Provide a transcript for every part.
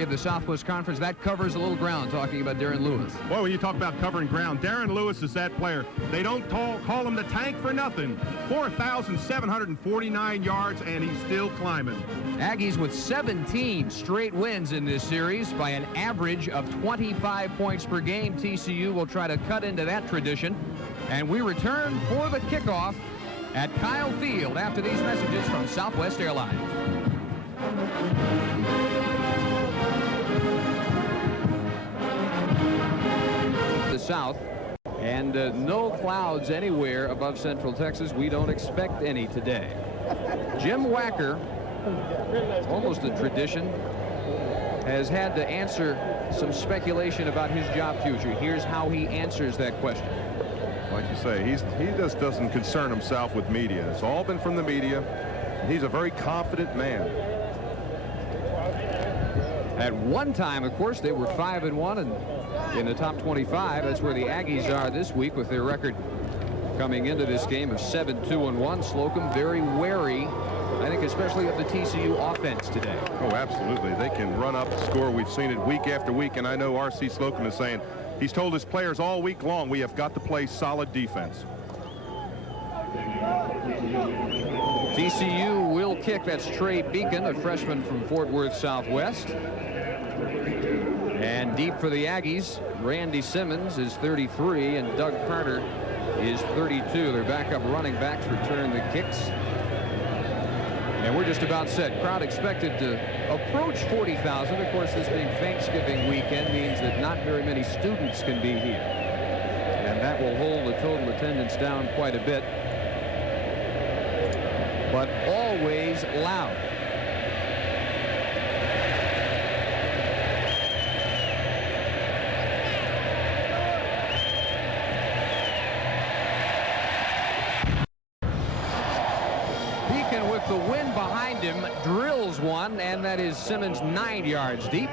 of the Southwest Conference. That covers a little ground talking about Darren Lewis. Boy, when you talk about covering ground, Darren Lewis is that player. They don't call him the tank for nothing. 4,749 yards, and he's still climbing. Aggies with 17 straight wins in this series by an average of 25 points per game. TCU will try to cut into that tradition. And we return for the kickoff at Kyle Field after these messages from Southwest Airlines. The south, and no clouds anywhere above Central Texas. We don't expect any today. Jim Wacker, almost a tradition, has had to answer some speculation about his job future. Here's how he answers that question. Like you say, he just doesn't concern himself with media. It's all been from the media. He's a very confident man. At one time, of course, they were 5-1 and in the top 25. That's where the Aggies are this week with their record coming into this game of 7-2-1. Slocum very wary, I think, especially of the TCU offense today. Oh, absolutely. They can run up the score. We've seen it week after week, and I know R.C. Slocum is saying he's told his players all week long, we have got to play solid defense. TCU will kick. That's Trey Beacon, a freshman from Fort Worth Southwest. And deep for the Aggies, Randy Simmons is 33 and Doug Carter is 32. Their backup running backs return the kicks. And we're just about set. Crowd expected to approach 40,000. Of course, this being Thanksgiving weekend means that not very many students can be here. And that will hold the total attendance down quite a bit. But always loud. Beacon, with the wind behind him, drills one, and that is Simmons 9 yards deep.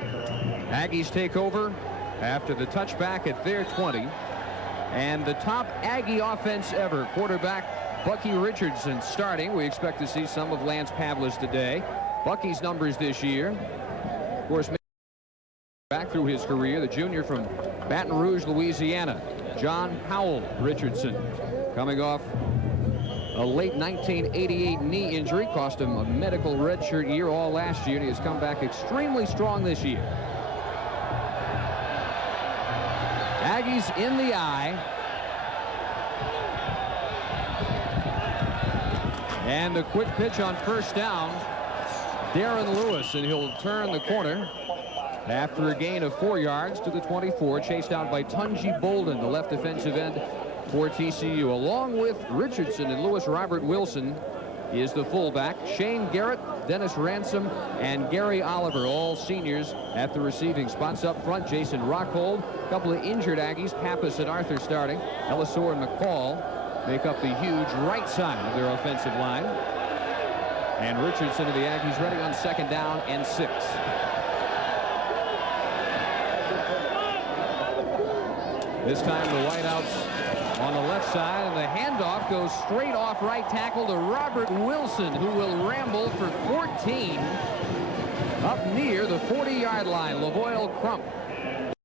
Aggies take over after the touchback at their 20. And the top Aggie offense ever, quarterback Bucky Richardson starting. We expect to see some of Lance Pavlis today. Bucky's numbers this year, of course, back through his career, the junior from Baton Rouge, Louisiana, John Powell Richardson, coming off a late 1988 knee injury, cost him a medical redshirt year all last year, and he has come back extremely strong this year. Aggies in the eye. And a quick pitch on first down. Darren Lewis, and he'll turn the corner after a gain of 4 yards to the 24, chased out by Tunji Bolden, the left defensive end for TCU. Along with Richardson and Lewis, Robert Wilson is the fullback. Shane Garrett, Dennis Ransom, and Gary Oliver, all seniors at the receiving spots. Up front, Jason Rockhold, a couple of injured Aggies, Pappas and Arthur starting. Ellisor and McCall make up the huge right side of their offensive line. And Richardson of the Aggies ready on second down and 6. This time the Whiteouts on the left side, and the handoff goes straight off right tackle to Robert Wilson, who will ramble for 14 up near the 40-yard line. Lavoyle Crump,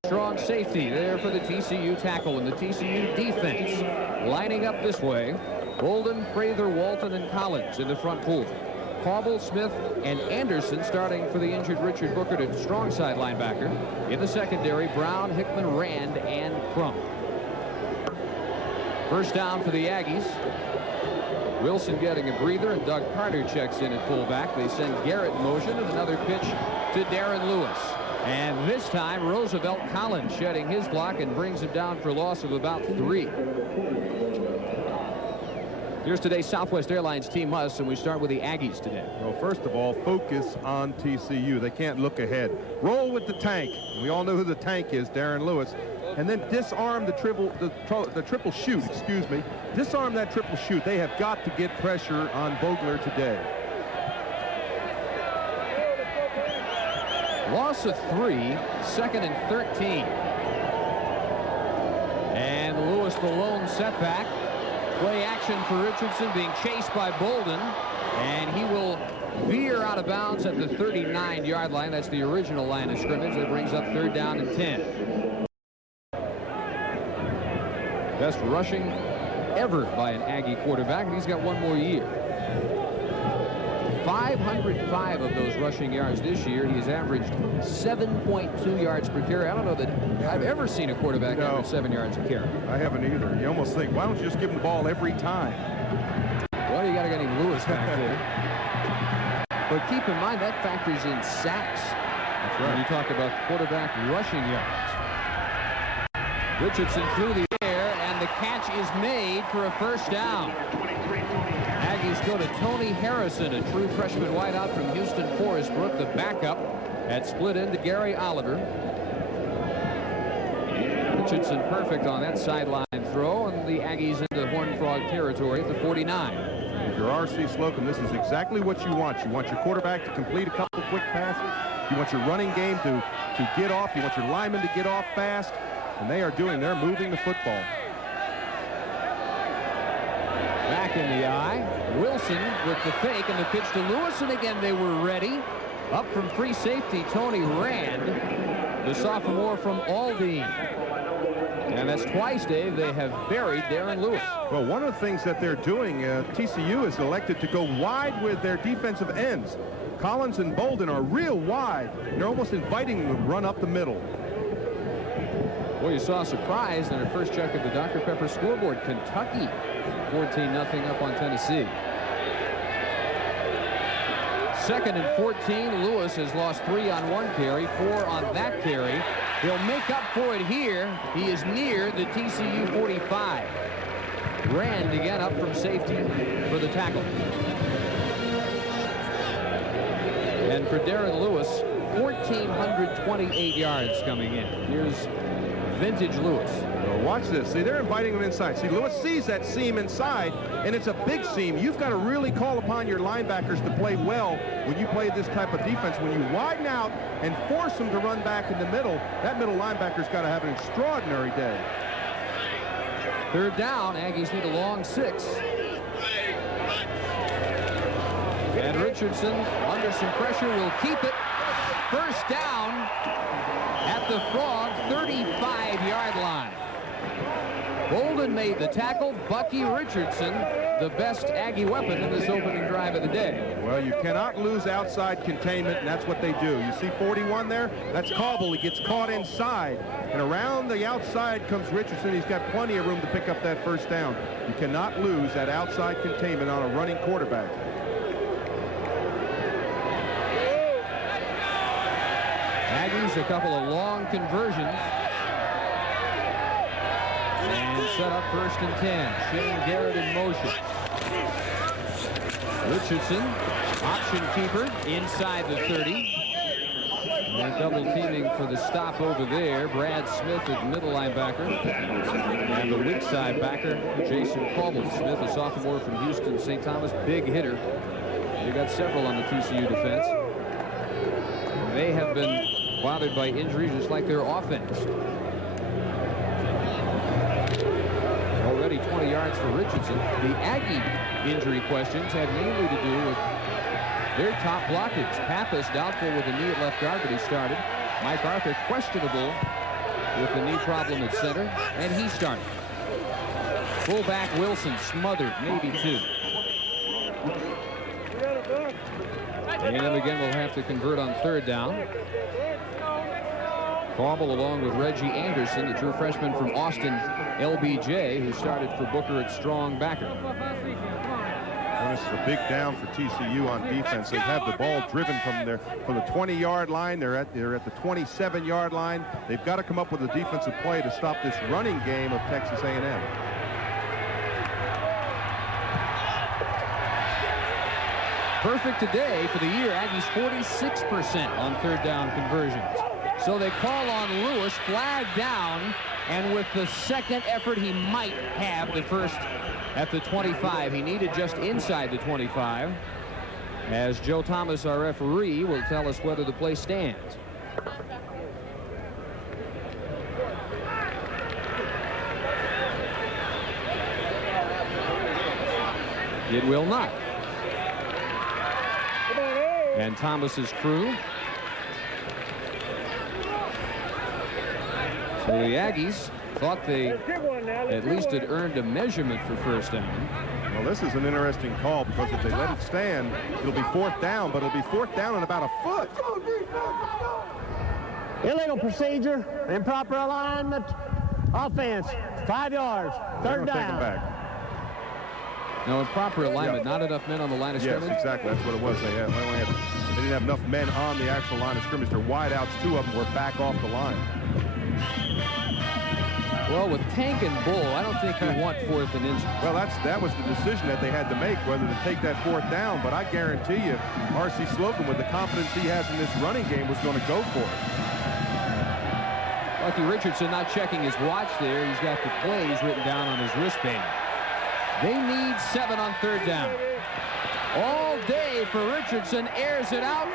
strong safety there for the TCU tackle, and the TCU defense lining up this way. Bolden, Prather, Walton, and Collins in the front four. Cauble, Smith, and Anderson starting for the injured Richard Booker to strong side linebacker. In the secondary, Brown, Hickman, Rand, and Crump. First down for the Aggies. Wilson getting a breather, and Doug Carter checks in at fullback. They send Garrett in motion, and another pitch to Darren Lewis. And this time, Roosevelt Collins shedding his block and brings him down for a loss of about 3. Here's today's Southwest Airlines team must, and we start with the Aggies today. Well, first of all, focus on TCU. They can't look ahead. Roll with the tank. We all know who the tank is, Darren Lewis. And then disarm the triple shoot, excuse me. Disarm that triple shoot. They have got to get pressure on Vogler today. Loss of 3, second and 13. And Lewis the lone setback. Play action for Richardson, being chased by Bolden, and he will veer out of bounds at the 39-yard line. That's the original line of scrimmage. That brings up 3rd down and 10. Best rushing ever by an Aggie quarterback, and he's got 1 more year. 505 of those rushing yards this year. He has averaged 7.2 yards per carry. I don't know that I've ever seen a quarterback average 7 yards a carry. I haven't either. You almost think, why don't you just give him the ball every time? Well, you got to get him Lewis back there. But keep in mind that factors in sacks. That's right. When you talk about quarterback rushing yards. Richardson through the air, and the catch is made for a 1st down. Aggies go to Tony Harrison, a true freshman wideout from Houston Forest Brook, the backup at split end to Gary Oliver. Richardson perfect on that sideline throw, and the Aggies into Horned Frog territory at the 49. If you're R.C. Slocum, this is exactly what you want. You want your quarterback to complete a couple quick passes. You want your running game to get off. You want your linemen to get off fast. And they're moving the football. Back in the eye. Wilson with the fake and the pitch to Lewis, and again they were ready. Up from free safety, Tony Rand, the sophomore from Aldine. And that's twice, Dave, they have buried Darren Lewis. Well, one of the things that they're doing, TCU is elected to go wide with their defensive ends. Collins and Bolden are real wide. They're almost inviting them to run up the middle. Well, you saw a surprise in our first check of the Dr. Pepper scoreboard. Kentucky 14-0 up on Tennessee. 2nd and 14. Lewis has lost 3 on 1 carry, 4 on that carry. He'll make up for it here. He is near the TCU 45. Rand again up from safety for the tackle. And for Darren Lewis, 1,428 yards coming in. Here's vintage Lewis. Well, watch this. See, they're inviting him inside. See, Lewis sees that seam inside, and it's a big seam. You've got to really call upon your linebackers to play well when you play this type of defense. When you widen out and force them to run back in the middle, that middle linebacker's got to have an extraordinary day. 3rd down. Aggies need a long 6. And Richardson, under some pressure, will keep it. 1st down at the Frog 35-yard line. Bolden made the tackle. Bucky Richardson, the best Aggie weapon in this opening drive of the day. Well, you cannot lose outside containment, and that's what they do. You see 41 there? That's Cauble. He gets caught inside, and around the outside comes Richardson. He's got plenty of room to pick up that 1st down. You cannot lose that outside containment on a running quarterback. Aggies, a couple of long conversions. And set up 1st and 10. Shane Garrett in motion. Richardson, option keeper, inside the 30. And double teaming for the stop over there. Brad Smith at middle linebacker. And the weak side backer, Jason Cauble. Smith, a sophomore from Houston St. Thomas, big hitter. They got several on the TCU defense. They have been bothered by injuries just like their offense. Already 20 yards for Richardson. The Aggie injury questions had mainly to do with their top blockers. Pappas doubtful with a knee at left guard, but he started. Mike Arthur questionable with a knee problem at center, and he started. Fullback Wilson smothered, maybe 2. And again, we'll have to convert on 3rd down. Cauble along with Reggie Anderson, the true freshman from Austin, LBJ, who started for Booker at strong backer. Well, this is a big down for TCU on defense. They have the ball driven from the 20-yard line. They're at the 27-yard line. They've got to come up with a defensive play to stop this running game of Texas A&M. Perfect today for the year. Aggies 46% on 3rd down conversions. So they call on Lewis, flag down, and with the 2nd effort, he might have the 1st at the 25. He needed just inside the 25. As Joe Thomas, our referee, will tell us whether the play stands. It will not. and Thomas's crew. So the Aggies thought they at least had earned a measurement for first down. Well, this is an interesting call because if they let it stand, it'll be fourth down, but it'll be fourth down in about a foot. Illegal procedure, improper alignment, offense, 5 yards, third down. Take them back. No, improper alignment, not enough men on the line of scrimmage. Yes, exactly. That's what it was. They didn't have enough men on the actual line of scrimmage. Their wideouts, 2 of them were back off the line. Well, with Tank and Bull, I don't think you want 4th and inches. Well, that was the decision that they had to make, whether to take that fourth down. But I guarantee you, R.C. Slocum, with the confidence he has in this running game, was going to go for it. Bucky Richardson not checking his watch there. He's got the plays written down on his wristband. They need 7 on third down. All day for Richardson, airs it out,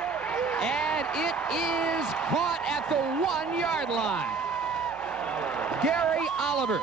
and it is caught at the 1-yard line. Gary Oliver.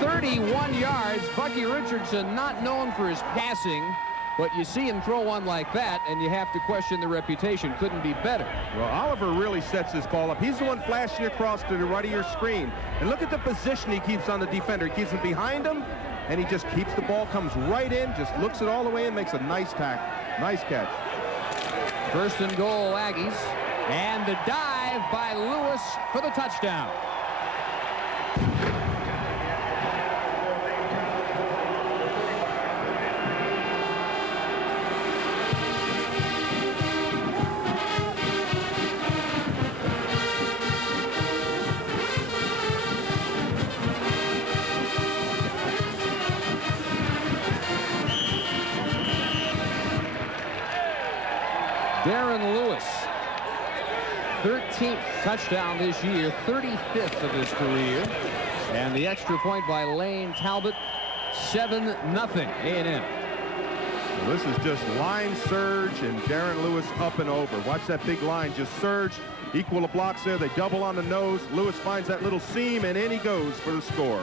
"31 yards. Bucky Richardson, not known for his passing, but you see him throw one like that, and you have to question the reputation. Couldn't be better. Well, Oliver really sets his ball up. He's the one flashing across to the right of your screen. And look at the position he keeps on the defender. He keeps him behind him, and he just keeps the ball, comes right in, just looks it all the way and makes a nice tackle. Nice catch. First and goal, Aggies. And the dive by Lewis for the touchdown. Darren Lewis, 13th touchdown this year, 35th of his career. And the extra point by Lane Talbot, 7-0 A&M. Well, this is just line surge and Darren Lewis up and over. Watch that big line just surge, equal the blocks there. They double on the nose. Lewis finds that little seam, and in he goes for the score.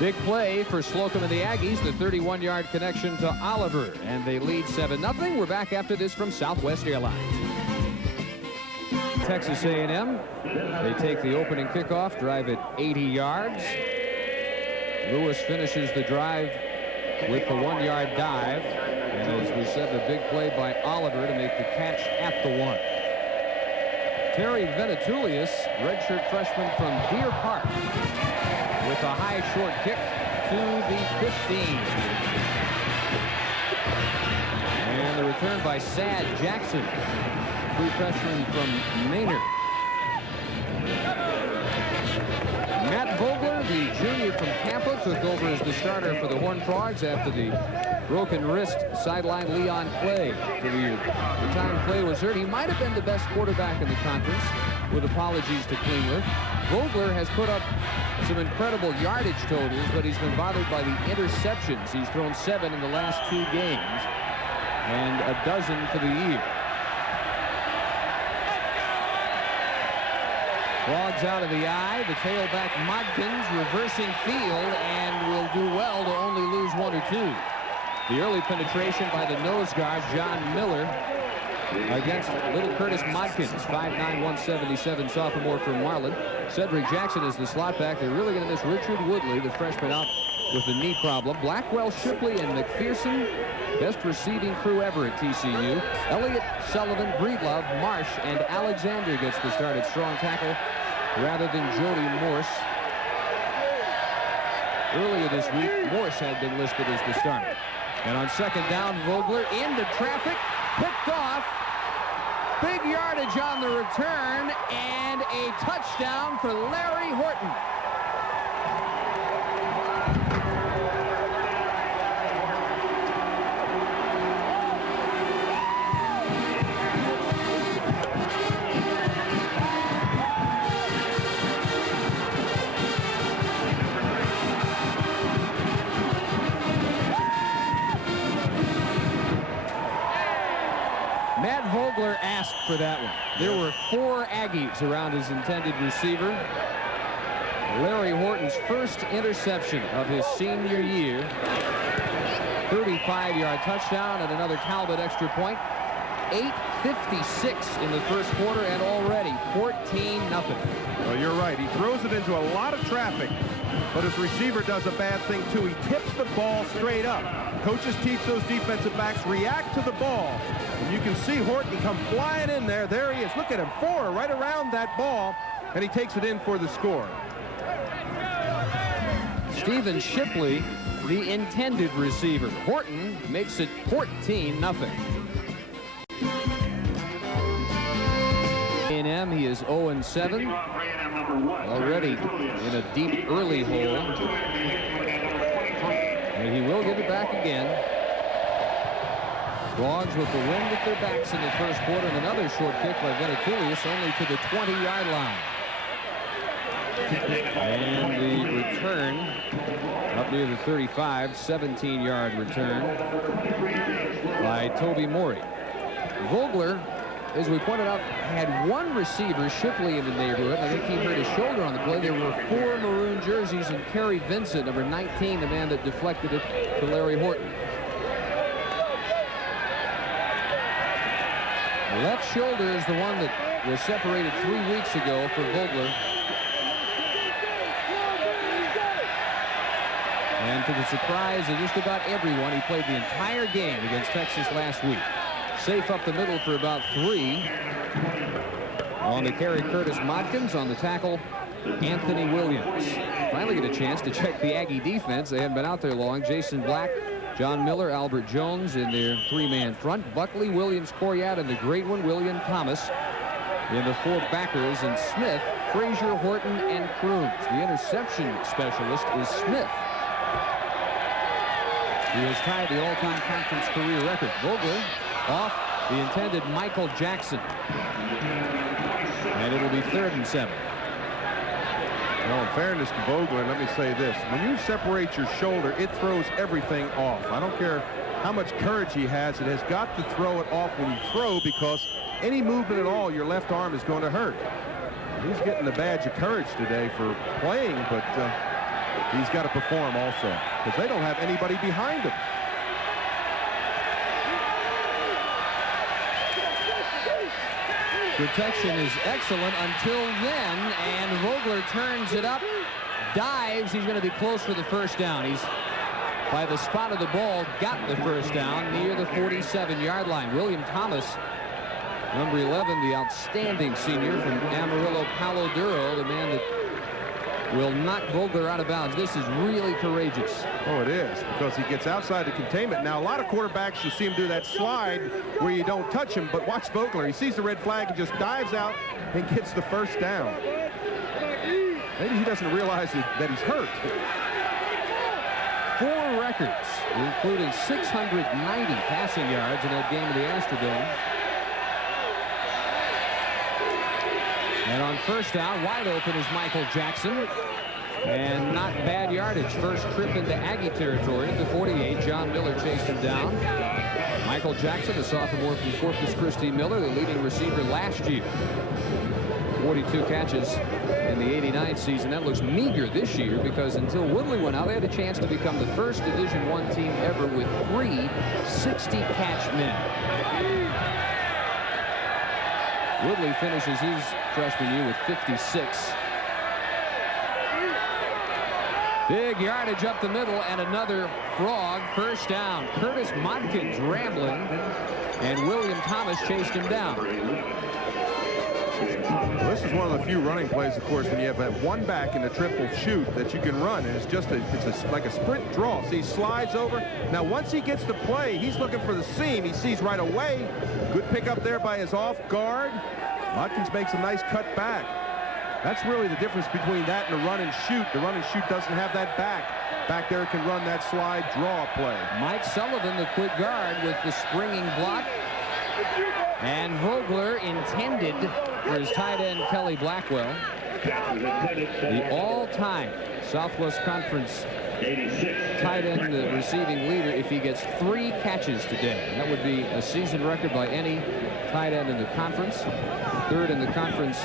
Big play for Slocum and the Aggies, the 31-yard connection to Oliver, and they lead 7-0. We're back after this from Southwest Airlines. Texas A&M, they take the opening kickoff, drive at 80 yards. Lewis finishes the drive with the 1-yard dive, and as we said, the big play by Oliver to make the catch at the 1. Terry Venetoulias, redshirt freshman from Deer Park, with a high short kick to the 15. And the return by Sad Jackson, true freshman from Maynard. Matt Vogler, the junior from Tampa, took over as the starter for the Horned Frogs after the broken wrist sidelined Leon Clay for the time Clay was hurt. He might have been the best quarterback in the conference, with apologies to Klingler. Vogler has put up some incredible yardage totals, but he's been bothered by the interceptions. He's thrown 7 in the last 2 games and a dozen for the year. Frogs out of the eye. The tailback Modkins reversing field and will do well to only lose 1 or 2. The early penetration by the nose guard, John Miller, against little Curtis Modkins, 5'9", 177 sophomore from Marlin. Cedric Jackson is the slot back. They're really going to miss Richard Woodley, the freshman, out with a knee problem. Blackwell, Shipley, and McPherson, best receiving crew ever at TCU. Elliott, Sullivan, Breedlove, Marsh, and Alexander gets the start at strong tackle rather than Jody Morse. Earlier this week, Morse had been listed as the starter. And on second down, Vogler into traffic, picked off. Big yardage on the return, and a touchdown for Larry Horton. Matt Vogler asked for that one. There were 4 Aggies around his intended receiver. Larry Horton's first interception of his senior year. 35-yard touchdown and another Talbot extra point. 8:56 in the first quarter and already 14-0. Well, you're right. He throws it into a lot of traffic, but his receiver does a bad thing too. He tips the ball straight up. Coaches teach those defensive backs react to the ball. And you can see Horton come flying in there. There he is. Look at him. 4 right around that ball, and he takes it in for the score. Stephen Shipley, the intended receiver. Horton makes it 14-0. A&M, he is 0-7. Already in a deep early hole. And he will give it back again. Frogs with the wind at their backs in the first quarter, and another short kick by Venetoulias only to the 20-yard line. And the return up near the 35, 17-yard return by Toby Morey. Vogler, as we pointed out, had one receiver, Shipley, in the neighborhood. I think he hurt his shoulder on the play. There were 4 maroon jerseys, and Kerry Vincent, number 19, the man that deflected it to Larry Horton. The left shoulder is the one that was separated 3 weeks ago for Vogler. And to the surprise of just about everyone, he played the entire game against Texas last week. Safe up the middle for about 3. On the carry, Curtis Modkins. On the tackle, Anthony Williams. Finally get a chance to check the Aggie defense. They haven't been out there long. Jason Black, John Miller, Albert Jones in their 3-man front. Buckley, Williams, Coriat, and the great one, William Thomas, in the 4 backers. And Smith, Frazier, Horton, and Crooms. The interception specialist is Smith. He has tied the all-time conference career record. Vogler off the intended Michael Jackson. And it'll be 3rd and 7. Well, in fairness to Vogler, let me say this. When you separate your shoulder, it throws everything off. I don't care how much courage he has. It has got to throw it off when you throw, because any movement at all, your left arm is going to hurt. He's getting the badge of courage today for playing, but he's got to perform also, because they don't have anybody behind him. Protection is excellent until then, and Vogler turns it up, dives. He's going to be close for the first down. He's by the spot of the ball, got the first down near the 47-yard line. William Thomas, number 11, the outstanding senior from Amarillo, Palo Duro, the man that will knock Vogler out of bounds. This is really courageous. Oh, it is, because he gets outside the containment. Now, a lot of quarterbacks, you see him do that slide where you don't touch him, but watch Vogler. He sees the red flag and just dives out and gets the first down. Maybe he doesn't realize that he's hurt. 4 records, including 690 passing yards in that game of the Astrodome. And on first down, wide open is Michael Jackson. And not bad yardage. First trip into Aggie territory at the 48. John Miller chased him down. Michael Jackson, a sophomore from Corpus Christi Miller, the leading receiver last year. 42 catches in the '89 season. That looks meager this year, because until Woodley went out, they had a chance to become the first Division I team ever with 3 60-catch men. Woodley finishes his freshman year with 56. Big yardage up the middle, and another Frog first down. Curtis Modkins rambling, and William Thomas chased him down. Well, this is one of the few running plays, of course, when you have that one back in a triple shoot that you can run, and it's just like a sprint draw. See, he slides over. Now, once he gets the play, he's looking for the seam. He sees right away. Good pick up there by his off guard. Modkins makes a nice cut back. That's really the difference between that and the run and shoot. The run and shoot doesn't have that back. Back there can run that slide draw play. Mike Sullivan, the quick guard, with the springing block. And Vogler intended for his tight end, Kelly Blackwell. The all-time Southwest Conference tight end, the receiving leader, if he gets 3 catches today. That would be a season record by any tight end in the conference. 3rd in the conference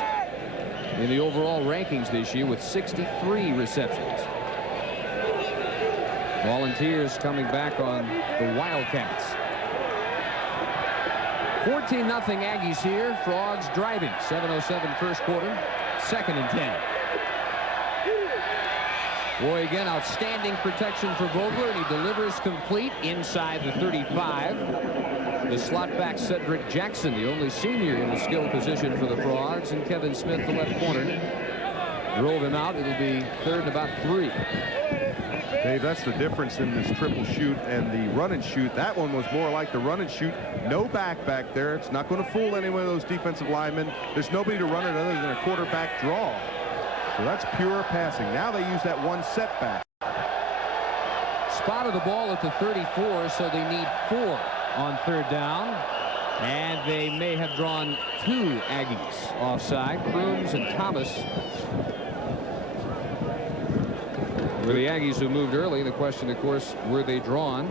in the overall rankings this year with 63 receptions. Volunteers coming back on the Wildcats. 14-0 Aggies here. Frogs driving. 7:07 first quarter. 2nd and 10. Boy, again, outstanding protection for Vogler, and he delivers complete inside the 35. The slot back Cedric Jackson, the only senior in the skill position for the Frogs, and Kevin Smith, the left corner, drove him out. It'll be 3rd and about 3. Dave, that's the difference in this triple shoot and the run and shoot. That one was more like the run and shoot. No back there. It's not going to fool any one of those defensive linemen. There's nobody to run it other than a quarterback draw. So that's pure passing. Now they use that one setback. Spotted the ball at the 34, so they need 4 on 3rd down. And they may have drawn 2 Aggies offside. Crooms and Thomas were the Aggies who moved early. The question, of course, were they drawn?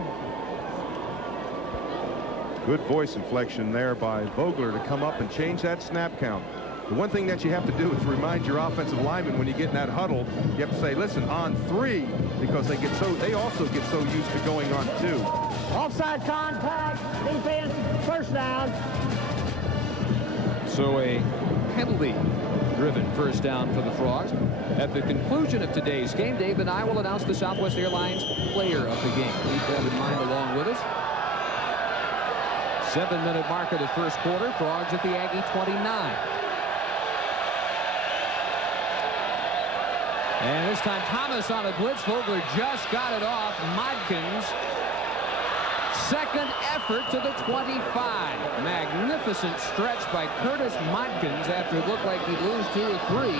Good voice inflection there by Vogler to come up and change that snap count. The one thing that you have to do is remind your offensive linemen when you get in that huddle, you have to say, listen, on 3, because they also get so used to going on 2. Offside contact, defense, 1st down. So a penalty-driven 1st down for the Frogs. At the conclusion of today's game, Dave and I will announce the Southwest Airlines player of the game. Keep that in mind along with us. 7-minute mark of the first quarter. Frogs at the Aggie 29. And this time Thomas on a blitz. Vogler just got it off. Modkins, 2nd effort to the 25. Magnificent stretch by Curtis Modkins after it looked like he'd lose 2 or 3.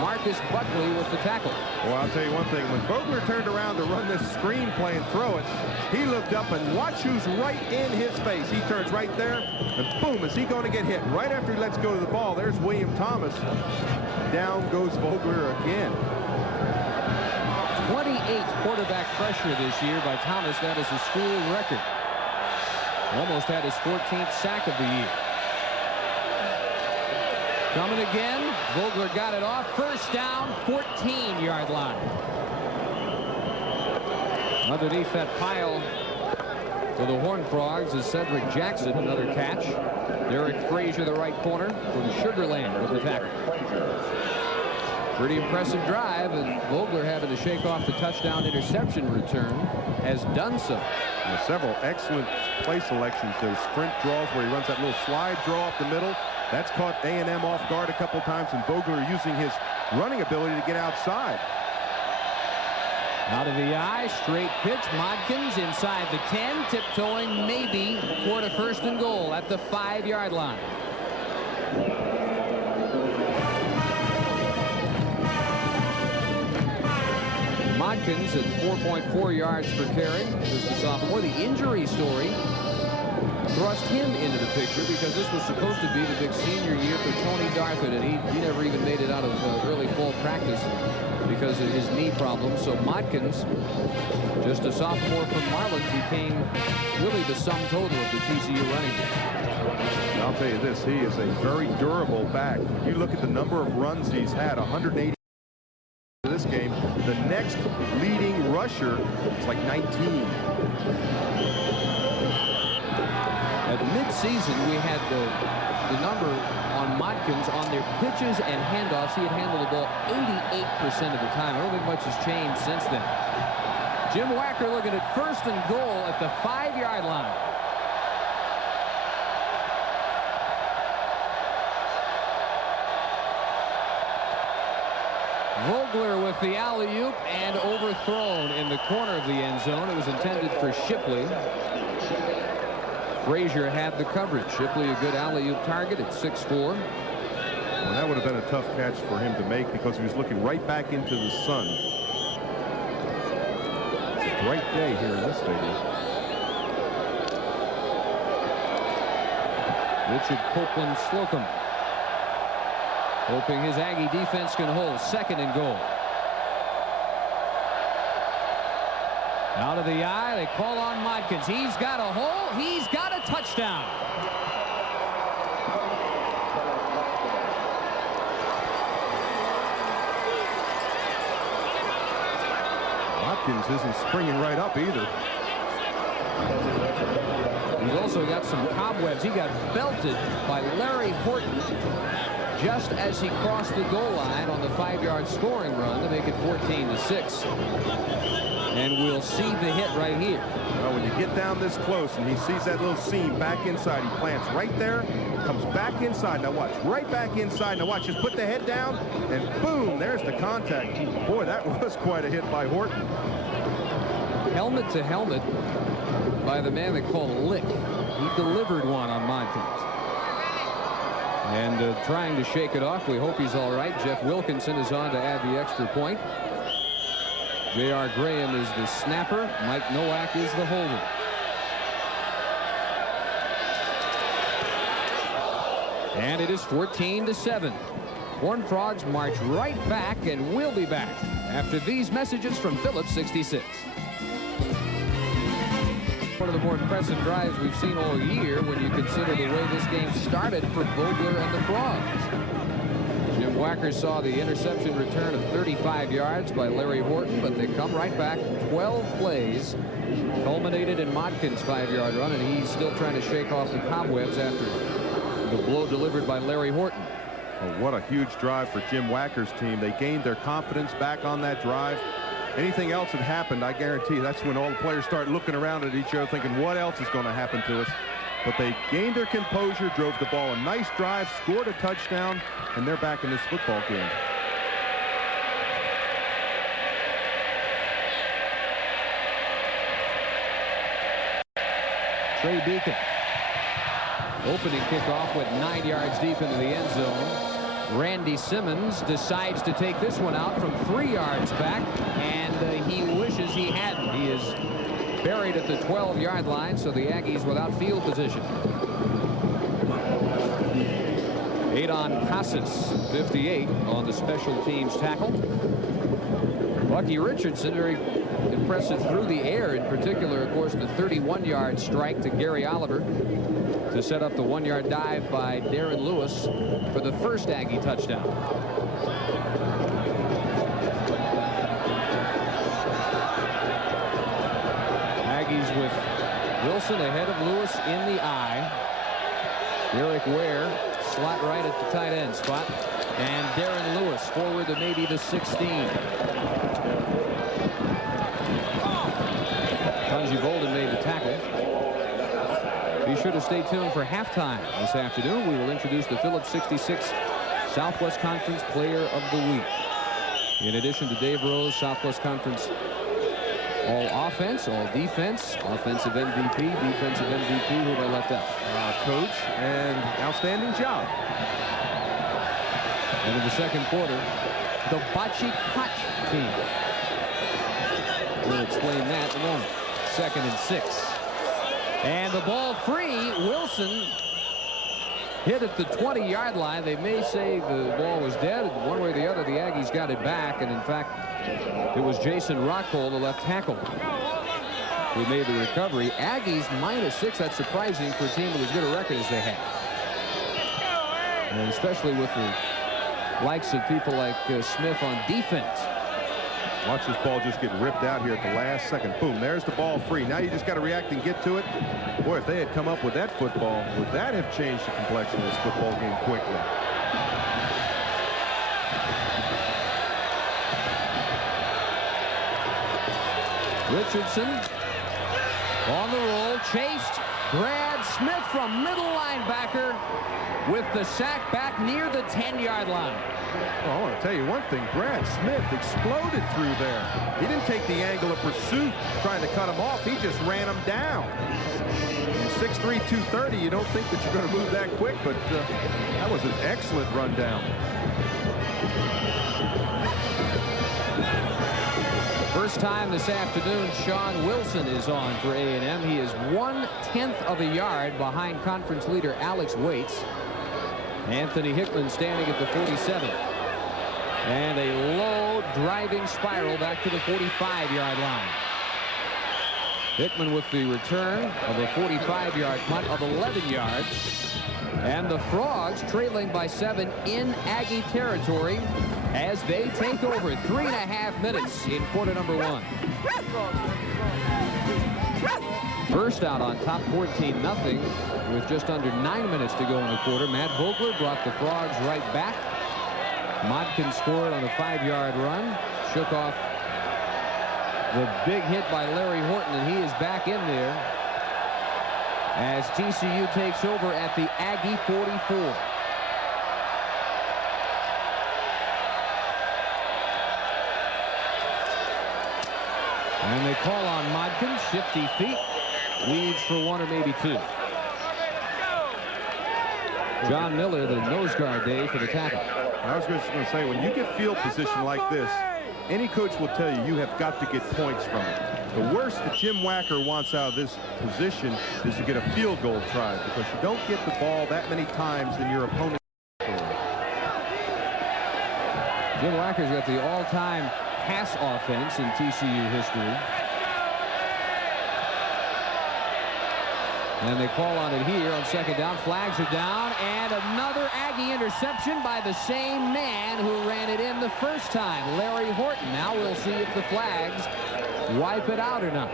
Marcus Buckley with the tackle. Well, I'll tell you one thing. When Vogler turned around to run this screen play and throw it, he looked up and watch who's right in his face. He turns right there, and boom, is he going to get hit? Right after he lets go of the ball, there's William Thomas. Down goes Vogler again. 28th quarterback pressure this year by Thomas. That is a school record. Almost had his 14th sack of the year. Coming again. Vogler got it off. 1st down, 14-yard line. Underneath that pile for the Horned Frogs is Cedric Jackson. Another catch. Derek Frazier, the right corner from Sugar Land with the tackle. Pretty impressive drive, and Vogler having to shake off the touchdown interception return has done so. Several excellent play selections. Those sprint draws where he runs that little slide draw up the middle. That's caught A&M off guard a couple times, and Vogler using his running ability to get outside. Out of the eye, straight pitch. Modkins inside the 10, tiptoeing maybe toward a 1st and goal at the 5-yard line. Modkins at 4.4 yards per carry. Just a sophomore. The injury story thrust him into the picture because this was supposed to be the big senior year for Tony Darthard, and he never even made it out of early fall practice because of his knee problems. So Modkins, just a sophomore from Marlin, became really the sum total of the TCU running game. I'll tell you this, he is a very durable back. You look at the number of runs he's had, 180 this game. The next leading rusher is like 19. At midseason, we had the number on Modkins on their pitches and handoffs. He had handled the ball 88% of the time. I don't think much has changed since then. Jim Wacker looking at 1st and goal at the 5-yard line. Vogler with the alley-oop and overthrown in the corner of the end zone. It was intended for Shipley. Frazier had the coverage. Shipley a good alley-oop target at 6'4". Well, that would have been a tough catch for him to make because he was looking right back into the sun. It's a bright day here in this stadium. Richard Copeland Slocum hoping his Aggie defense can hold. 2nd and goal. Out of the eye, they call on Modkins. He's got a hole. He's got a touchdown. Modkins isn't springing right up either. He's also got some cobwebs. He got belted by Larry Horton just as he crossed the goal line on the 5-yard scoring run to make it 14-6. And we'll see the hit right here. Well, when you get down this close and he sees that little seam back inside, he plants right there, comes back inside. Now watch, right back inside. Now watch, just put the head down, and boom, there's the contact. Boy, that was quite a hit by Horton. Helmet to helmet by the man they call Lick. He delivered one on Modkins. And trying to shake it off. We hope he's all right. Jeff Wilkinson is on to add the extra point. J.R. Graham is the snapper. Mike Nowak is the holder. And it is 14-7. Horned Frogs march right back, and we'll be back after these messages from Phillips 66. One of the more impressive drives we've seen all year when you consider the way this game started for Vogler and the Frogs. Jim Wacker saw the interception return of 35 yards by Larry Horton, but they come right back. 12 plays culminated in Modkins' 5-yard run, and he's still trying to shake off the cobwebs after the blow delivered by Larry Horton. Oh, what a huge drive for Jim Wacker's team. They gained their confidence back on that drive. Anything else had happened, I guarantee you, that's when all the players start looking around at each other thinking, what else is going to happen to us? But they gained their composure, drove the ball a nice drive, scored a touchdown, and they're back in this football game. Trey Beacon. Opening kickoff went 9 yards deep into the end zone. Randy Simmons decides to take this one out from 3 yards back, and he wishes he hadn't. He is buried at the 12-yard line, so the Aggies without field position. Adon Casas, 58, on the special teams tackle. Bucky Richardson, very impressive through the air, in particular, of course, the 31-yard strike to Gary Oliver to set up the 1-yard dive by Darren Lewis for the first Aggie touchdown. Aggies with Wilson ahead of Lewis in the I. Derek Ware slot right at the tight end spot, and Darren Lewis forward to maybe the 16. Tunji Bolden made the tackle. Be sure to stay tuned for halftime this afternoon. We will introduce the Phillips 66 Southwest Conference Player of the Week. In addition to Dave Rose, Southwest Conference all offense, all defense, offensive MVP, defensive MVP. Who have I left out? Coach, and outstanding job. And in the second quarter, the Bocce Koch team. We'll explain that in a moment. 2nd and 6. And the ball free. Wilson hit at the 20-yard line. They may say the ball was dead. One way or the other, the Aggies got it back. And in fact, it was Jason Rockhold, the left tackle, who made the recovery. Aggies -6. That's surprising for a team with as good a record as they have. And especially with the likes of people like Smith on defense. Watch this ball just get ripped out here at the last second. Boom, there's the ball free. Now you just got to react and get to it. Boy, if they had come up with that football, would that have changed the complexion of this football game quickly? Richardson on the roll, chased. Brad Smith from middle linebacker with the sack back near the 10-yard line. Oh, I want to tell you one thing. Brad Smith exploded through there. He didn't take the angle of pursuit trying to cut him off. He just ran him down. 6'3", 230. You don't think that you're going to move that quick, but that was an excellent run down. First time this afternoon, Sean Wilson is on for A&M. He is 1/10 of a yard behind conference leader Alex Waits. Anthony Hickman standing at the 47. And a low driving spiral back to the 45-yard line. Hickman with the return of a 45-yard punt of 11 yards. And the Frogs trailing by 7 in Aggie territory as they take over. 3.5 minutes in quarter number 1. First out on top 14-0 with just under 9 minutes to go in the quarter. Matt Vogler brought the Frogs right back. Modkin scored on a 5-yard run. Shook off the big hit by Larry Horton, and he is back in there as TCU takes over at the Aggie 44. And they call on Modkin. Shifty feet. Leads for 1 or maybe 2. John Miller, the nose guard, Dave, for the tackle. I was just going to say, when you get field position like this, any coach will tell you have got to get points from it. The worst that Jim Wacker wants out of this position is to get a field goal try, because you don't get the ball that many times in your opponent. Jim Wacker's got the all-time pass offense in TCU history. And they call on it here on second down. Flags are down, and another Aggie interception by the same man who ran it in the first time, Larry Horton. Now we'll see if the flags wipe it out or not.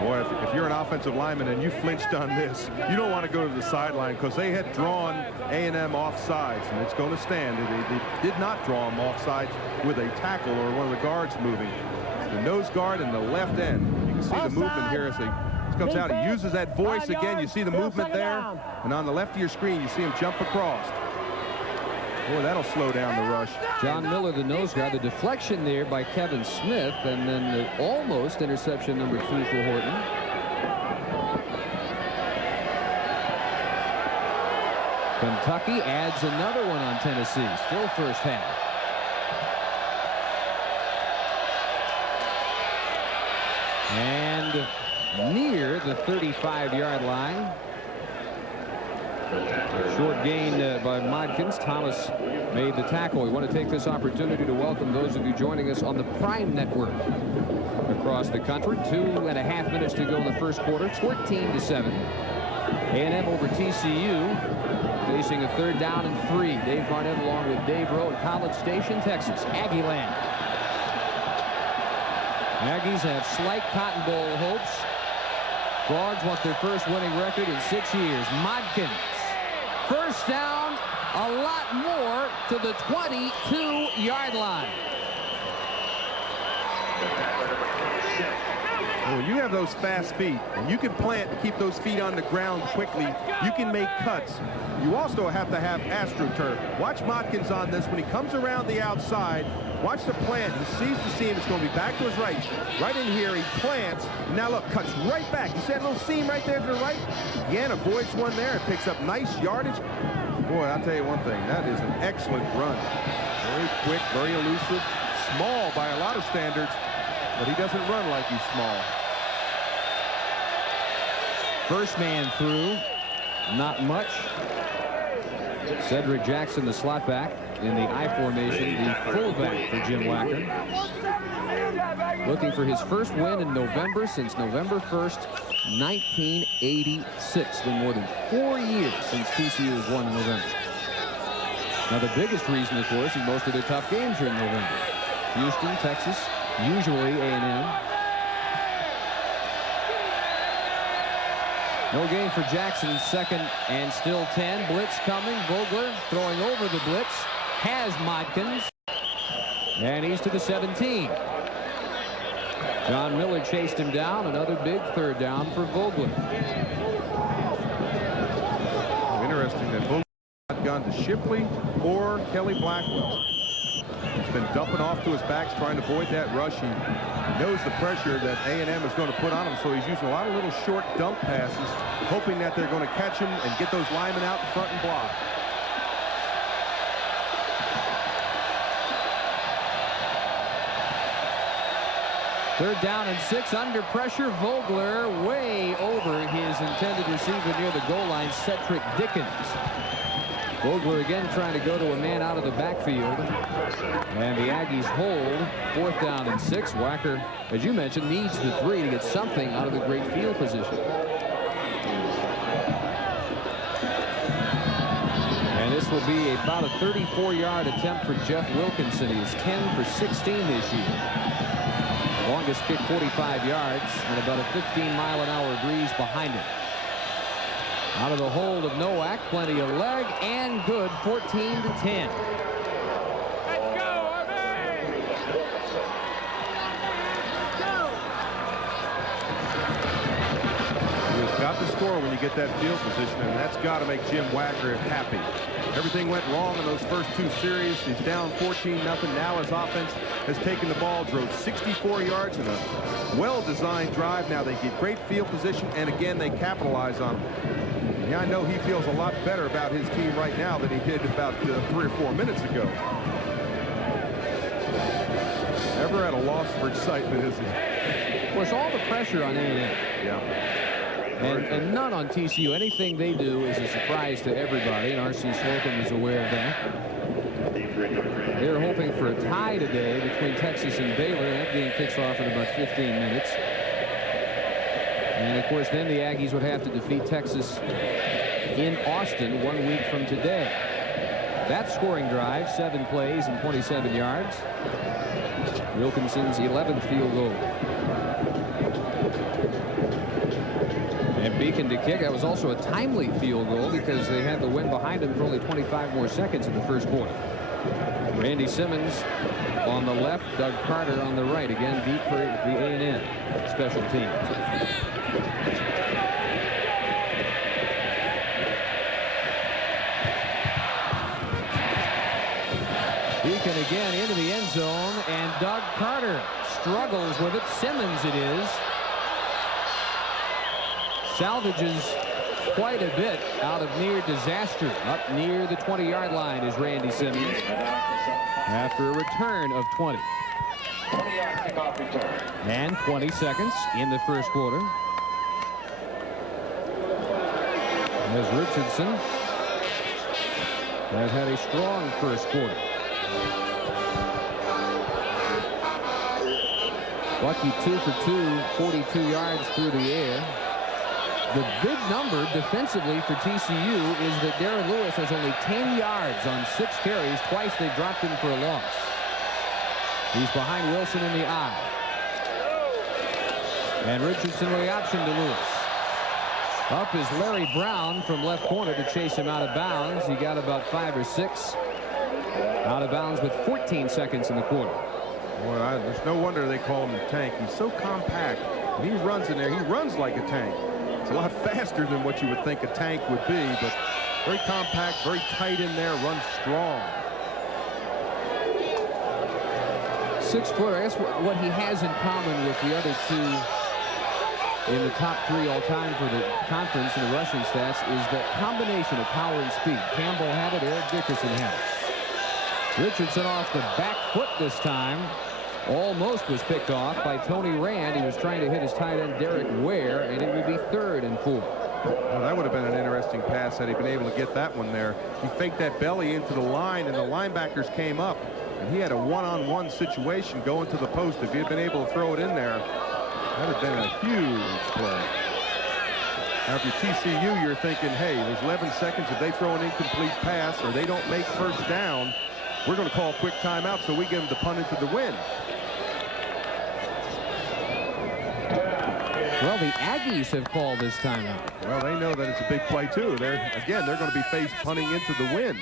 Boy, if you're an offensive lineman and you flinched on this, you don't want to go to the sideline, because they had drawn A&M offsides, and it's going to stand. They did not draw them offsides with a tackle or one of the guards moving. The nose guard and the left end. You can see the movement here as they comes out. He uses that voice again. You see the movement there, and on the left of your screen you see him jump across. Boy, that'll slow down the rush. John Miller, the nose guard. The deflection there by Kevin Smith, and then the almost interception number 2 for Horton. Kentucky adds another one on Tennessee. Still first half. And near the 35-yard line. Short gain by Modkins. Thomas made the tackle. We want to take this opportunity to welcome those of you joining us on the Prime Network across the country. 2.5 minutes to go in the first quarter. 14-7. A&M over TCU, facing a 3rd down and 3. Dave Barnett along with Dave Rowe at College Station, Texas. Aggie land. Aggies have slight Cotton Bowl hopes. Frogs want their first winning record in 6 years. Modkins. First down, a lot more to the 22-yard line. When you have those fast feet, and you can plant and keep those feet on the ground quickly, you can make cuts. You also have to have AstroTurf. Watch Modkins on this. When he comes around the outside, watch the plant. He sees the seam. It's going to be back to his right. Right in here, he plants. Now look, cuts right back. You see that little seam right there to the right? Again, avoids one there and picks up nice yardage. Boy, I'll tell you one thing. That is an excellent run. Very quick, very elusive. Small by a lot of standards, but he doesn't run like he's small. First man through. Not much. Cedric Jackson, the slot back in the I formation, the fullback for Jim Wacker. Looking for his first win in November since November 1st, 1986. It's been more than 4 years since TCU has won in November. Now the biggest reason, of course, is most of their tough games are in November. Houston, Texas, usually A&M. No gain for Jackson. 2nd and still 10. Blitz coming. Vogler throwing over the blitz. Has Modkins. And he's to the 17. John Miller chased him down. Another big 3rd down for Vogler. Interesting that Vogler not gone to Shipley or Kelly Blackwell. He's been dumping off to his backs, trying to avoid that rush. He knows the pressure that A&M is going to put on him, so he's using a lot of little short dump passes, hoping that they're going to catch him and get those linemen out in front and block. Third down and 6 under pressure. Vogler way over his intended receiver near the goal line, Cedric Dickens. Vogler again trying to go to a man out of the backfield. And the Aggies hold. 4th down and 6. Wacker, as you mentioned, needs the 3 to get something out of the great field position. This will be about a 34-yard attempt for Jeff Wilkinson. He is 10 for 16 this year. Longest kick 45 yards and about a 15-mile-an-hour breeze behind it. Out of the hold of Nowak, plenty of leg and good. 14-10. Got to score when you get that field position, and that's got to make Jim Wacker happy. Everything went wrong in those first two series. He's down 14-0. Now his offense has taken the ball, drove 64 yards in a well-designed drive. Now they get great field position, and again they capitalize on them. Yeah, I know he feels a lot better about his team right now than he did about 3 or 4 minutes ago. Never at a loss for excitement, is he? Of course, all the pressure on A&M. Yeah. And none on TCU. Anything they do is a surprise to everybody, and R.C. Slocum is aware of that. They're hoping for a tie today between Texas and Baylor. That game kicks off in about 15 minutes. And, of course, then the Aggies would have to defeat Texas in Austin 1 week from today. That scoring drive, 7 plays and 27 yards. Wilkinson's 11th field goal. And Beacon to kick. That was also a timely field goal because they had the win behind them for only 25 more seconds in the first quarter. Randy Simmons on the left, Doug Carter on the right. Again, deep for the A&M special teams. Beacon again into the end zone, and Doug Carter struggles with it. Simmons it is. Salvages quite a bit out of near disaster. Up near the 20-yard line is Randy Simmons after a return of 20. 20-yard kickoff return. And 20 seconds in the first quarter. As Richardson has had a strong first quarter. Bucky 2 for 2, 42 yards through the air. The big number defensively for TCU is that Darren Lewis has only 10 yards on 6 carries. Twice they dropped him for a loss. He's behind Wilson in the eye. And Richardson with the option to Lewis. Up is Larry Brown from left corner to chase him out of bounds. He got about 5 or 6 out of bounds with 14 seconds in the quarter. Boy, there's no wonder they call him the tank. He's so compact. When he runs in there, he runs like a tank. It's a lot faster than what you would think a tank would be, but very compact, very tight in there, runs strong. 6-footer. I guess what he has in common with the other two in the top 3 all-time for the conference in the rushing stats is that combination of power and speed. Campbell had it, Eric Dickerson had it. Richardson off the back foot this time. Almost was picked off by Tony Rand. He was trying to hit his tight end Derek Ware, and it would be 3rd and 4. Well, that would have been an interesting pass had he been able to get that one there. He faked that belly into the line, and the linebackers came up, and he had a one-on-one situation going to the post. If he had been able to throw it in there, that would have been a huge play. Now, if you're TCU, you're thinking, hey, there's 11 seconds. If they throw an incomplete pass or they don't make first down, we're going to call a quick timeout so we get them to punt into the win. Well, the Aggies have called this timeout. Well, they know that it's a big play, too. They're going to be faced punting into the win.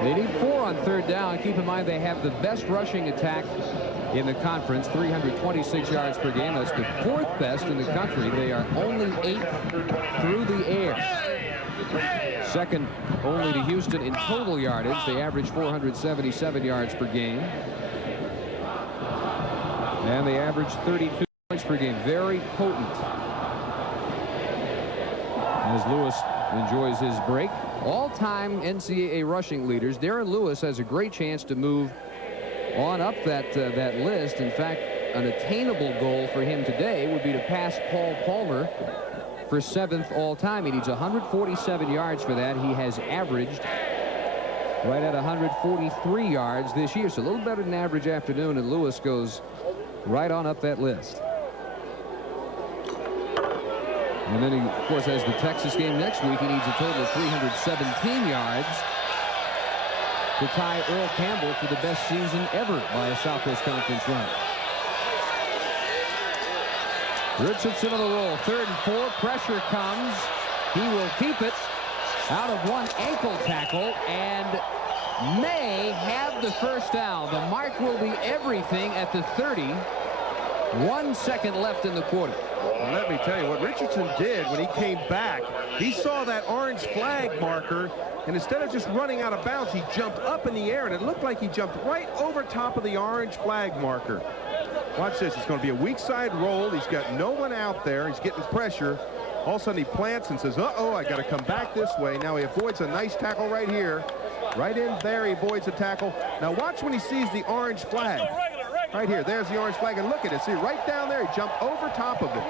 They need 4 on 3rd down. Keep in mind they have the best rushing attack in the conference, 326 yards per game. That's the 4th best in the country. They are only 8th through the air. Second only to Houston in total yardage. They average 477 yards per game. And they average 32 points per game. Very potent. As Lewis enjoys his break. All-time NCAA rushing leaders. Darren Lewis has a great chance to move on up that list. In fact, an attainable goal for him today would be to pass Paul Palmer for 7th all-time. He needs 147 yards for that. He has averaged right at 143 yards this year. So a little better than average afternoon, and Lewis goes right on up that list. And then he, of course, has the Texas game next week. He needs a total of 317 yards to tie Earl Campbell for the best season ever by a Southwest Conference runner. Richardson on the roll. 3rd and 4. Pressure comes. He will keep it out of one ankle tackle and may have the first down. The mark will be everything at the 30. 1 second left in the quarter. Well, let me tell you what Richardson did when he came back. He saw that orange flag marker, and instead of just running out of bounds, he jumped up in the air, and it looked like he jumped right over top of the orange flag marker. Watch this. It's going to be a weak side roll. He's got no one out there. He's getting pressure. All of a sudden, he plants and says, uh-oh, I got to come back this way. Now he avoids a nice tackle right here. Right in there, he avoids a tackle. Now watch when he sees the orange flag. Right here, there's the orange flag, and look at it. See, right down there, he jumped over top of it.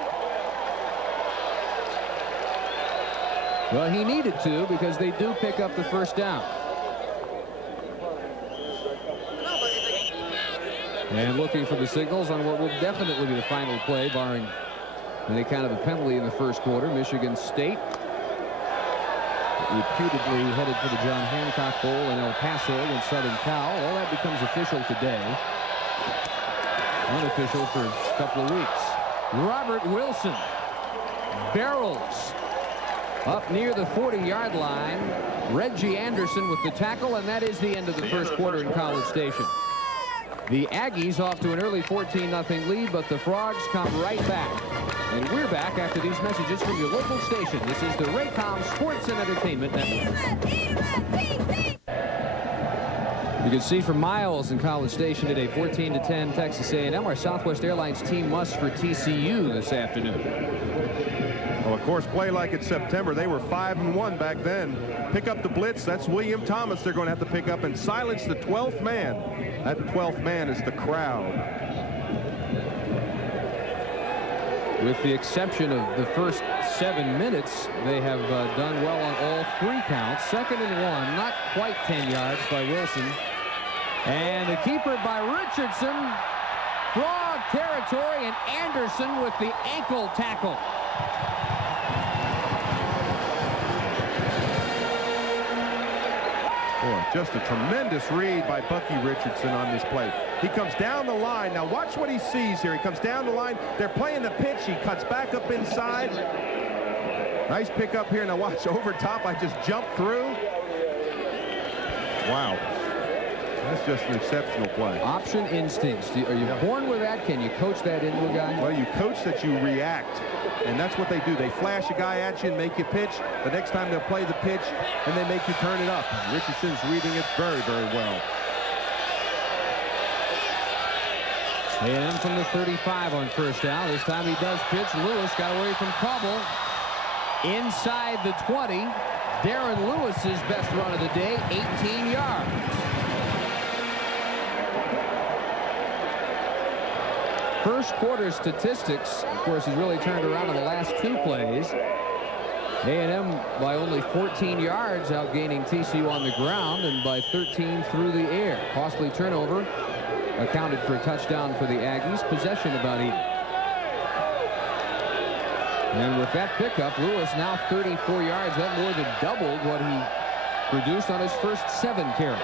Well, he needed to because they do pick up the first down. And looking for the signals on what will definitely be the final play, barring any kind of a penalty in the first quarter. Michigan State reputedly headed for the John Hancock Bowl in El Paso in Southern Cal. All that becomes official today. Unofficial for a couple of weeks. Robert Wilson barrels up near the 40-yard line. Reggie Anderson with the tackle, and that is the end of the first quarter in College Station. The Aggies off to an early 14-0 lead, but the Frogs come right back. And we're back after these messages from your local station. This is the Raycom Sports and Entertainment Network. You can see for miles in College Station today, 14-10 Texas A&M. Our Southwest Airlines team must for TCU this afternoon. Well, of course, play like it's September. They were 5-1 back then. Pick up the blitz. That's William Thomas they're going to have to pick up and silence the 12th man. That 12th man is the crowd. With the exception of the first 7 minutes, they have done well on all 3 counts. 2nd and 1, not quite 10 yards by Wilson. And the keeper by Richardson. Frog territory, and Anderson with the ankle tackle. Boy, just a tremendous read by Bucky Richardson on this play. He comes down the line. Now watch what he sees here. He comes down the line. They're playing the pitch. He cuts back up inside. Nice pick up here. Now watch over top. I just jumped through. Wow. That's just an exceptional play. Option instincts. Are you born with that? Can you coach that into a guy? Well, you coach that you react. And that's what they do. They flash a guy at you and make you pitch. The next time they'll play the pitch and they make you turn it up. Richardson's reading it very, very well. A&M from the 35 on first down. This time he does pitch. Lewis got away from Cobble. Inside the 20. Darren Lewis's best run of the day, 18 yards. First quarter statistics, of course, has really turned around in the last 2 plays. A&M by only 14 yards, outgaining TCU on the ground, and by 13 through the air. Costly turnover accounted for a touchdown for the Aggies. Possession about even. And with that pickup, Lewis now 34 yards. That more than doubled what he produced on his first 7 carries.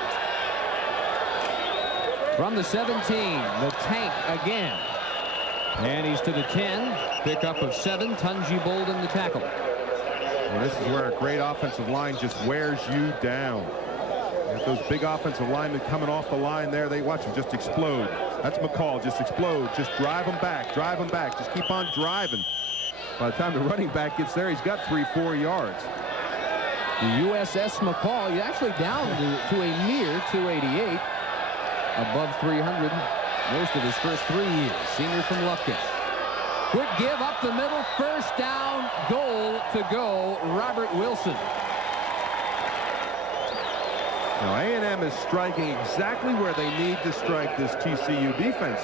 From the 17, the tank again. And he's to the 10. Pickup of 7. Tunji Bolden the tackle. Well, this is where a great offensive line just wears you down. Got those big offensive linemen coming off the line there. They watch them just explode. That's McCall. Just explode. Just drive them back. Drive them back. Just keep on driving. By the time the running back gets there, he's got 3-4 yards. The USS McCall, he's actually down to a mere 288. Above 300 most of his first 3 years. Senior from Lufkin. Quick give up the middle. First down. Goal to go. Robert Wilson. Now A&M is striking exactly where they need to strike this TCU defense.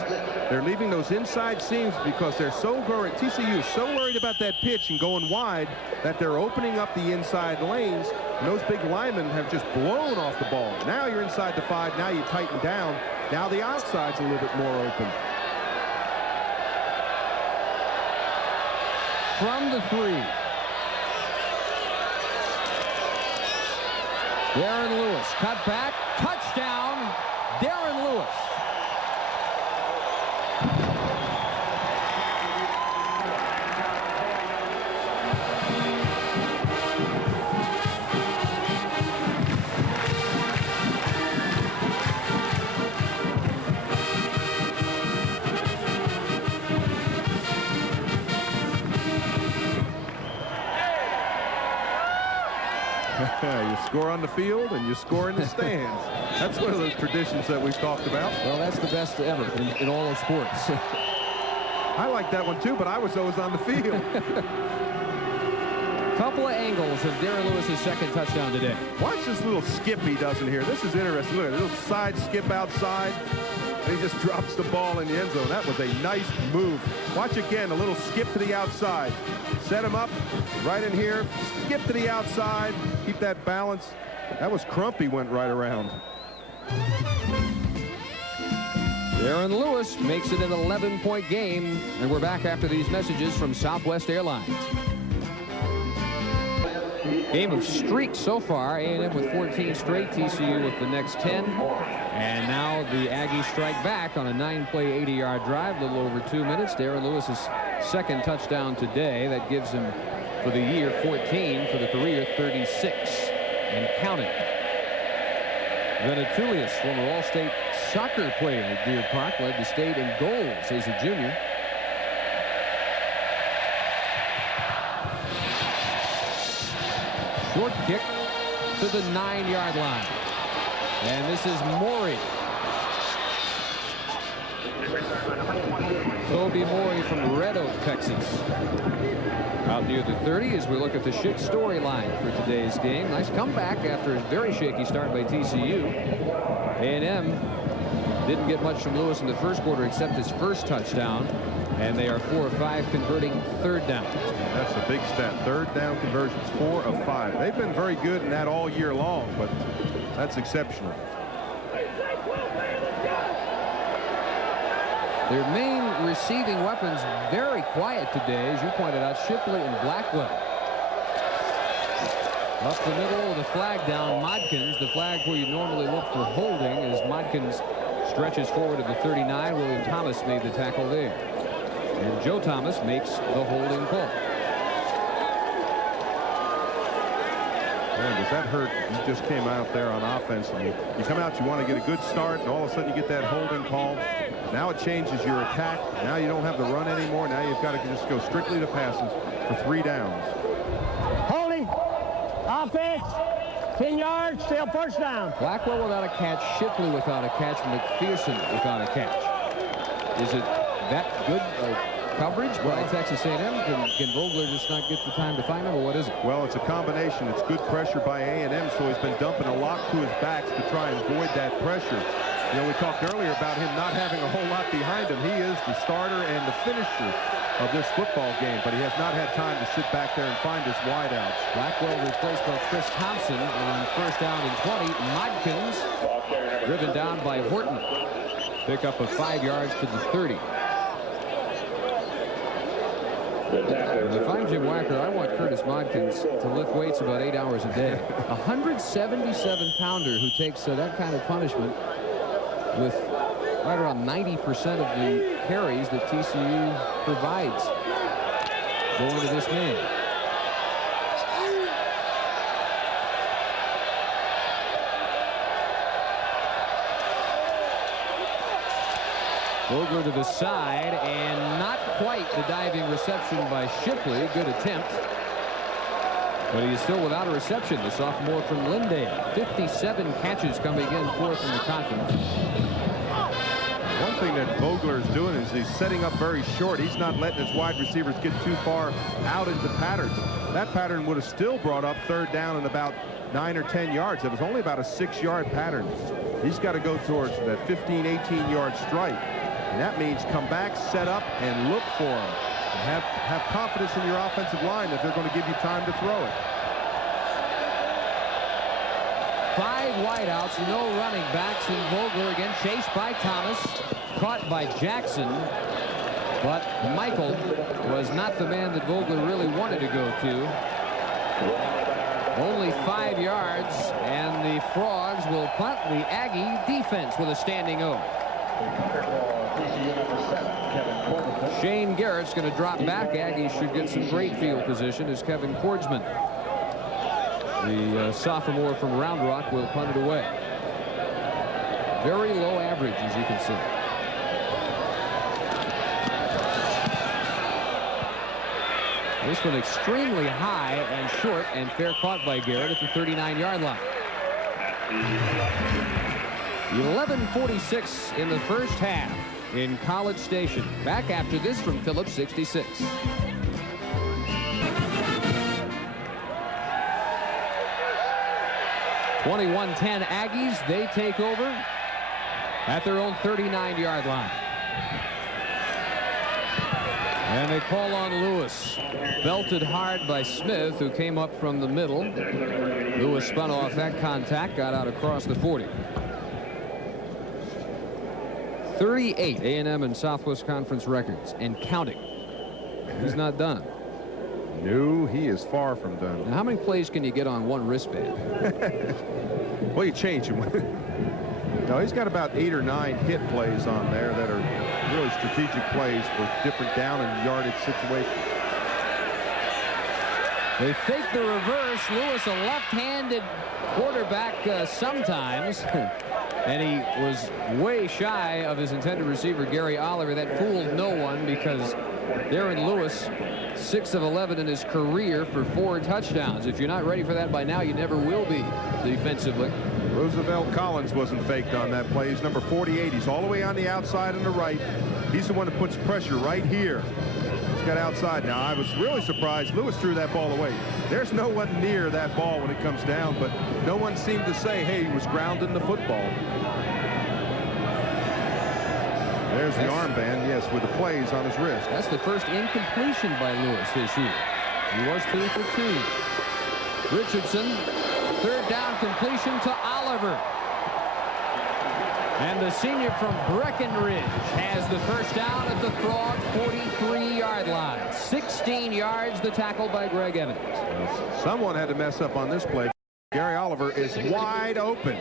They're leaving those inside seams because they're so worried. TCU is so worried about that pitch and going wide that they're opening up the inside lanes. And those big linemen have just blown off the ball. Now you're inside the 5. Now you tighten down. Now the outside's a little bit more open. From the 3. Darren Lewis, cut back, touchdown, Darren Lewis. You score on the field and you score in the stands. That's one of those traditions that we've talked about. Well, that's the best ever in all of sports. I like that one too, but I was always on the field. Couple of angles of Darren Lewis's second touchdown today. Watch this little skip he does in here. This is interesting. Look at a little side skip outside. And he just drops the ball in the end zone. That was a nice move. Watch again, a little skip to the outside. Set him up right in here. Skip to the outside. Keep that balance. That was Crumpy went right around. Darren Lewis makes it an 11-point game. And we're back after these messages from Southwest Airlines. Game of streak so far. A&M with 14 straight. TCU with the next 10. And now the Aggies strike back on a 9-play, 80-yard drive. A little over 2 minutes. Darren Lewis's second touchdown today. That gives him, for the year, 14. For the career, 36. And counting. Venetoulias, former All-State soccer player at Deer Park, led the state in goals as a junior. Short kick to the 9-yard line. And this is Morey. Toby Morey from Red Oak, Texas. Out near the 30 as we look at the storyline for today's game. Nice comeback after a very shaky start by TCU. A&M didn't get much from Lewis in the first quarter except his first touchdown. And they are 4 of 5 converting third down. That's a big stat. Third down conversions, 4 of 5. They've been very good in that all year long, but that's exceptional. Their main receiving weapons very quiet today, as you pointed out, Shipley and Blackwell. Up the middle, the flag down, Modkins. The flag where you normally look for holding as Modkins stretches forward to the 39. William Thomas made the tackle there. And Joe Thomas makes the holding call. Man, does that hurt? You just came out there on offense, and you come out, you want to get a good start, and all of a sudden you get that holding call. Now it changes your attack. Now you don't have the run anymore. Now you've got to just go strictly to passes for 3 downs. Holding. Offense. 10 yards. Still first down. Blackwell without a catch. Shipley without a catch. McPherson without a catch. Is it that good coverage by Texas A&M? Can Vogler just not get the time to find him, or what is it? Well, it's a combination. It's good pressure by A&M, so he's been dumping a lot to his backs to try and avoid that pressure. You know, we talked earlier about him not having a whole lot behind him. He is the starter and the finisher of this football game, but he has not had time to sit back there and find his wideouts. Blackwell replaced by Chris Thompson on first down and 20. Modkins driven down by Horton. Pick up of 5 yards to the 30. And if I'm Jim Wacker, I want Curtis Modkins to lift weights about 8 hours a day. A 177-pounder who takes that kind of punishment with right around 90% of the carries that TCU provides going to this man. Vogler to the side, and not quite the diving reception by Shipley. Good attempt. But he is still without a reception. The sophomore from Lindale. 57 catches coming in fourth in the conference. One thing that Vogler is doing is he's setting up very short. He's not letting his wide receivers get too far out into patterns. That pattern would have still brought up third down in about 9 or 10 yards. It was only about a 6-yard pattern. He's got to go towards that 15, 18-yard strike. And that means come back, set up, and look for him. And have confidence in your offensive line that they're going to give you time to throw it. 5 wideouts, no running backs, and Vogler again chased by Thomas, caught by Jackson. But Michael was not the man that Vogler really wanted to go to. Only 5 yards, and the Frogs will punt the Aggie defense with a standing O. Shane Garrett's going to drop back. Aggies should get some great field position as Kevin Kordsman, the sophomore from Round Rock, will punt it away. Very low average, as you can see. This one extremely high and short, and fair caught by Garrett at the 39-yard line. 11:46 in the first half in College Station. Back after this from Phillips 66. (21-10) Aggies. They take over at their own 39-yard line. And they call on Lewis. Belted hard by Smith, who came up from the middle. Lewis spun off that contact, got out across the 40. 38 A&M and Southwest Conference records, and counting. He's not done. No, he is far from done. Now, how many plays can you get on one wristband? Well, you change him. No, he's got about 8 or 9 hit plays on there that are really strategic plays for different down and yardage situations. They fake the reverse. Lewis, a left-handed quarterback sometimes. And he was way shy of his intended receiver, Gary Oliver. That fooled no one because Darren Lewis, 6 of 11 in his career for 4 touchdowns. If you're not ready for that by now, you never will be defensively. Roosevelt Collins wasn't faked on that play. He's number 48. He's all the way on the outside and the right. He's the one that puts pressure right here. He's got outside. Now, I was really surprised Lewis threw that ball away. There's no one near that ball when it comes down, but no one seemed to say, hey, he was grounding the football. There's the armband, yes, with the plays on his wrist. That's the first incompletion by Lewis this year. He was 2 for 2. Richardson, 3rd down completion to Oliver. And the senior from Breckenridge has the first down at the Frog 43-yard line. 16 yards, the tackle by Greg Evans. Someone had to mess up on this play. Gary Oliver is wide open.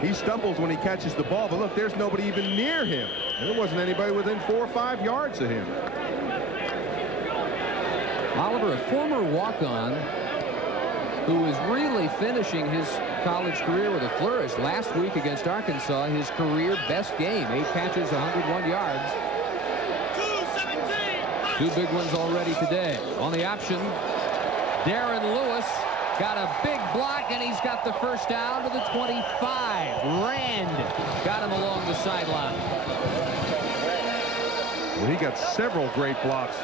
He stumbles when he catches the ball, but look, there's nobody even near him. There wasn't anybody within 4 or 5 yards of him. Oliver, a former walk-on who is really finishing his college career with a flourish. Last week against Arkansas, his career best game. 8 catches, 101 yards. 2 big ones already today. On the option, Darren Lewis got a big block, and he's got the first down to the 25. Rand got him along the sideline. Well, he got several great blocks.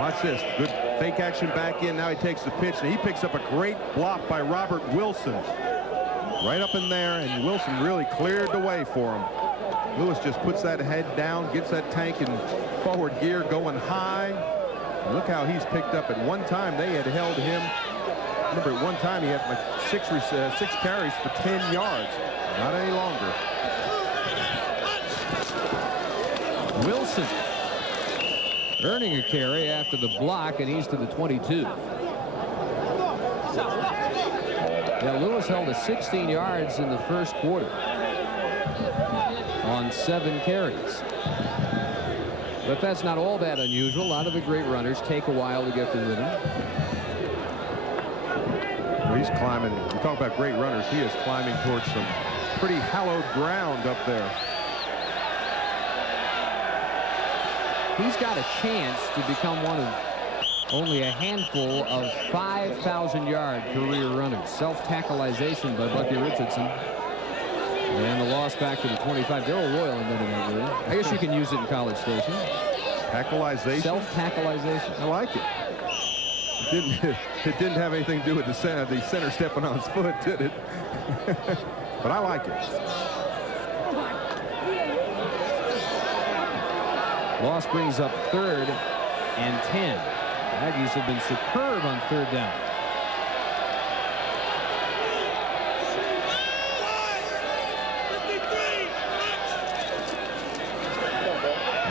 Watch this. Good fake action back in. Now he takes the pitch, and he picks up a great block by Robert Wilson. Right up in there, and Wilson really cleared the way for him. Lewis just puts that head down, gets that tank in forward gear going high. And look how he's picked up. At one time, they had held him. Remember, at one time, he had like 6 carries for 10 yards. Not any longer. Wilson earning a carry after the block, and he's to the 22. Yeah, Lewis held to 16 yards in the first quarter on 7 carries. But that's not all that unusual. A lot of the great runners take a while to get the rhythm. Well, he's climbing. You talk about great runners. He is climbing towards some pretty hallowed ground up there. He's got a chance to become one of only a handful of 5,000-yard career runners. Self-tackleization by Bucky Richardson. And the loss back to the 25. Darrell Royal invented that word. I guess you can use it in College Station. Tackleization? Self-tackleization. I like it. It didn't have anything to do with the center stepping on his foot, did it? But I like it. Loss brings up 3rd and 10. Aggies have been superb on 3rd down.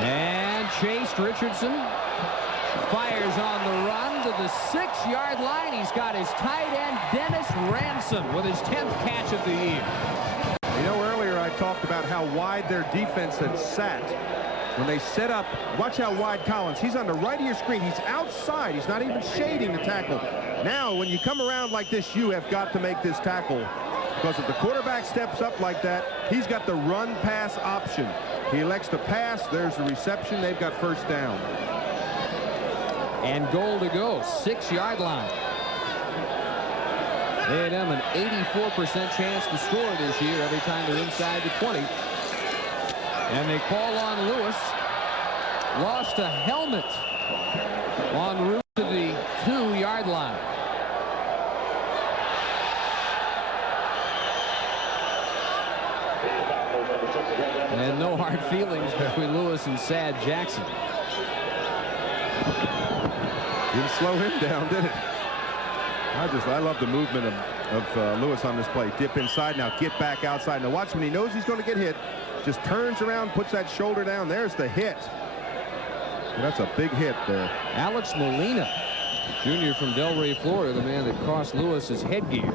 And chased Richardson. Fires on the run to the 6-yard line. He's got his tight end, Dennis Ransom, with his 10th catch of the year. You know, earlier I talked about how wide their defense had sat. When they set up, watch how wide Collins. He's on the right of your screen. He's outside. He's not even shading the tackle. Now, when you come around like this, you have got to make this tackle. Because if the quarterback steps up like that, he's got the run-pass option. He elects to pass. There's the reception. They've got first down. And goal to go, 6-yard line. A&M an 84% chance to score this year every time they're inside the 20. And they call on Lewis. Lost a helmet en route to the 2-yard line. And no hard feelings between Lewis and Sad Jackson. Didn't slow him down, did it? I love the movement of Lewis on this play. Dip inside, now get back outside. Now watch when he knows he's going to get hit. Just turns around, puts that shoulder down. There's the hit. And that's a big hit there. Alex Molina, junior from Delray, Florida, the man that cost Lewis his headgear.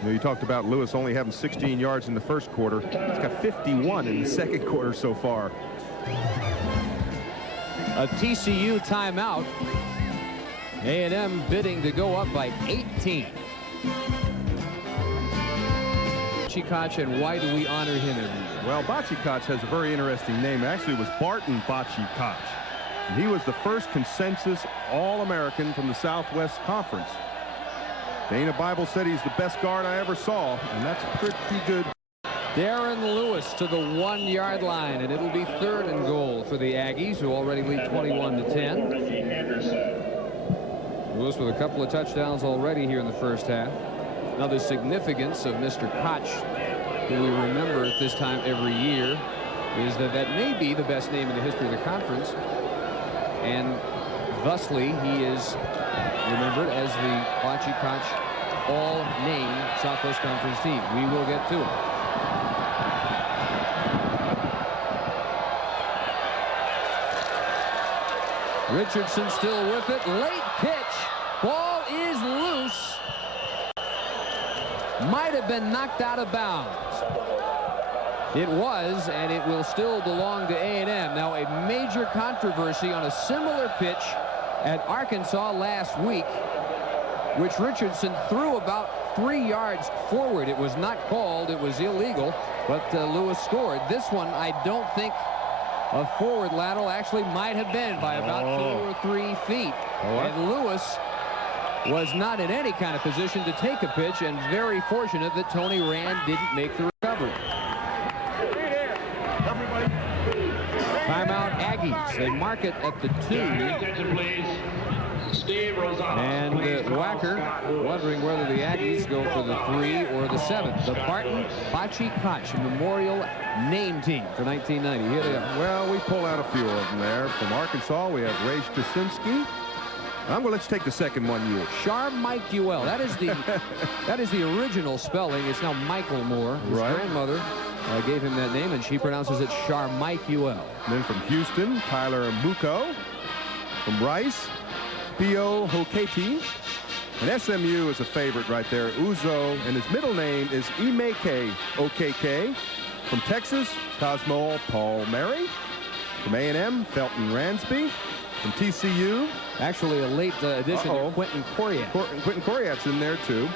You know, you talked about Lewis only having 16 yards in the first quarter. He's got 51 in the second quarter so far. A TCU timeout. A&M bidding to go up by 18. Bachikoch, and why do we honor him every year? Well, Bachikoch has a very interesting name. Actually, it was Barton Bachikoch. And he was the first consensus All-American from the Southwest Conference. Dana Bible said he's the best guard I ever saw, and that's pretty good. Darren Lewis to the 1-yard line, and it'll be 3rd and goal for the Aggies, who already lead 21-10. Lewis with a couple of touchdowns already here in the first half. Now the significance of Mr. Koch, who we remember at this time every year, is that that may be the best name in the history of the conference, and thusly he is remembered as the Bachikoch all-name Southwest Conference team. We will get to it. Richardson still with it. Late pitch. Ball is loose. Might have been knocked out of bounds. It was, and it will still belong to A&M. Now, a major controversy on a similar pitch at Arkansas last week, which Richardson threw about 3 yards forward. It was not called. It was illegal, but Lewis scored. This one, I don't think a forward lateral, actually might have been by about 2 or 3 feet. And Lewis was not in any kind of position to take a pitch, and very fortunate that Tony Rand didn't make the recovery. Timeout Aggies. They mark it at the 2. And Wacker wondering whether the Aggies go for the 3 or the 7. The Barton Bachikoch Memorial Name Team for 1990. Here they are. Well, we pull out a few of them there. From Arkansas, we have Ray Straczynski. I'm going to let you take the second one, you. Charmichael. That is the original spelling. It's now Michael Moore. His grandmother gave him that name, and she pronounces it Charmichael. Then from Houston, Tyler Muko. From Rice, Pio Hoketi. And SMU is a favorite right there, Uzo, and his middle name is Imeke Okeke. From Texas, Cosmo Palmieri. From A&M, Felton Ransby. From TCU, actually a late addition to Quentin Coriat. Quentin Coriat's in there too.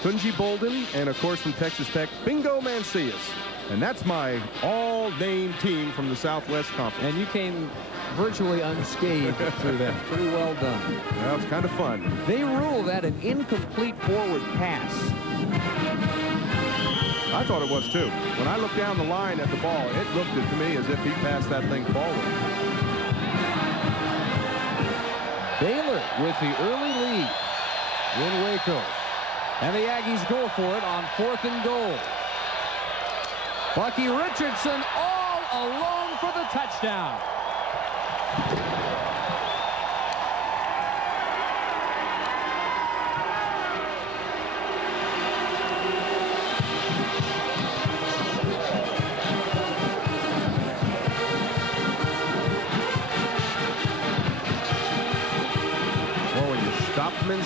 Tunji Bolden, and of course from Texas Tech, Bingo Mancias. And that's my all-name team from the Southwest Conference. And you came virtually unscathed through that. Pretty well done. Well, it's kind of fun. They rule that an incomplete forward pass. I thought it was too. When I looked down the line at the ball, it looked to me as if he passed that thing forward. Baylor with the early lead in Waco. And the Aggies go for it on 4th and goal. Bucky Richardson all alone for the touchdown.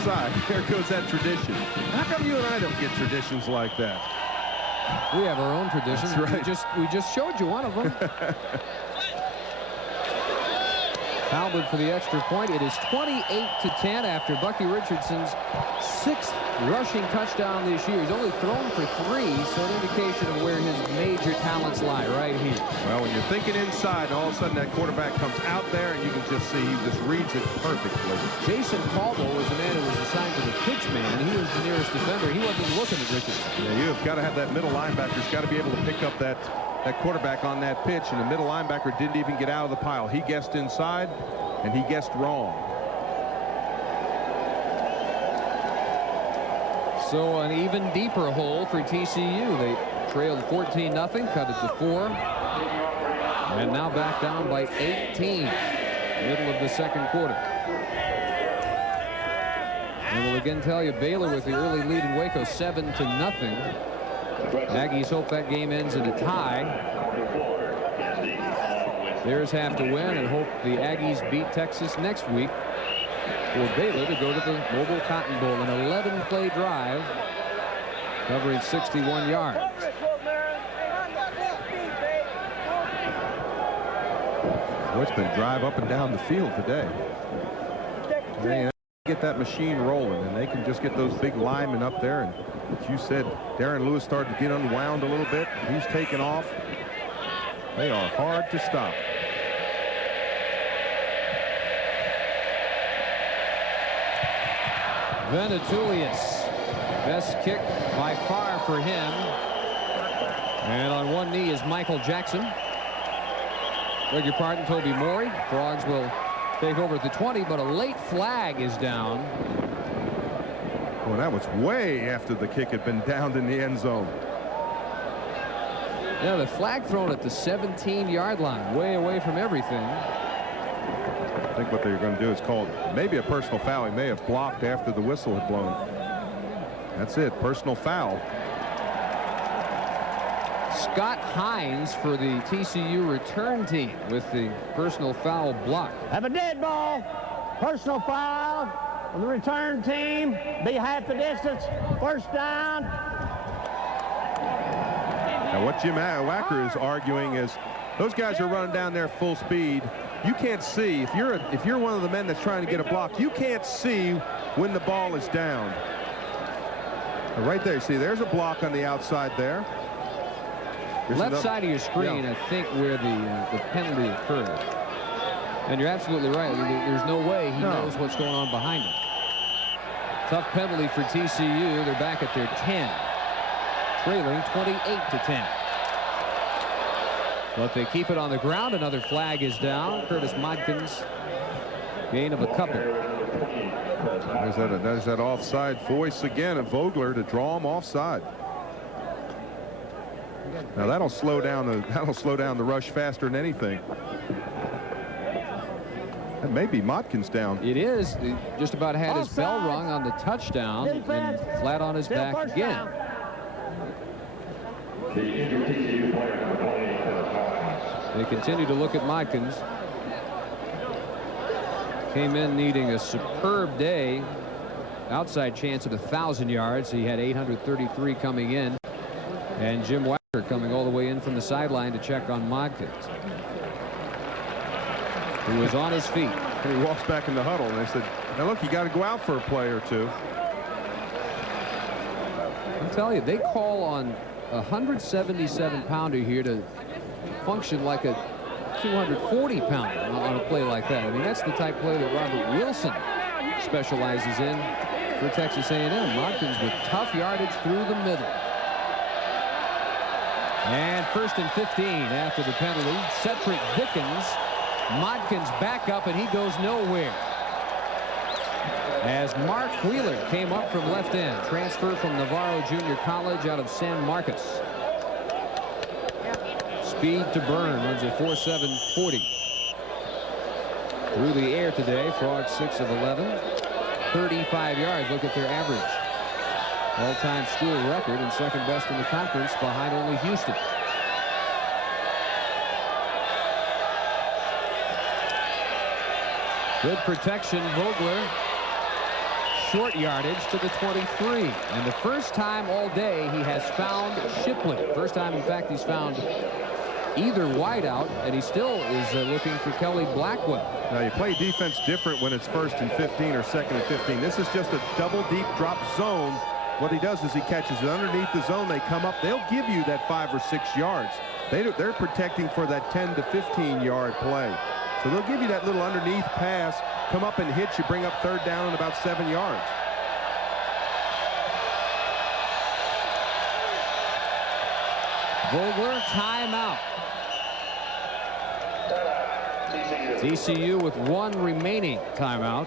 inside. There goes that tradition. How come you and I don't get traditions like that? We have our own traditions. That's right. We just showed you one of them. Talbot for the extra point. It is 28-10 after Bucky Richardson's 6th rushing touchdown this year. He's only thrown for 3, so an indication of where his major talents lie right here. Well, when you're thinking inside, and all of a sudden that quarterback comes out there, and you can just see he just reads it perfectly. Jason Caldwell was the man who was assigned to the pitch man. He was the nearest defender. He wasn't looking at Richardson. Yeah, you've got to have that middle linebacker's got to be able to pick up that quarterback on that pitch, and the middle linebacker didn't even get out of the pile. He guessed inside, and he guessed wrong. So an even deeper hole for TCU. They trailed 14-0, cut it to 4, and now back down by 18. Middle of the second quarter. And we'll again tell you, Baylor with the early lead in Waco, 7-0. Aggies hope that game ends in a tie. Bears have to win and hope the Aggies beat Texas next week for Baylor to go to the Mobile Cotton Bowl. An 11-play drive covering 61 yards. Well, it's been drive up and down the field today. They get that machine rolling, and they can just get those big linemen up there. And as you said, Darren Lewis started to get unwound a little bit. He's taken off. They are hard to stop. Venetoulias, best kick by far for him. And on one knee is Michael Jackson. Beg your pardon, Toby Morey. Frogs will take over at the 20, but a late flag is down. Well, that was way after the kick had been downed in the end zone. Yeah, the flag thrown at the 17-yard line, way away from everything. I think what they're going to do is call maybe a personal foul. He may have blocked after the whistle had blown. That's it, personal foul. Scott Hines for the TCU return team with the personal foul block. Have a dead ball. Personal foul on the return team. Be half the distance. First down. Now what Jim Wacker is arguing is those guys are running down there full speed. You can't see if you're one of the men that's trying to get a block. You can't see when the ball is down. Right there, see, there's a block on the outside there. There's Left another side of your screen, yeah. I think, where the penalty occurred. And you're absolutely right. There's no way he knows what's going on behind him. Tough penalty for TCU. They're back at their 10, trailing 28-10. But they keep it on the ground. Another flag is down. Curtis Modkins, gain of a couple. There's that offside voice again of Vogler to draw him offside. Now that'll slow down the rush faster than anything. That may be Modkins down. It is. He just about had his bell rung on the touchdown and flat on his back again. They continue to look at Modkins. Came in needing a superb day. Outside chance at 1,000 yards. He had 833 coming in. And Jim Wacker coming all the way in from the sideline to check on Modkins, who was on his feet. And he walks back in the huddle, and they said, now look, you got to go out for a play or two. I'm telling you, they call on a 177-pounder here to function like a 240-pounder on a play like that. I mean, that's the type of play that Robert Wilson specializes in for Texas A&M. Modkins with tough yardage through the middle. And 1st and 15 after the penalty. Cedric Dickens, Modkins back up, and he goes nowhere. As Mark Wheeler came up from left end, transfer from Navarro Junior College out of San Marcos. Speed to burn, runs a 4.740. Through the air today, Frogs 6 of 11, 35 yards. Look at their average. All-time school record and second best in the conference behind only Houston. Good protection. Vogler short yardage to the 23. And the first time all day he has found Shipley. First time, in fact, he's found either wideout, and he still is looking for Kelly Blackwell. Now, you play defense different when it's 1st and 15 or 2nd and 15. This is just a double deep drop zone. What he does is he catches it underneath the zone. They come up. They'll give you that 5 or 6 yards. They're protecting for that 10 to 15-yard play. So they'll give you that little underneath pass, come up and hit you, bring up 3rd down and about 7 yards. Vogler, timeout. TCU with 1 remaining timeout.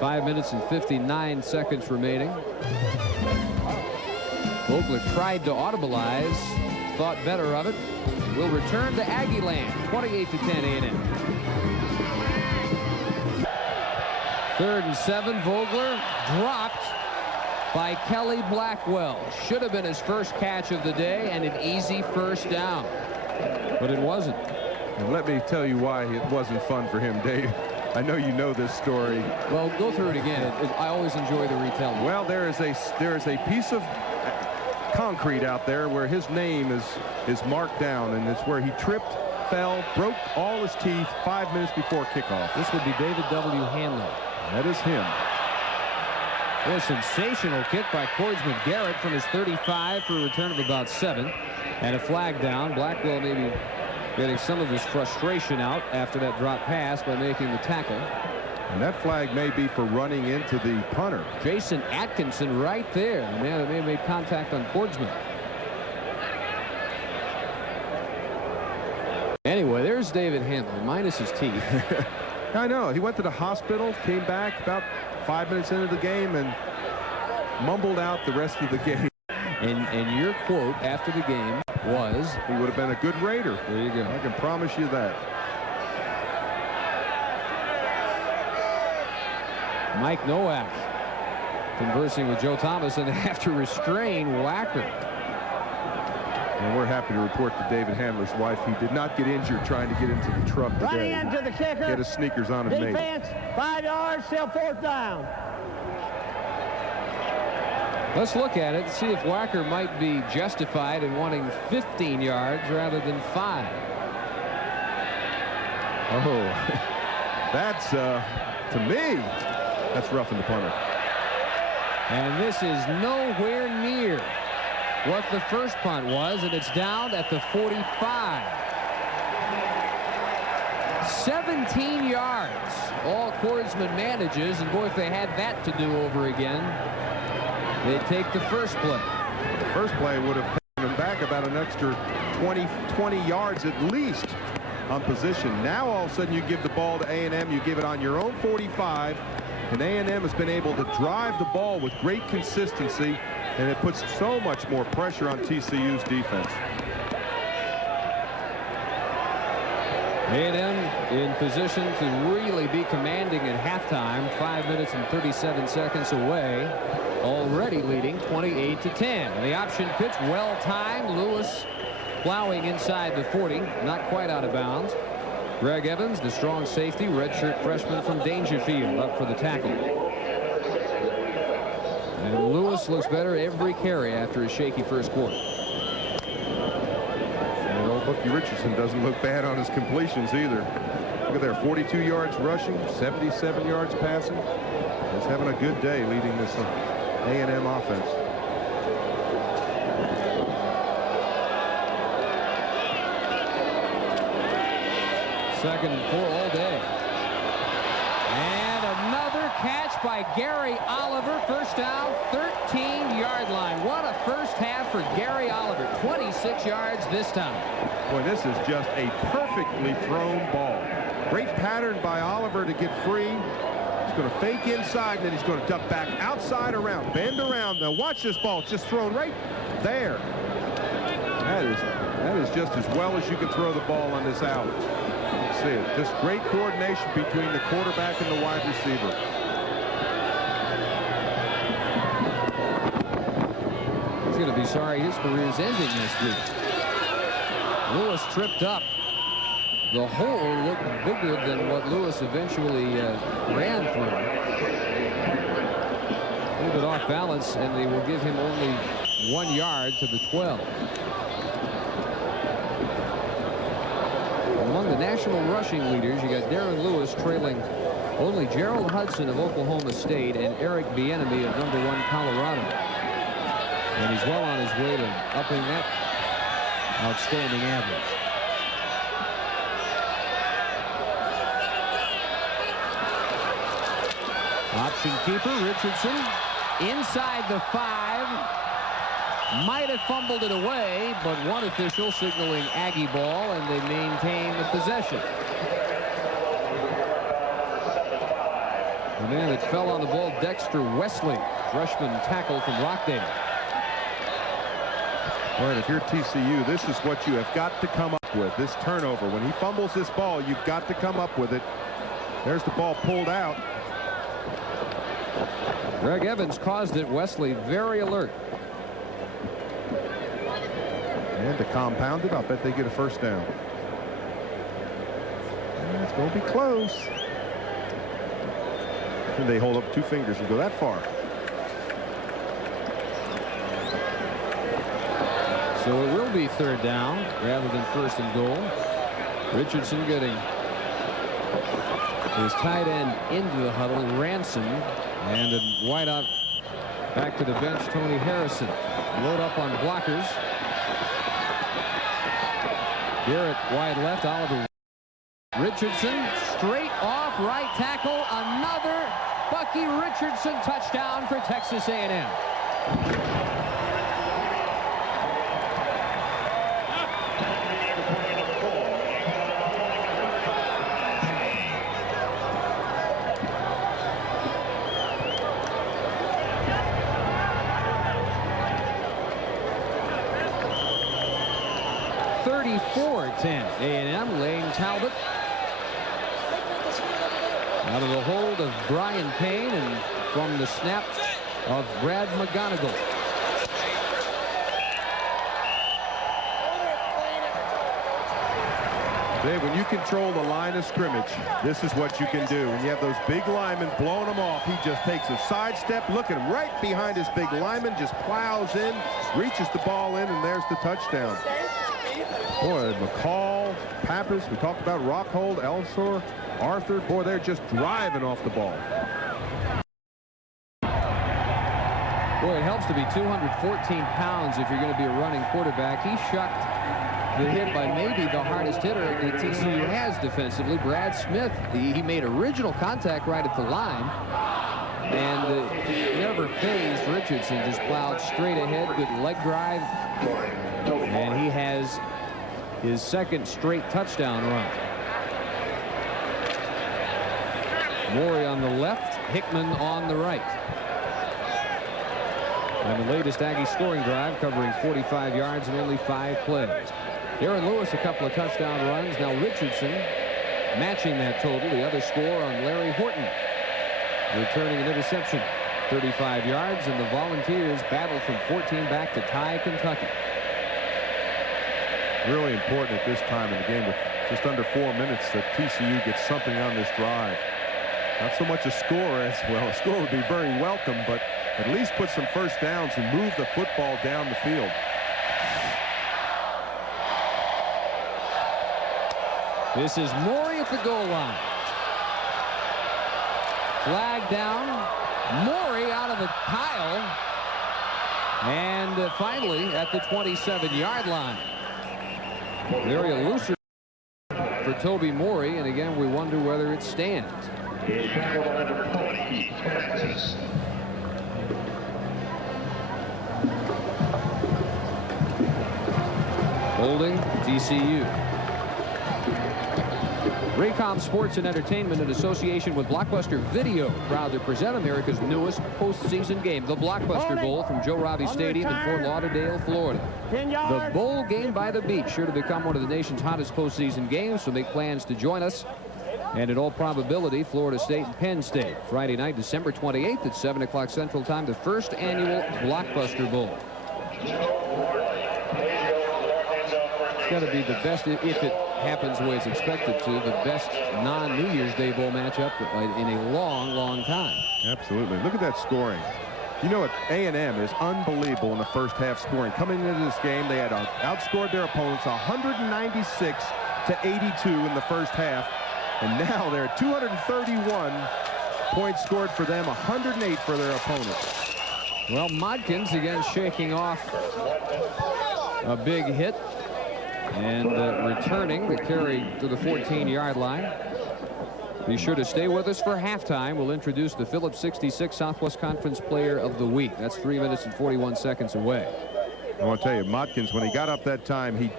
5 minutes and 59 seconds remaining. Vogler tried to audibilize, thought better of it. Will return to Aggie land. 28-10 A&M. 3rd and 7. Vogler dropped by Kelly Blackwell. Should have been his first catch of the day and an easy 1st down. But it wasn't. And let me tell you why it wasn't fun for him, Dave. I know you know this story. Well, go through it again. I always enjoy the retelling. Well, there is a piece of concrete out there where his name is marked down, and it's where he tripped, fell, broke all his teeth 5 minutes before kickoff. This would be David W. Hanley. That is him. A sensational kick by Cordsman Garrett from his 35 for a return of about 7. And a flag down. Blackwell maybe getting some of his frustration out after that drop pass by making the tackle. And that flag may be for running into the punter. Jason Atkinson right there. The man that may have made contact on Cordsman. Anyway, there's David Hanley, minus his teeth. I know. He went to the hospital, came back about 5 minutes into the game, and mumbled out the rest of the game. And your quote after the game was, he would have been a good Raider. There you go. I can promise you that. Mike Nowak conversing with Joe Thomas, and have to restrain Wacker. And we're happy to report to David Handler's wife, he did not get injured trying to get into the truck today. Running into the kicker. Get his sneakers on and made it. Defense, 5 yards, still 4th down. Let's look at it, see if Wacker might be justified in wanting 15 yards rather than 5. Oh, that's, to me, that's roughing the punter. And this is nowhere near what the first punt was, and it's down at the 45. 17 yards. All Cordsman manages, and boy, if they had that to do over again, they'd take the first play. The first play would have taken them back about an extra 20 yards at least on position. Now all of a sudden you give the ball to A&M, you give it on your own 45, and A&M has been able to drive the ball with great consistency, and it puts so much more pressure on TCU's defense. A&M in position to really be commanding at halftime. 5 minutes and 37 seconds away. Already leading 28-10. The option pitch well timed. Lewis plowing inside the 40. Not quite out of bounds. Greg Evans, the strong safety, redshirt freshman from Dangerfield, up for the tackle. And Lewis looks better every carry after a shaky first quarter. And old Bookie Richardson doesn't look bad on his completions either. Look at there, 42 yards rushing, 77 yards passing. He's having a good day leading this A&M offense. Second and 4 all day. And another catch by Gary Oliver. First down, 13-yard line. What a first half for Gary Oliver. 26 yards this time. Boy, this is just a perfectly thrown ball. Great pattern by Oliver to get free. He's going to fake inside, and then he's going to duck back outside around, bend around. Now watch this ball. It's just thrown right there. That is just as well as you can throw the ball on this out. See it. Just great coordination between the quarterback and the wide receiver. He's going to be sorry his career's ending this week. Lewis tripped up. the hole looked bigger than what Lewis eventually ran through. A little bit off balance, and they will give him only 1 yard to the 12. Among the national rushing leaders, you got Darren Lewis trailing only Gerald Hudson of Oklahoma State and Eric Bieniemy of #1 Colorado. And he's well on his way to upping that outstanding average. Option keeper Richardson inside the 5. Might have fumbled it away, but one official signaling Aggie ball, and they maintain the possession. The man that fell on the ball, Dexter Wesley, freshman tackle from Rockdale. All right, if you're TCU, this is what you have got to come up with, this turnover. When he fumbles this ball, you've got to come up with it. There's the ball pulled out. Greg Evans caused it. Wesley very alert. And to compound it, I'll bet they get a first down. And it's going to be close. And they hold up 2 fingers and go that far. So it will be 3rd down rather than 1st and goal. Richardson getting his tight end into the huddle, Ransom, and a wideout back to the bench, Tony Harrison. Load up on blockers. Garrett wide left, Oliver Richardson straight off right tackle. Another Bucky Richardson touchdown for Texas A&M. A&M. Lane Talbot out of the hold of Brian Payne and from the snap of Brad McGonigal. Dave, when you control the line of scrimmage, this is what you can do. When you have those big linemen blowing them off, he just takes a sidestep, looking right behind his big lineman, just plows in, reaches the ball in, and there's the touchdown. Boy, McCall, Pappas, we talked about Rockhold, Elsor, Arthur. Boy, they're just driving off the ball. Boy, it helps to be 214 pounds if you're going to be a running quarterback. He shucked the hit by maybe the hardest hitter that TCU has defensively, Brad Smith. He made original contact right at the line, and never phased Richardson. Just plowed straight ahead, good leg drive, and he has his 2nd straight touchdown run. Morey on the left, Hickman on the right. And the latest Aggie scoring drive covering 45 yards in only 5 plays. Darren Lewis a couple of touchdown runs. Now Richardson matching that total. The other score on Larry Horton returning an interception. 35 yards, and the Volunteers battle from 14 back to tie Kentucky. Really important at this time in the game, with just under 4 minutes, that TCU gets something on this drive. Not so much a score as well. A score would be very welcome, but at least put some first downs and move the football down the field. This is Morey at the goal line. Flag down. Morey out of the pile. And finally at the 27-yard line. Very elusive for Toby Morey, and again we wonder whether it stands. Holding TCU. Raycom Sports and Entertainment in association with Blockbuster Video proud to present America's newest postseason game, the Blockbuster Bowl from Joe Robbie Stadium in Fort Lauderdale, Florida. The bowl game by the beach, sure to become one of the nation's hottest postseason games, so make plans to join us. And in all probability, Florida State and Penn State. Friday night, December 28th at 7 o'clock Central Time, the first annual Blockbuster Bowl. got to be the best, if it happens the way it's expected to, the best non-New Year's Day Bowl matchup in a long, long time. Absolutely. Look at that scoring. You know what? A&M is unbelievable in the first half scoring. Coming into this game, they had outscored their opponents 196 to 82 in the first half. And now they're 231 points scored for them, 108 for their opponents. Well, Modkins again shaking off a big hit and returning the carry to the 14-yard line. Be sure to stay with us for halftime. We'll introduce the Phillips 66 Southwest Conference Player of the Week. That's 3 minutes and 41 seconds away. I want to tell you, Modkins, when he got up that time, he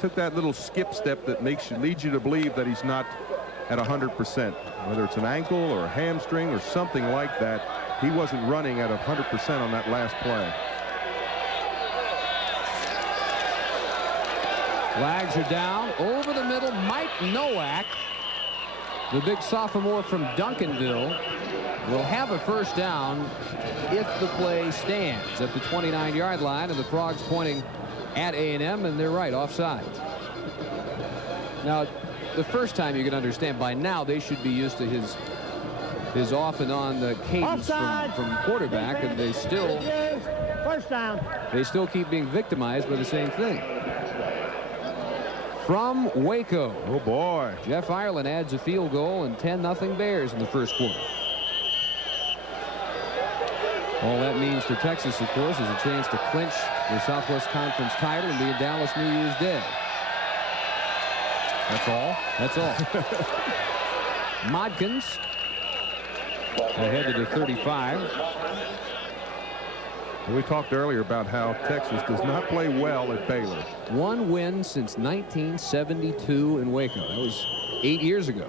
took that little skip step that leads you to believe that he's not at 100%. Whether it's an ankle or a hamstring or something like that, he wasn't running at 100% on that last play. Flags are down. Over the middle, Mike Nowak, the big sophomore from Duncanville, will have a first down if the play stands at the 29-yard line, and the Frogs pointing at A&M, and they're right, offside. Now, the first time you can understand, by now they should be used to his off and on the cadence from quarterback, and they still First down. They still keep being victimized by the same thing. From Waco. Oh, boy. Jeff Ireland adds a field goal, and 10-0 Bears in the first quarter. All that means for Texas, of course, is a chance to clinch the Southwest Conference title and be in Dallas New Year's Day. That's all? That's all. Modkins ahead to the 35. We talked earlier about how Texas does not play well at Baylor. One win since 1972 in Waco. That was 8 years ago.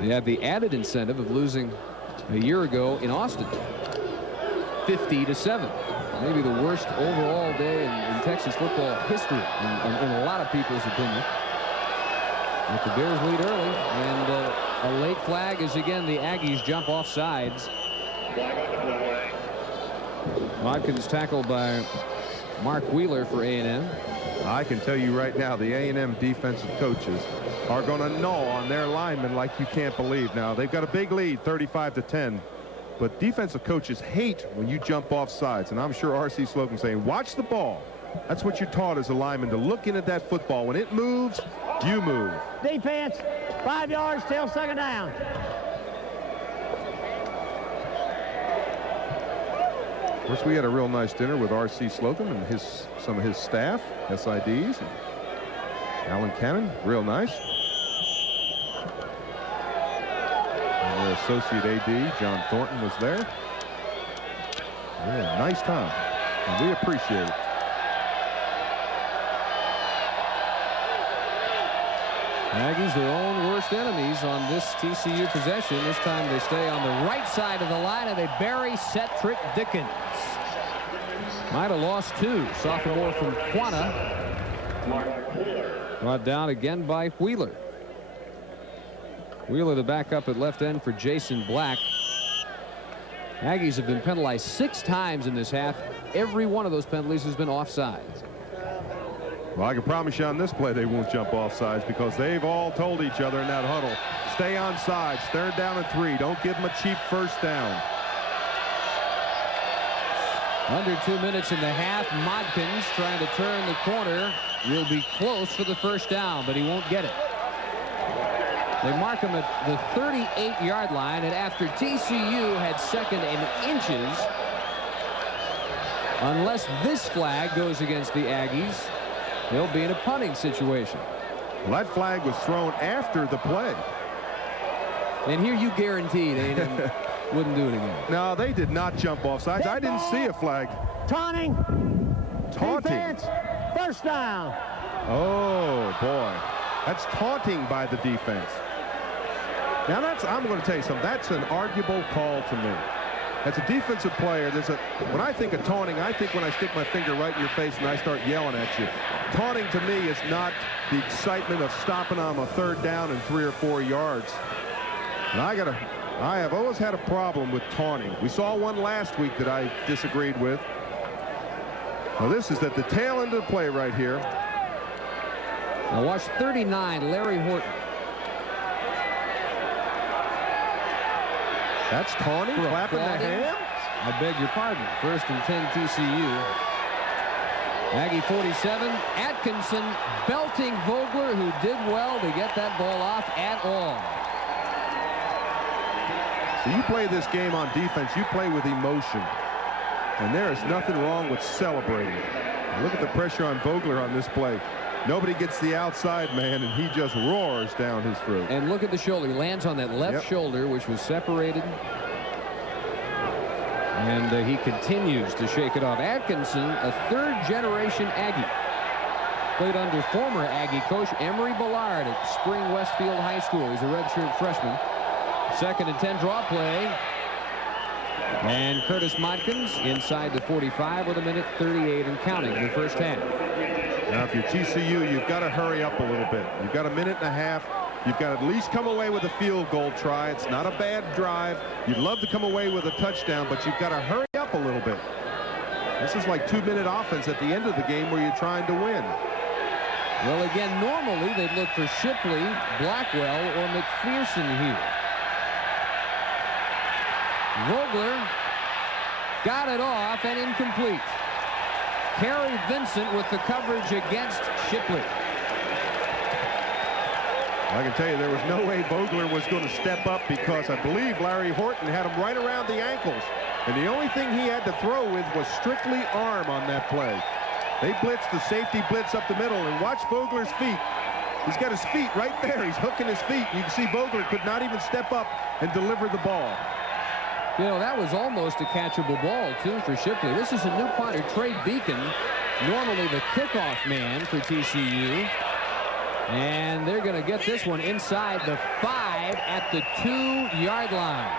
They had the added incentive of losing a year ago in Austin, 50-7. Maybe the worst overall day in Texas football history, in a lot of people's opinion. But the Bears lead early, and a late flag as again the Aggies jump off sides. Modkins tackled by Mark Wheeler for A&M. I can tell you right now, the A&M defensive coaches are going to gnaw on their linemen like you can't believe. Now, they've got a big lead, 35-10. But defensive coaches hate when you jump off sides. And I'm sure R.C. Slocum saying, watch the ball. That's what you're taught as a lineman, to look in at that football. When it moves, you move. Defense, 5 yards till second down. Of course, we had a real nice dinner with R.C. Slocum and some of his staff, SIDs. And Alan Cannon, real nice. And their associate AD, John Thornton, was there. Yeah, nice time, and we appreciate it. Aggies their own worst enemies on this TCU possession. This time they stay on the right side of the line, and they bury Cetrick Dickens. Might have lost two. Sophomore from Quanah. Brought down again by Wheeler. Wheeler the backup at left end for Jason Black. Aggies have been penalized 6 times in this half. Every one of those penalties has been offsides. Well, I can promise you on this play they won't jump off sides, because they've all told each other in that huddle, stay on sides, 3rd down and 3. Don't give them a cheap first down. Under 2 minutes in the half. Modkins trying to turn the corner. Will be close for the first down, but he won't get it. They mark him at the 38-yard line, and after TCU had second and inches, unless this flag goes against the Aggies, they'll be in a punting situation. Well, that flag was thrown after the play. And here you guaranteed A&M wouldn't do it again. No, they did not jump off sides. I didn't see a flag. Taunting. Taunting. Defense, first down. Oh, boy. That's taunting by the defense. Now, I'm going to tell you something. That's an arguable call to me. As a defensive player, when I think of taunting, I think when I stick my finger right in your face and I start yelling at you. Taunting to me is not the excitement of stopping on a 3rd down and 3 or 4 yards. And I have always had a problem with taunting. We saw one last week that I disagreed with. Well, this is at the tail end of the play right here. Now watch 39, Larry Horton. That's taunting, clapping the hands. I beg your pardon. 1st and 10 TCU. Aggie 47. Atkinson belting Vogler, who did well to get that ball off at all. So you play this game on defense, you play with emotion. And there is nothing wrong with celebrating. Look at the pressure on Vogler on this play. Nobody gets the outside man, and he just roars down his throat. And look at the shoulder. He lands on that left shoulder, which was separated. And he continues to shake it off. Atkinson, a 3rd-generation Aggie. Played under former Aggie coach Emery Ballard at Spring Westfield High School. He's a redshirt freshman. 2nd and 10 draw play. And Curtis Modkins inside the 45 with 1:38 and counting in the first half. Now, if you're TCU, you've got to hurry up a little bit. You've got 1.5 minutes. You've got to at least come away with a field goal try. It's not a bad drive. You'd love to come away with a touchdown, but you've got to hurry up a little bit. This is like 2-minute offense at the end of the game where you're trying to win. Well, again, normally they'd look for Shipley, Blackwell, or McPherson here. Vogler got it off and incomplete. Kerry Vincent with the coverage against Shipley. I can tell you there was no way Vogler was going to step up because I believe Larry Horton had him right around the ankles. And the only thing he had to throw with was strictly arm on that play. They blitzed the safety blitz up the middle, and watch Vogler's feet. He's got his feet right there. He's hooking his feet. You can see Vogler could not even step up and deliver the ball. You know, that was almost a catchable ball, too, for Shipley. This is a new punter, Trey Beacon, normally the kickoff man for TCU. And they're going to get this one inside the 5 at the 2-yard line.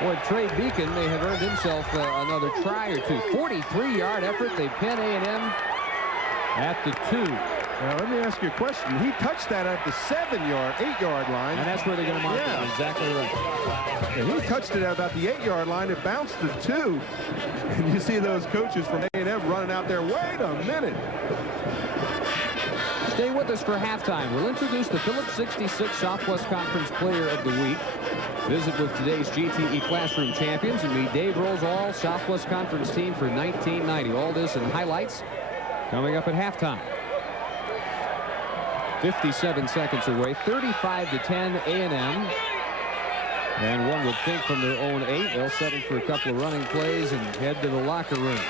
Boy, Trey Beacon may have earned himself another try or two. 43-yard effort. They pin A&M at the 2. Now, let me ask you a question. He touched that at the 8-yard line. And that's where they're going to mark it. Exactly right. And he touched it at about the 8-yard line. It bounced to 2. And you see those coaches from A&M running out there. Wait a minute. Stay with us for halftime. We'll introduce the Phillips 66 Southwest Conference Player of the Week. Visit with today's GTE Classroom champions and meet Dave Roll's all Southwest Conference team for 1990. All this and highlights coming up at halftime. 57 seconds away, 35-10 A&M. And one would think from their own 8, they'll settle for a couple of running plays and head to the locker room.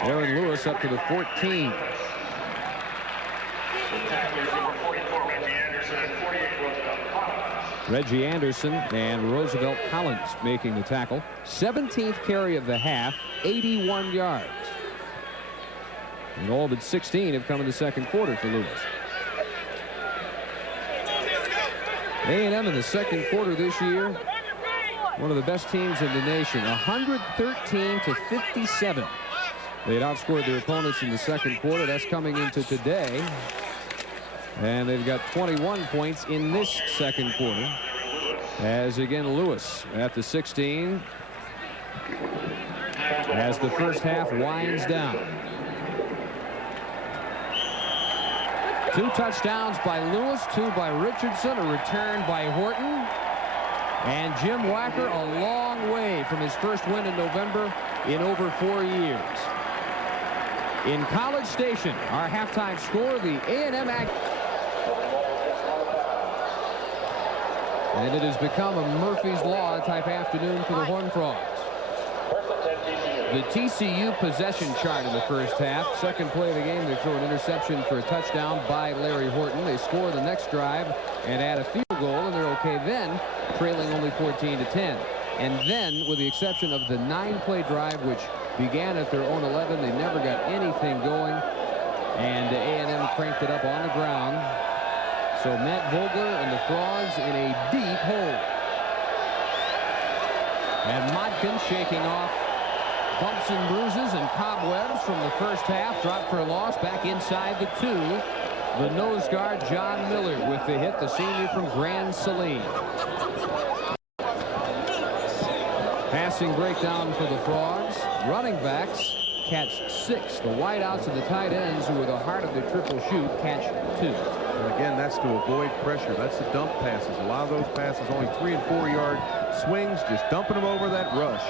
Aaron Lewis up to the 14. Reggie Anderson and Roosevelt Collins making the tackle. 17th carry of the half, 81 yards. And all but 16 have come in the second quarter for Lewis. A&M in the second quarter this year, one of the best teams in the nation, 113-57. They had outscored their opponents in the second quarter. That's coming into today. And they've got 21 points in this second quarter. As again, Lewis at the 16. As the first half winds down. 2 touchdowns by Lewis, 2 by Richardson, a return by Horton. And Jim Wacker a long way from his first win in November in over 4 years. In College Station, our halftime score, the A&M and it has become a Murphy's Law type afternoon for the Horned Frogs. The TCU possession chart in the first half. Second play of the game, they throw an interception for a touchdown by Larry Horton. They score the next drive and add a field goal, and they're okay then, trailing only 14-10. And then, with the exception of the 9-play drive, which began at their own 11, they never got anything going, and A&M cranked it up on the ground. So Matt Vogler and the Frogs in a deep hole. And Modkin shaking off bumps and bruises and cobwebs from the first half. Dropped for a loss back inside the 2. The nose guard, John Miller, with the hit, the senior from Grand Saline. Passing breakdown for the Frogs. running backs catch 6. The wideouts and the tight ends, who are the heart of the triple shoot, catch 2. And again, that's to avoid pressure. That's the dump passes. A lot of those passes, only 3 and 4 yard swings, just dumping them over that rush.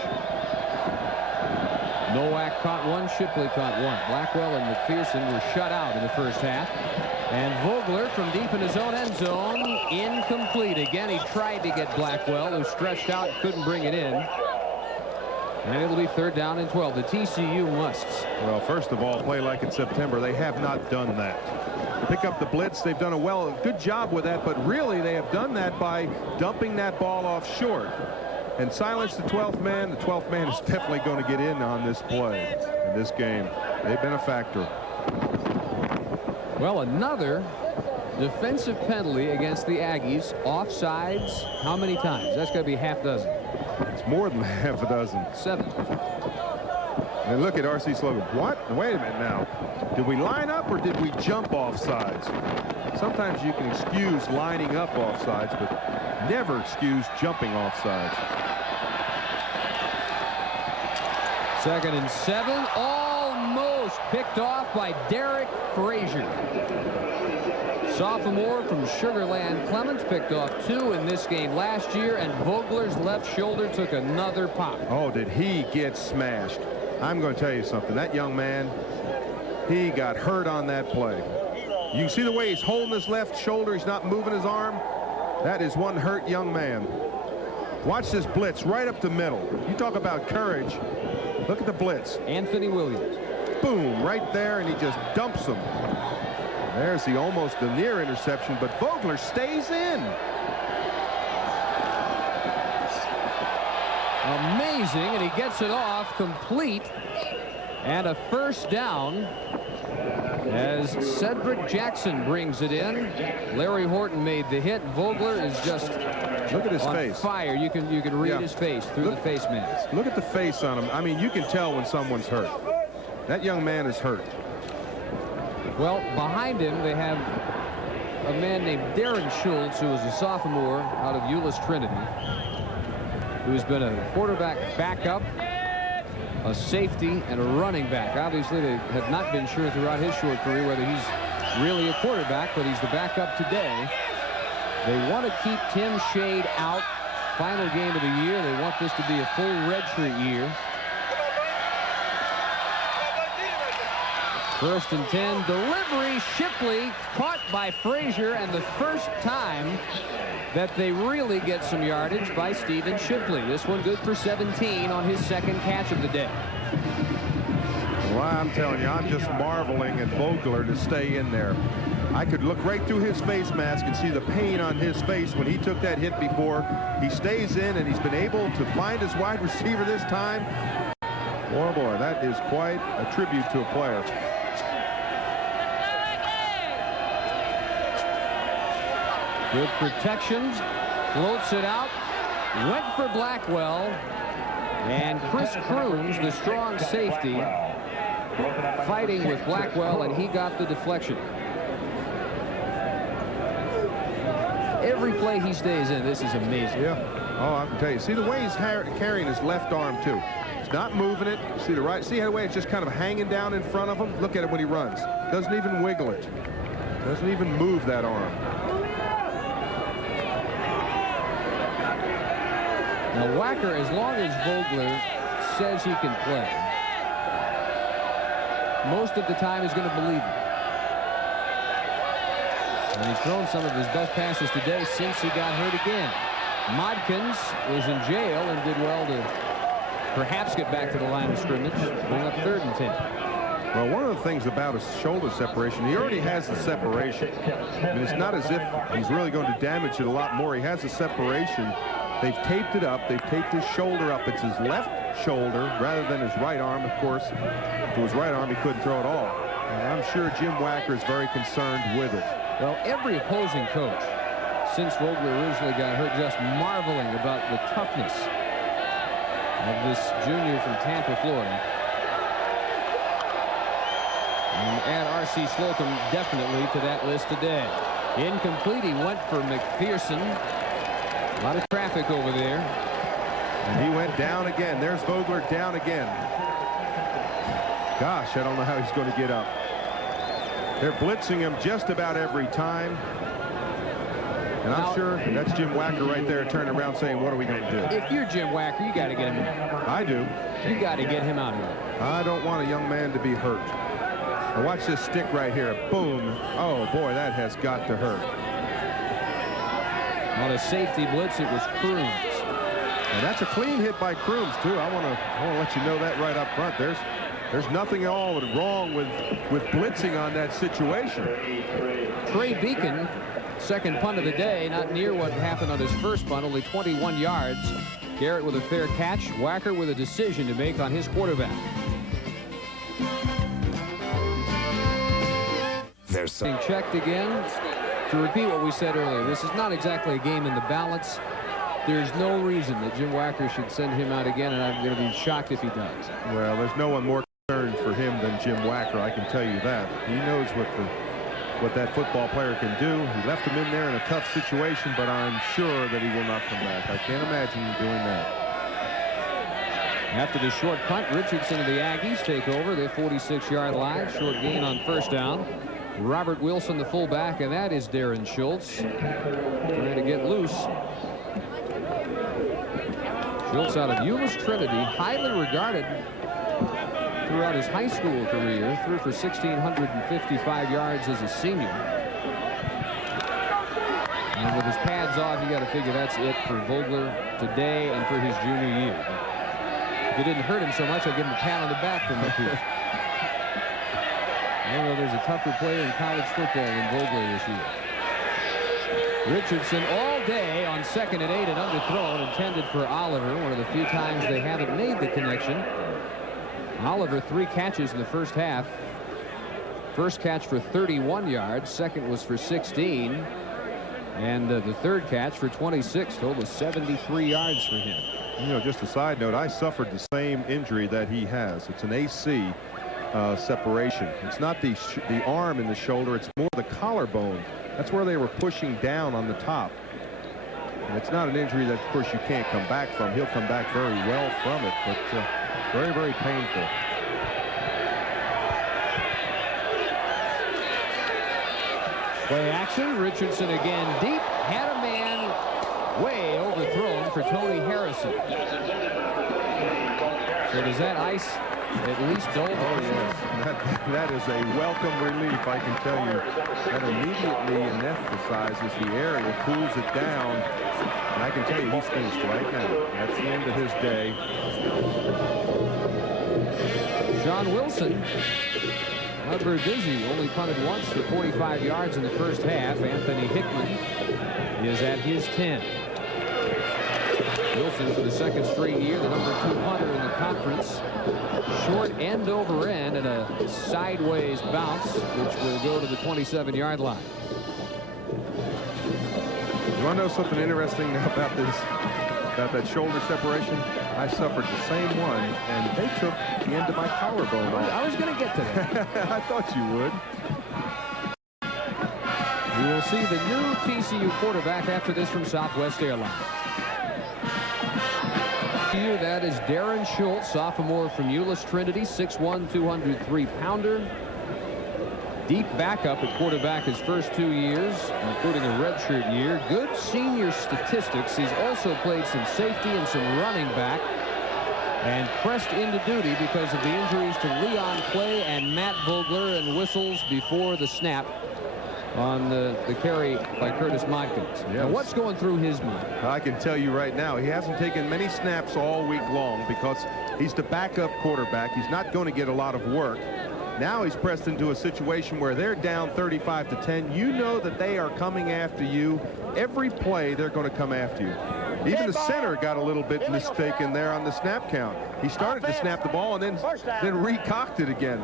Nowak caught 1. Shipley caught 1. Blackwell and McPherson were shut out in the first half. And Vogler from deep in his own end zone, incomplete. Again, he tried to get Blackwell, who stretched out and couldn't bring it in. And it'll be 3rd down and 12. The TCU musts. Well, first of all, play like in September. They have not done that. Pick up the blitz. They've done a good job with that, but really they have done that by dumping that ball off short and silence the 12th man. The 12th man is definitely going to get in on this play in this game. They've been a factor. Well, another defensive penalty against the Aggies. Offsides, how many times? That's got to be half dozen. It's more than half a dozen. 7. And look at R.C. Slogan. What? Wait a minute now. Did we line up or did we jump off sides? Sometimes you can excuse lining up off sides, but never excuse jumping off sides. 2nd and 7. Almost picked off by Derek Frazier. Sophomore from Sugar Land Clements picked off 2 in this game last year, and Vogler's left shoulder took another pop. Oh, did he get smashed? I'm going to tell you something. That young man, he got hurt on that play. You can see the way he's holding his left shoulder. He's not moving his arm. That is one hurt young man. Watch this blitz right up the middle. You talk about courage. Look at the blitz. Anthony Williams. Boom, right there, and he just dumps him. There's the near interception, but Vogler stays in. Amazing, and he gets it off complete, and a 1st down as Cedric Jackson brings it in. Larry Horton made the hit. Vogler is just look at his on face. Fire. You can read his face through the face mask. Look at the face on him. I mean, you can tell when someone's hurt. That young man is hurt. Well, behind him they have a man named Darren Schultz, who is a sophomore out of Euless Trinity, who's been a quarterback backup, a safety, and a running back. Obviously, they have not been sure throughout his short career whether he's really a quarterback, but he's the backup today. They want to keep Tim Shade out. Final game of the year. They want this to be a full redshirt year. 1st and 10. Delivery. Shipley caught by Frazier, and the first time that they really get some yardage by Stephen Shipley. This one good for 17 on his 2nd catch of the day. Well, I'm telling you, I'm just marveling at Vogler to stay in there. I could look right through his face mask and see the pain on his face when he took that hit before. He stays in, and he's been able to find his wide receiver this time. Boy, boy, that is quite a tribute to a player. Good protection. Floats it out. Went for Blackwell. And Chris Crooms, the strong safety, fighting with Blackwell, and he got the deflection. Every play he stays in, this is amazing. Yeah. Oh, I can tell you. See the way he's carrying his left arm, too. He's not moving it. See the right. See how the way it's just kind of hanging down in front of him? Look at it when he runs. Doesn't even wiggle it. Doesn't even move that arm. Now, Wacker, as long as Vogler says he can play, most of the time he's going to believe him. And he's thrown some of his best passes today since he got hurt again. Modkins was in jail and did well to perhaps get back to the line of scrimmage. Bring up 3rd and 10. Well, one of the things about his shoulder separation, he already has the separation. I mean, it's not as if he's really going to damage it a lot more. He has the separation. They've taped it up. They've taped his shoulder up. It's his left shoulder rather than his right arm. Of course, if it was right arm, he couldn't throw it all. And I'm sure Jim Wacker is very concerned with it. Well, every opposing coach since Vogler originally got hurt just marveling about the toughness of this junior from Tampa, Florida. And add R.C. Slocum definitely to that list today. Incomplete. He went for McPherson. A lot of traffic over there. And he went down again. There's Vogler down again. Gosh, I don't know how he's going to get up. They're blitzing him just about every time. And I'm sure that's Jim Wacker right there turning around saying, what are we going to do? If you're Jim Wacker, you got to get him. I do. You got to get him out of there. I don't want a young man to be hurt. Now watch this stick right here. Boom. Oh, boy, that has got to hurt. On a safety blitz, it was Crooms. And that's a clean hit by Crooms, too. I want to let you know that right up front. There's nothing at all wrong with blitzing on that situation. Trey Beacon, second punt of the day, not near what happened on his first punt, only 21 yards. Garrett with a fair catch. Wacker with a decision to make on his quarterback. There's some Being checked again. To repeat what we said earlier, this is not exactly a game in the balance. There's no reason that Jim Wacker should send him out again, and I'm going to be shocked if he does. Well, there's no one more concerned for him than Jim Wacker, I can tell you that. He knows what that football player can do. He left him in there in a tough situation, but I'm sure that he will not come back. I can't imagine him doing that. After the short punt, Richardson and the Aggies take over. They're 46-yard line. Short gain on first down. Robert Wilson, the fullback, and that is Darren Schultz trying to get loose. Schultz out of Euless Trinity, highly regarded throughout his high school career. Threw for 1,655 yards as a senior. And with his pads off, you got to figure that's it for Vogler today and for his junior year. If it didn't hurt him so much, I'd give him a pat on the back from up here. I don't know, there's a tougher player in college football than Vogler this year. Richardson all day on 2nd and 8 and underthrown, intended for Oliver, one of the few times they haven't made the connection. Oliver 3 catches in the first half. First catch for 31 yards, second was for 16, and the third catch for 26, total 73 yards for him. You know, just a side note, I suffered the same injury that he has. It's an AC separation. It's not the arm and the shoulder, it's more the collarbone. That's where they were pushing down on the top. And it's not an injury that, of course, you can't come back from. He'll come back very well from it, but very, very painful. Play action. Richardson again deep. Had a man way overthrown for Tony Harrison. So does that ice at least dull? Oh, yes. That is a welcome relief, I can tell you. That immediately emphasizes the area, cools it down. And I can tell you, he's finished right now. That's the end of his day. Sean Wilson, not very busy, only punted once for 45 yards in the first half. Anthony Hickman is at his 10. Wilson for the second straight year, the number 2 punter in the conference. Short end over end and a sideways bounce, which will go to the 27-yard line. You want to know something interesting about that shoulder separation? I suffered the same one, and they took the end of my collarbone off. I was going to get to that. I thought you would. We will see the new TCU quarterback after this from Southwest Airlines. That is Darren Schultz, sophomore from Euless Trinity, 6'1", 203-pounder. Deep backup at quarterback his first 2 years, including a redshirt year. Good senior statistics. He's also played some safety and some running back, and pressed into duty because of the injuries to Leon Clay and Matt Vogler, and whistles before the snap on the carry by Curtis Modkins. Yes. Now, what's going through his mind? I can tell you right now, he hasn't taken many snaps all week long because he's the backup quarterback. He's not going to get a lot of work. Now he's pressed into a situation where they're down 35-10. You know that they are coming after you. Every play, they're going to come after you. Even the center got a little bit mistaken there on the snap count. He started to snap the ball and then recocked it again.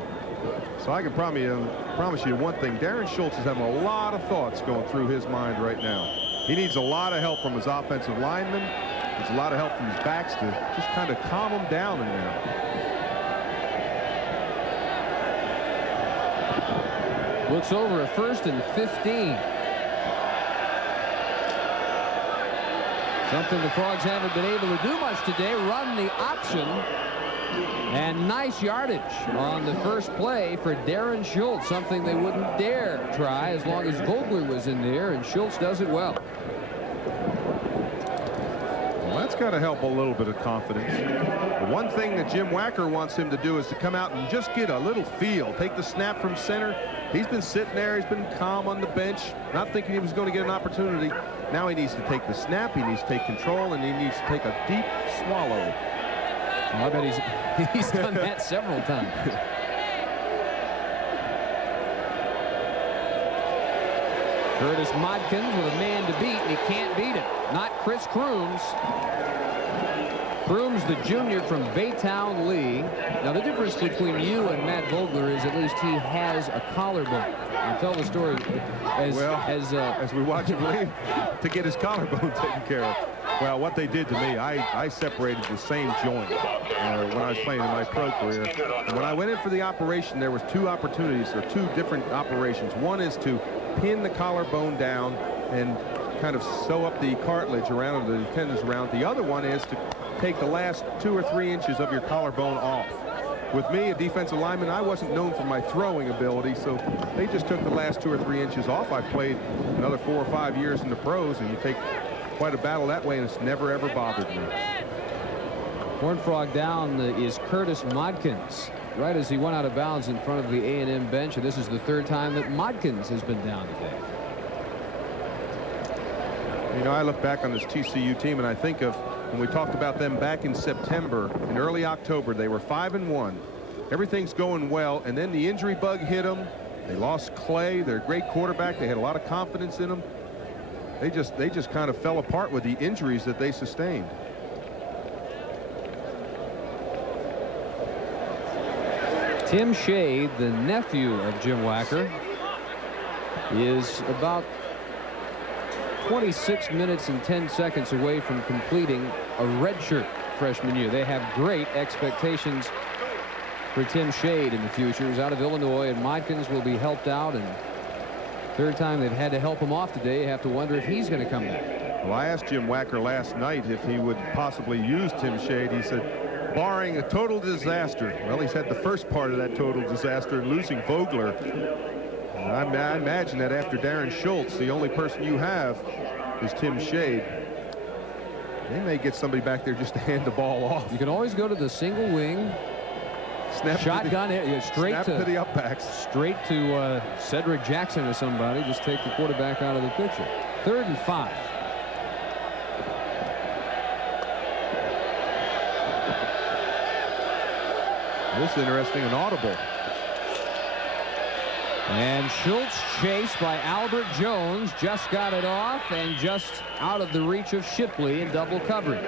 So I can promise you one thing. Darren Schultz is having a lot of thoughts going through his mind right now. He needs a lot of help from his offensive linemen. Needs a lot of help from his backs to just kind of calm him down in there. Looks over a 1st and 15. Something the Frogs haven't been able to do much today. Run the option And nice yardage on the first play for Darren Schultz, something they wouldn't dare try as long as Vogler was in there, and Schultz does it well. Well, that's got to help a little bit of confidence. The one thing that Jim Wacker wants him to do is to come out and just get a little feel. Take the snap from center. He's been sitting there. He's been calm on the bench, not thinking he was going to get an opportunity. Now he needs to take the snap. He needs to take control, and he needs to take a deep swallow. I bet he's done that several times. Curtis Modkins with a man to beat, and he can't beat it. Not Chris Crooms. Crooms, the junior from Baytown Lee. Now, the difference between you and Matt Vogler is at least he has a collarbone. I'll tell the story as we watch him leave to get his collarbone taken care of. Well, what they did to me, I separated the same joint when I was playing in my pro career. And when I went in for the operation, there was two opportunities, or two different operations. One is to pin the collarbone down and kind of sew up the cartilage around the tendons around. The other one is to take the last 2 or 3 inches of your collarbone off. With me, a defensive lineman, I wasn't known for my throwing ability, so they just took the last 2 or 3 inches off. I played another 4 or 5 years in the pros, and you take quite a battle that way, and it's never ever bothered me. Horned Frog down is Curtis Modkins, right as he went out of bounds in front of the A&M bench, and this is the third time that Modkins has been down today. You know, I look back on this TCU team, and I think of when we talked about them back in September. In early October, they were 5-1. Everything's going well, and then the injury bug hit them. They lost Clay, their great quarterback. They had a lot of confidence in him. They just kind of fell apart with the injuries that they sustained. Tim Shade, the nephew of Jim Wacker, is about 26 minutes and 10 seconds away from completing a redshirt freshman year. They have great expectations for Tim Shade in the future. He's out of Illinois, and Modkins will be helped out, and third time they've had to help him off today. You have to wonder if he's going to come back. Well, I asked Jim Wacker last night if he would possibly use Tim Shade. He said, barring a total disaster. Well, he's had the first part of that total disaster, losing Vogler. I imagine that after Darren Schultz, the only person you have is Tim Shade. They may get somebody back there just to hand the ball off. You can always go to the single wing. Snap shotgun straight to the up backs. Straight to Cedric Jackson or somebody. Just take the quarterback out of the picture. 3rd and 5. This is interesting, an audible. And Schultz chased by Albert Jones, just got it off and just out of the reach of Shipley in double coverage.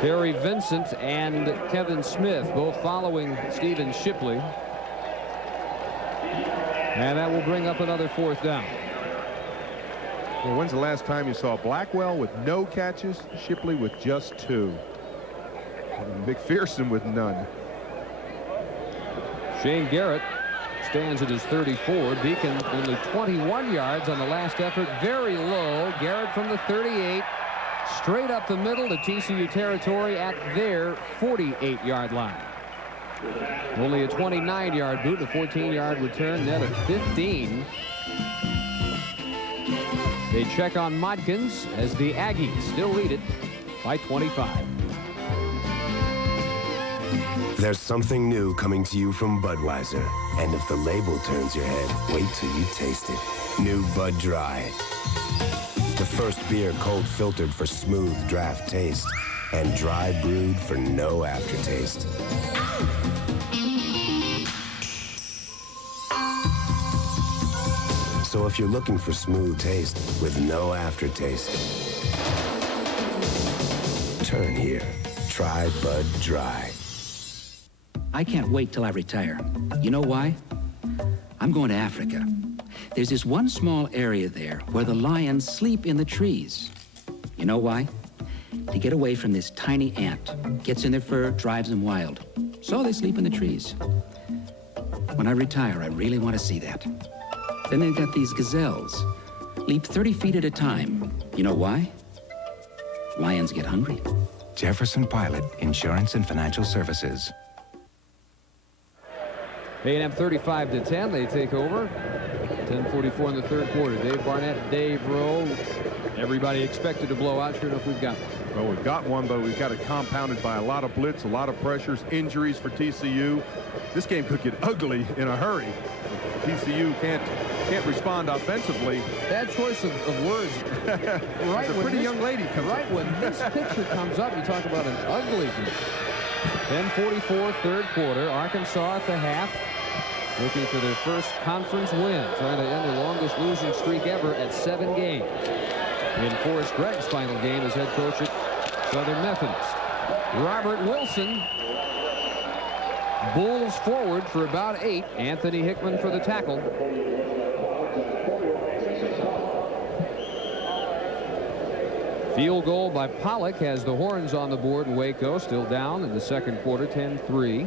Terry Vincent and Kevin Smith both following Stephen Shipley. And that will bring up another 4th down. Well, when's the last time you saw Blackwell with no catches, Shipley with just 2, and McPherson with none? Shane Garrett stands at his 34. Beacon only 21 yards on the last effort. Very low. Garrett from the 38. Straight up the middle to TCU territory at their 48-yard line. Only a 29-yard boot, a 14-yard return, net of 15. They check on Modkins as the Aggies still lead it by 25. There's something new coming to you from Budweiser. And if the label turns your head, wait till you taste it. New Bud Dry. The first beer cold filtered for smooth draft taste and dry brewed for no aftertaste. So if you're looking for smooth taste with no aftertaste, turn here. Try Bud Dry. I can't wait till I retire. You know why? I'm going to Africa. There's this one small area there where the lions sleep in the trees. You know why? To get away from this tiny ant. Gets in their fur, drives them wild. So they sleep in the trees. When I retire, I really want to see that. Then they've got these gazelles. Leap 30 feet at a time. You know why? Lions get hungry. Jefferson Pilot Insurance and Financial Services. A&M 35-10. They take over. 10:44 in the third quarter. Dave Barnett, Dave Rowe. Everybody expected to blow out. Sure enough, we've got one. Well, we've got one, but we've got it compounded by a lot of blitz, a lot of pressures, injuries for TCU. This game could get ugly in a hurry. TCU can't respond offensively. Bad choice of words. Right, a pretty young lady comes right when this picture comes up, you talk about an ugly game. 10:44 third quarter. Arkansas at the half, looking for their first conference win, trying to end their longest losing streak ever at 7 games. In Forrest Gregg's final game as head coach at Southern Methodist. Robert Wilson bulls forward for about 8. Anthony Hickman for the tackle. Field goal by Pollock has the Horns on the board in Waco, still down in the second quarter, 10-3.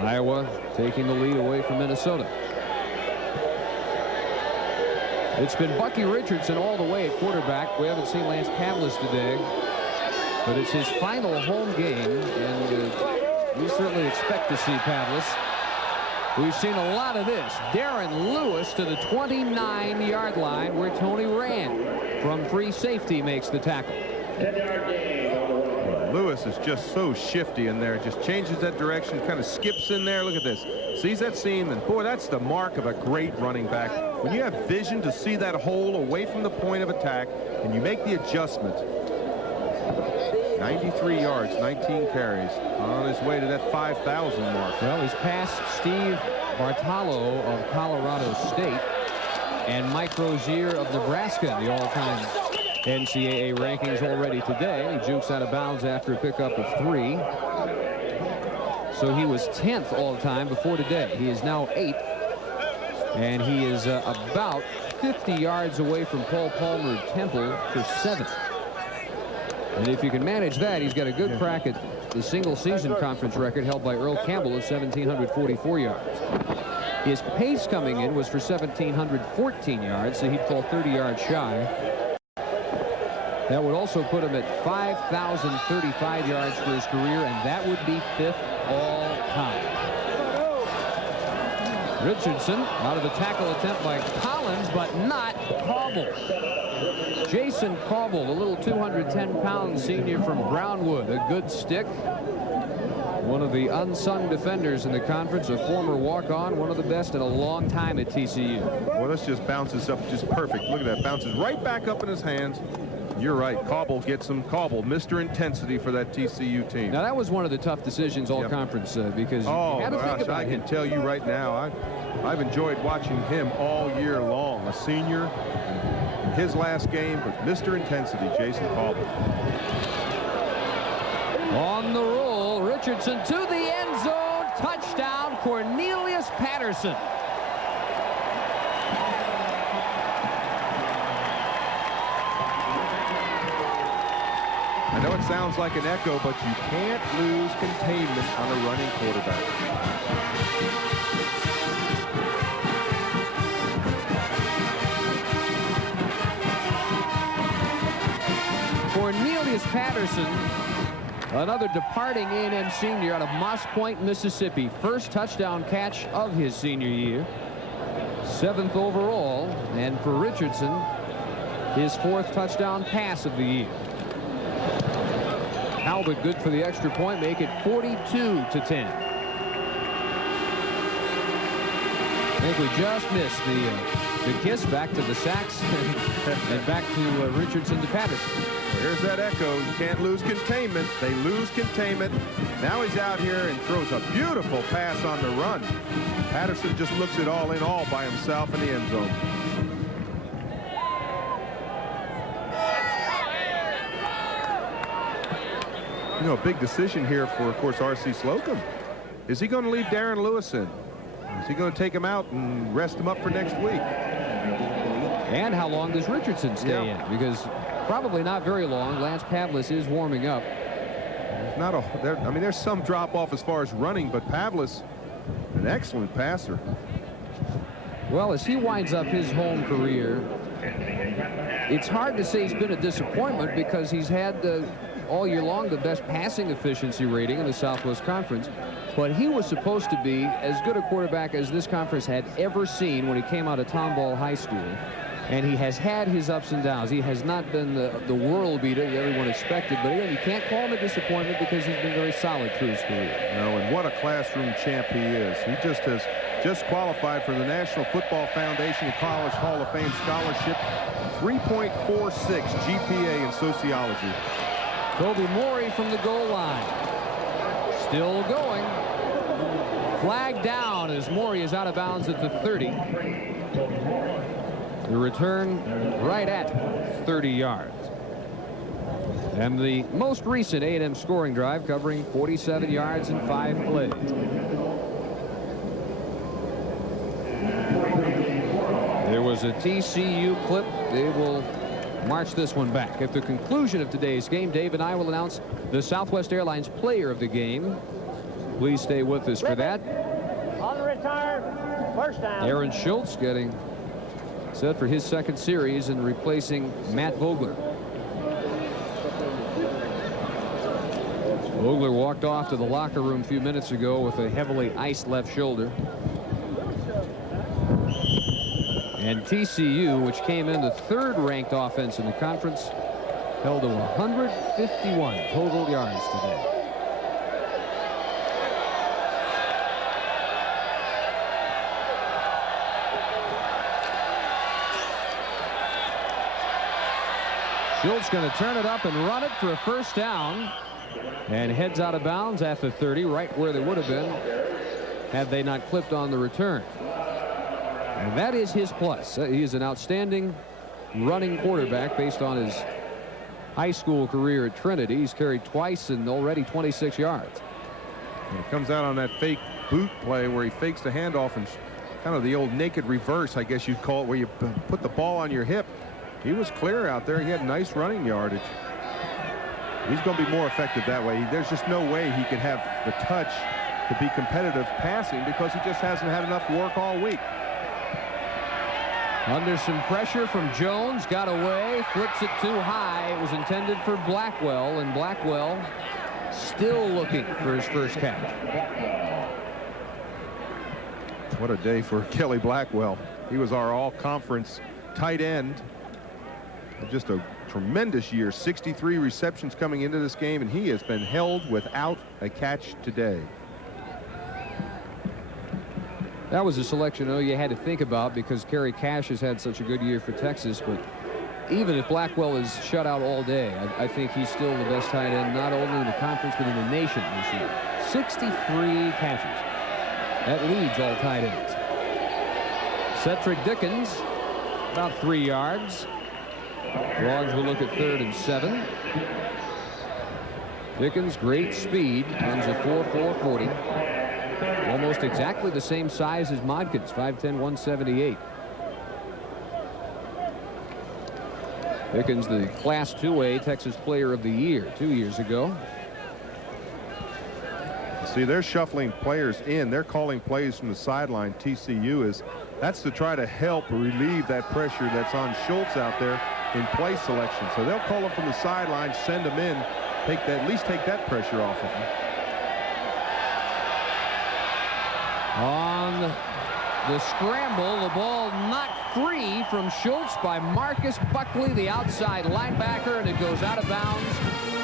Iowa taking the lead away from Minnesota. It's been Bucky Richardson all the way at quarterback. We haven't seen Lance Pavlis today, but it's his final home game, and we certainly expect to see Pavlis. We've seen a lot of this. Darren Lewis to the 29-yard line where Tony Rand from free safety makes the tackle. Lewis is just so shifty in there. Just changes that direction, kind of skips in there. Look at this. Sees that seam, and boy, that's the mark of a great running back. When you have vision to see that hole away from the point of attack, and you make the adjustment. 93 yards, 19 carries, on his way to that 5,000 mark. Well, he's passed Steve Bartolo of Colorado State and Mike Rozier of Nebraska in the all-time NCAA rankings already today. He jukes out of bounds after a pickup of 3. So he was 10th all-time before today. He is now 8th, and he is about 50 yards away from Paul Palmer of Temple for 7th. And if you can manage that, he's got a good crack at the single-season conference record held by Earl Campbell of 1,744 yards. His pace coming in was for 1,714 yards, so he'd fall 30 yards shy. That would also put him at 5,035 yards for his career, and that would be 5th all-time. Richardson out of the tackle attempt by Collins, but not Cauble. Jason Cauble, the little 210-pound senior from Brownwood, a good stick. One of the unsung defenders in the conference, a former walk-on, one of the best in a long time at TCU. Well, this just bounces up just perfect. Look at that. Bounces right back up in his hands. You're right. Cauble gets him. Cauble, Mr. Intensity for that TCU team. Now, that was one of the tough decisions all conferse because you had to think about I can tell you right now, I've enjoyed watching him all year long. A senior in his last game, but Mr. Intensity, Jason Cauble. On the roll, Richardson to the end zone. Touchdown, Cornelius Patterson. I know it sounds like an echo, but you can't lose containment on a running quarterback. Cornelius Patterson, another departing A&M senior out of Moss Point, Mississippi. First touchdown catch of his senior year. 7th overall, and for Richardson, his 4th touchdown pass of the year. Talbot good for the extra point, make it 42-10. I think we just missed the kiss back to the Sacks and back to Richardson to Patterson. Well, here's that echo. You can't lose containment. They lose containment. Now he's out here and throws a beautiful pass on the run. Patterson just looks it all in all by himself in the end zone. You know, a big decision here for, of course, R.C. Slocum. Is he going to leave Darren Lewis in? Is he going to take him out and rest him up for next week? And how long does Richardson stay in? Because probably not very long. Lance Pavlis is warming up. I mean, there's some drop-off as far as running, but Pavlis, an excellent passer. Well, as he winds up his home career, it's hard to say he's been a disappointment because he's had all year long the best passing efficiency rating in the Southwest Conference. But he was supposed to be as good a quarterback as this conference had ever seen when he came out of Tomball High School. And he has had his ups and downs. He has not been the world beater that everyone expected. But again, you can't call him a disappointment because he's been very solid through his career. No, and what a classroom champ he is. He just qualified for the National Football Foundation College Hall of Fame scholarship. 3.46 GPA in sociology. Toby Morey from the goal line. Still going. Flag down as Morey is out of bounds at the 30. The return right at 30 yards. And the most recent A&M scoring drive covering 47 yards in 5 plays. There was a TCU clip. They will march this one back. At the conclusion of today's game, Dave and I will announce the Southwest Airlines player of the game. Please stay with us for that. On the return, first down. Aaron Schultz getting set for his second series and replacing Matt Vogler. Vogler walked off to the locker room a few minutes ago with a heavily iced left shoulder. And TCU, which came in the 3rd ranked offense in the conference, held to 151 total yards today. Schultz going to turn it up and run it for a first down, and heads out of bounds at the 30, right where they would have been had they not clipped on the return. And that is his plus. He is an outstanding running quarterback based on his high school career at Trinity. He's carried twice and already 26 yards. And it comes out on that fake boot play where he fakes the handoff and kind of the old naked reverse, I guess you'd call it, where you put the ball on your hip. He was clear out there. He had nice running yardage. He's going to be more effective that way. There's just no way he can have the touch to be competitive passing because he just hasn't had enough work all week. Under some pressure from Jones, got away, flips it too high. It was intended for Blackwell, and Blackwell still looking for his first catch. What a day for Kelly Blackwell. He was our all-conference tight end. Just a tremendous year. 63 receptions coming into this game, and he has been held without a catch today. That was a selection you had to think about because Kerry Cash has had such a good year for Texas. But even if Blackwell is shut out all day, I think he's still the best tight end, not only in the conference, but in the nation this year. 63 catches. That leads all tight ends. Cedric Dickens, about 3 yards. Frogs will look at 3rd and 7. Dickens, great speed, runs a 4.40. Almost exactly the same size as Modkins, 5'10", 178. Dickens, the Class 2A Texas Player of the Year 2 years ago. See, they're shuffling players in. They're calling plays from the sideline. TCU that's to try to help relieve that pressure that's on Schultz out there in play selection. So they'll call him from the sideline, send him in, at least take that pressure off of him. On the scramble, the ball knocked free from Schultz by Marcus Buckley, the outside linebacker, and it goes out of bounds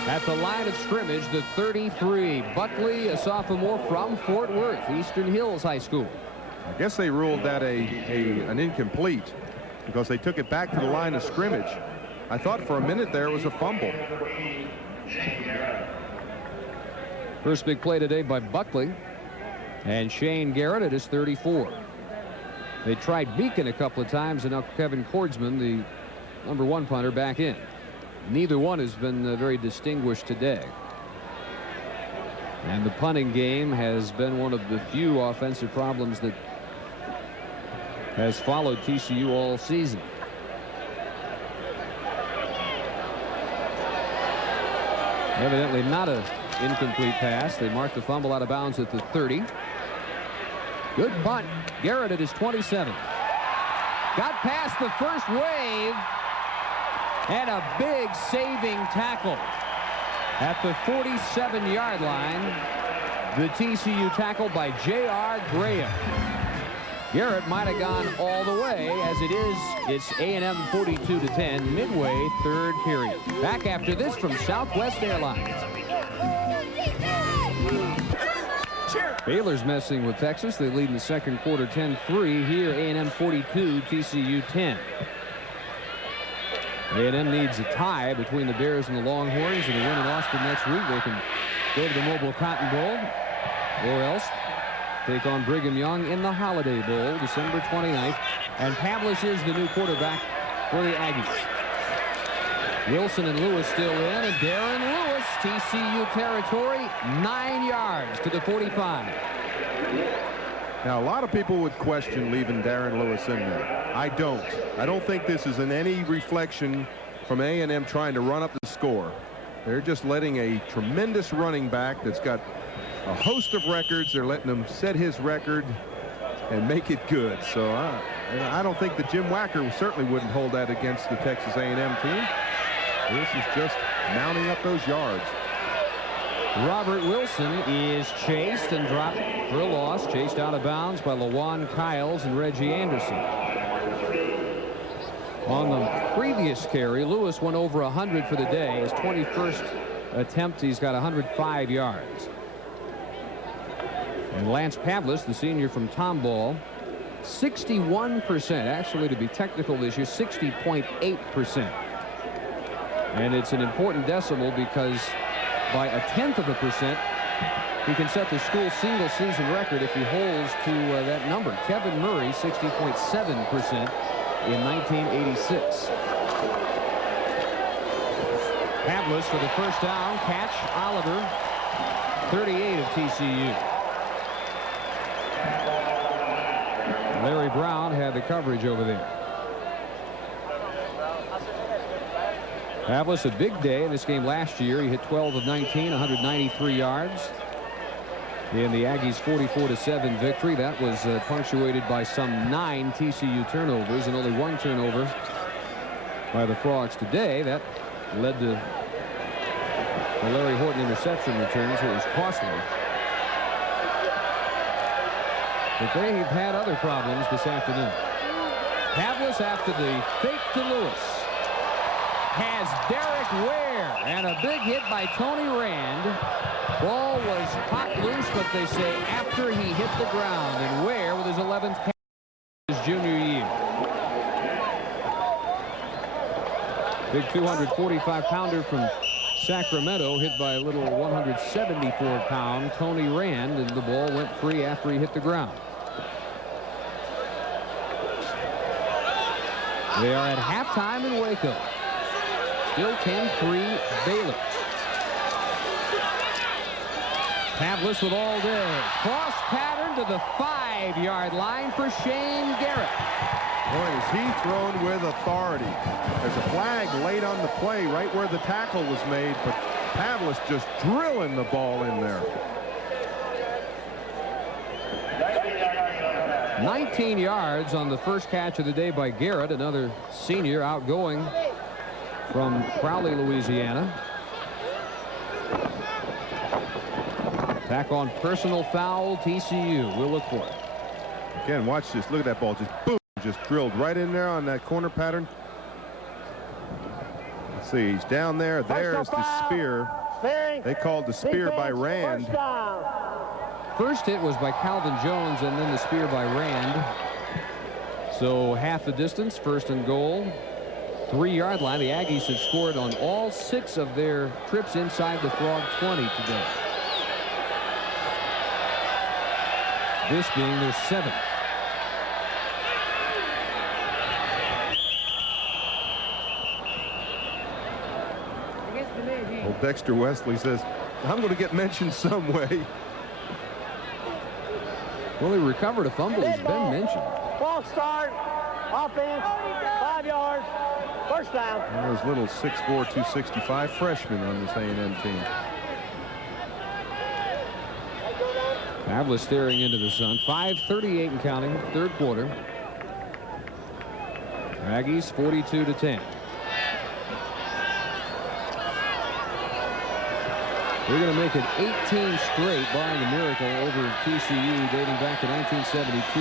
at the line of scrimmage, the 33. Buckley, a sophomore from Fort Worth, Eastern Hills High School. I guess they ruled that an incomplete because they took it back to the line of scrimmage. I thought for a minute there it was a fumble. First big play today by Buckley. And Shane Garrett at his 34. They tried Beacon a couple of times, and now Kevin Kordsman, the #1 punter, back in. Neither one has been very distinguished today. And the punting game has been one of the few offensive problems that has followed TCU all season. Evidently not an incomplete pass. They marked the fumble out of bounds at the 30. Good punt. Garrett at his 27. Got past the first wave. And a big saving tackle. At the 47-yard line, the TCU tackle by J.R. Graham. Garrett might have gone all the way. As it is, it's A&M 42-10, midway third period. Back after this from Southwest Airlines. Baylor's messing with Texas. They lead in the second quarter 10-3. Here, A&M 42, TCU 10. A&M needs a tie between the Bears and the Longhorns, and to win in Austin next week, they can go to the Mobile Cotton Bowl, or else take on Brigham Young in the Holiday Bowl, December 29th. And Pavlis is the new quarterback for the Aggies. Wilson and Lewis still in, and Darren Lewis, TCU territory, 9 yards to the 45. Now, a lot of people would question leaving Darren Lewis in there. I don't. I don't think this is in any reflection from A&M trying to run up the score. They're just letting a tremendous running back that's got a host of records. They're letting him set his record and make it good. So I don't think that Jim Wacker certainly wouldn't hold that against the Texas A&M team. This is just mounting up those yards. Robert Wilson is chased and dropped for a loss. Chased out of bounds by LaJuan Kyles and Reggie Anderson. On the previous carry, Lewis went over 100 for the day. His 21st attempt, he's got 105 yards. And Lance Pavlis, the senior from Tomball, 61%. Actually, to be technical this year, 60.8%. And it's an important decimal because by 1/10%, he can set the school single season record if he holds to that number. Kevin Murray, 60.7% in 1986. Pavlis for the first down. Catch Oliver, 38 of TCU. Larry Brown had the coverage over there. Pavlis, a big day in this game last year. He hit 12 of 19, 193 yards. In the Aggies' 44-7 victory, that was punctuated by some 9 TCU turnovers and only 1 turnover by the Frogs today. That led to the Larry Horton interception return, so it was costly. But they've had other problems this afternoon. Pavlis, after the fake to Lewis, has Derek Ware, and a big hit by Tony Rand. Ball was popped loose, but they say after he hit the ground, and Ware with his 11th catch his junior year. Big 245-pounder from Sacramento hit by a little 174-pound Tony Rand, and the ball went free after he hit the ground. They are at halftime in Waco. Still 10-3 Baylor. Pavlis with all day. Cross pattern to the 5-yard line for Shane Garrett. Boy, is he thrown with authority. There's a flag late on the play right where the tackle was made, but Pavlis just drilling the ball in there. 19 yards on the first catch of the day by Garrett, another senior outgoing from Crowley, Louisiana. Attack on personal foul, TCU. We'll look for it. Again, watch this. Look at that ball. Just boom. Just drilled right in there on that corner pattern. Let's see. He's down there. There's the spear. They called the spear by Rand. First hit was by Calvin Jones, and then the spear by Rand. So half the distance, first and goal. 3-yard line. The Aggies have scored on all 6 of their trips inside the Frog 20 today. This being their 7th. Well, Dexter Wesley says, I'm going to get mentioned some way. Well, he recovered a fumble. He's been mentioned. Ball start. Offense. 5 yards. First down. And those little 6'4", 265 freshmen on this A&M team. Pavlis staring into the sun. 5:38 and counting. Third quarter. Aggies 42-10. They're going to make it 18 straight, barring a miracle, over TCU dating back to 1972.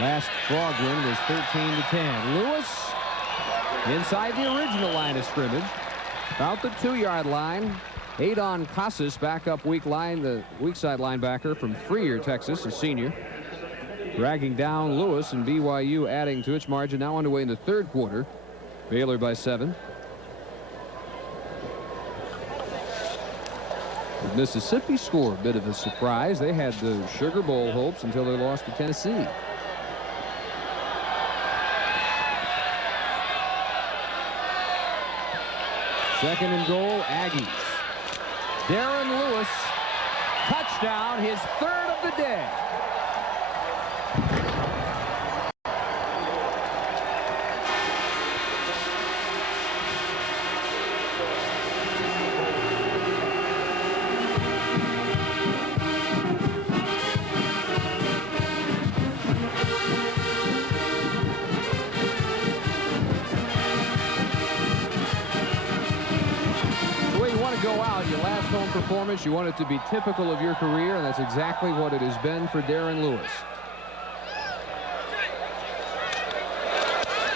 Last Frog win was 13-10. Lewis inside the original line of scrimmage, about the 2-yard line. Adon Casas, backup weak side linebacker from Freer, Texas, a senior, dragging down Lewis, and BYU adding to its margin. Now underway in the third quarter. Baylor by 7. Mississippi score, a bit of a surprise. They had the Sugar Bowl hopes until they lost to Tennessee. Second and goal, Aggies. Darren Lewis, touchdown, his 3rd of the day. Home performance, you want it to be typical of your career, and that's exactly what it has been for Darren Lewis.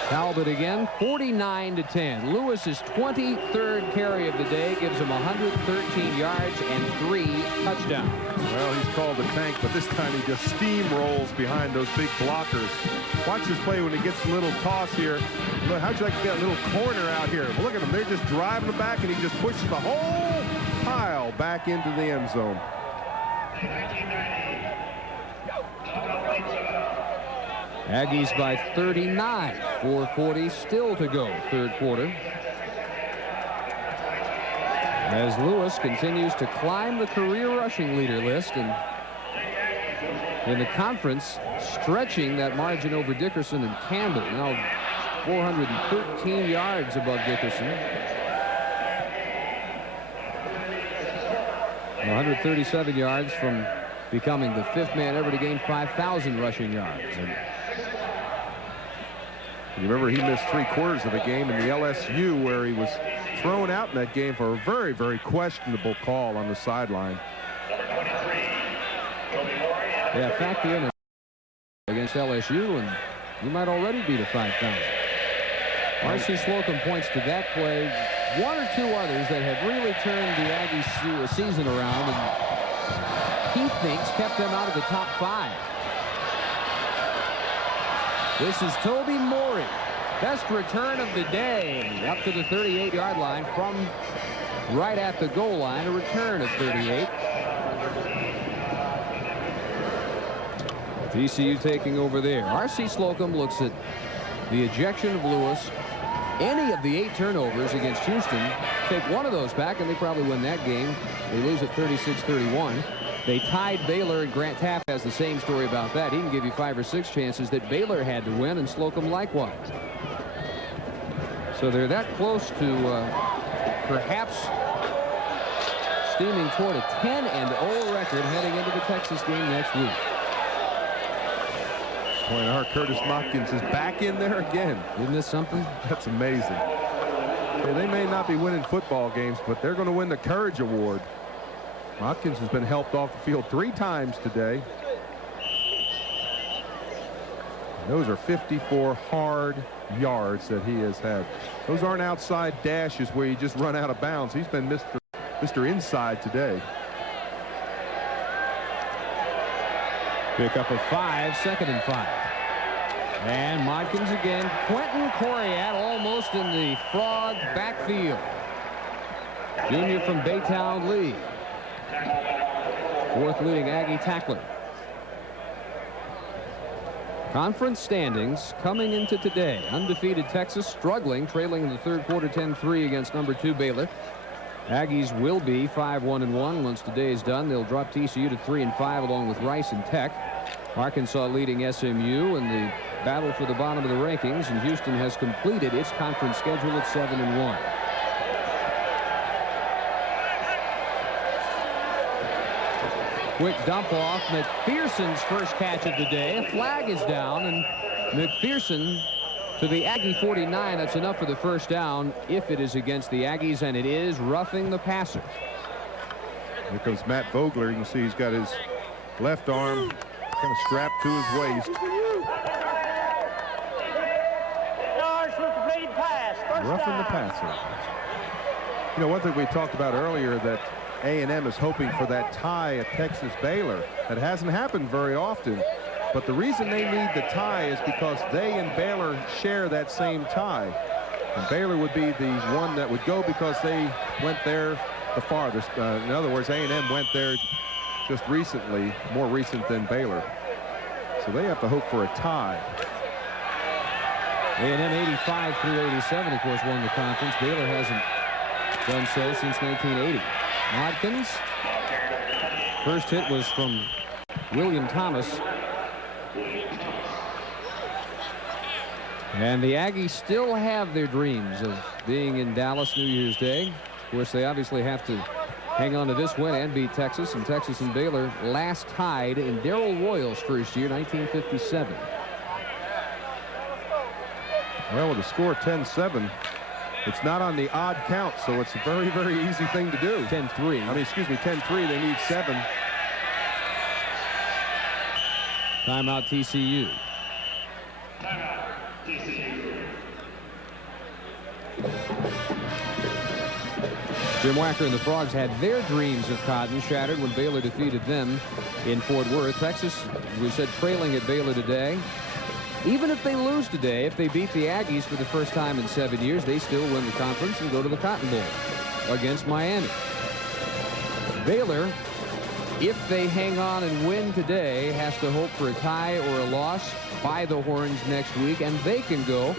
Talbot again, 49-10. Lewis's 23rd carry of the day gives him 113 yards and 3 touchdowns. Well, he's called the tank, but this time he just steamrolls behind those big blockers. Watch this play when he gets a little toss here. Look, how'd you like to get a little corner out here? Look at him. They're just driving him back, and he just pushes the whole pile back into the end zone. Aggies by 39, 4:40 still to go, third quarter. As Lewis continues to climb the career rushing leader list, and in the conference, stretching that margin over Dickerson and Campbell. Now 413 yards above Dickerson. 137 yards from becoming the 5th man ever to gain 5,000 rushing yards. And you remember he missed 3/4 of the game in the LSU, where he was thrown out in that game for a very, very questionable call on the sideline. Yeah, factor in against LSU, and you might already be to 5,000. R.C. Slocum points to that play. One or two others that have really turned the Aggies season around, and he thinks kept them out of the top 5. This is Toby Morey. Best return of the day, up to the 38-yard line from right at the goal line. A return of 38. TCU taking over there. R.C. Slocum looks at the ejection of Lewis. Any of the 8 turnovers against Houston, take one of those back, and they probably win that game. They lose at 36-31. They tied Baylor, and Grant Taft has the same story about that. He can give you 5 or 6 chances that Baylor had to win, and Slocum likewise. So they're that close to perhaps steaming toward a 10-0 record heading into the Texas game next week. Boy, our Curtis Motkins is back in there again. Isn't this something? That's amazing. Yeah, they may not be winning football games, but they're going to win the Courage Award. Motkins has been helped off the field 3 times today. And those are 54 hard yards that he has had. Those aren't outside dashes where you just run out of bounds. He's been Mr. Inside today. Pick up of 5, 2nd and 5. And Modkins again. Quentin Coriat almost in the Frog backfield. Junior from Baytown Lee. 4th leading Aggie tackler. Conference standings coming into today. Undefeated Texas struggling, trailing in the third quarter 10-3 against number 2 Baylor. Aggies will be 5-1-1 once today is done. They'll drop TCU to 3-5 along with Rice and Tech. Arkansas leading SMU in the battle for the bottom of the rankings, and Houston has completed its conference schedule at 7-1. Quick dump off. McPherson's first catch of the day. A flag is down, and McPherson to the Aggie 49. That's enough for the first down if it is against the Aggies, and it is roughing the passer. Here comes Matt Vogler. You can see he's got his left arm kind of strapped to his waist. Roughing the passer. You know, one thing we talked about earlier, that A&M is hoping for that tie at Texas Baylor. That hasn't happened very often. But the reason they need the tie is because they and Baylor share that same tie. And Baylor would be the one that would go because they went there the farthest. In other words, A&M went there just recently, more recent than Baylor. So they have to hope for a tie. A&M 85 through 87, of course, won the conference. Baylor hasn't done so since 1980. Watkins. First hit was from William Thomas. And the Aggies still have their dreams of being in Dallas New Year's Day. Of course, they obviously have to hang on to this win and beat Texas. And Texas and Baylor last tied in Darrell Royal's first year, 1957. Well, with the score 10-7, it's not on the odd count, so it's a very, very easy thing to do. 10-3. I mean, excuse me, 10-3. They need 7. Timeout TCU. Jim Wacker and the Frogs had their dreams of Cotton shattered when Baylor defeated them in Fort Worth. Texas, we said, trailing at Baylor today. Even if they lose today, if they beat the Aggies for the first time in 7 years, they still win the conference and go to the Cotton Bowl against Miami. Baylor, if they hang on and win today, has to hope for a tie or a loss by the Horns next week, and they can go.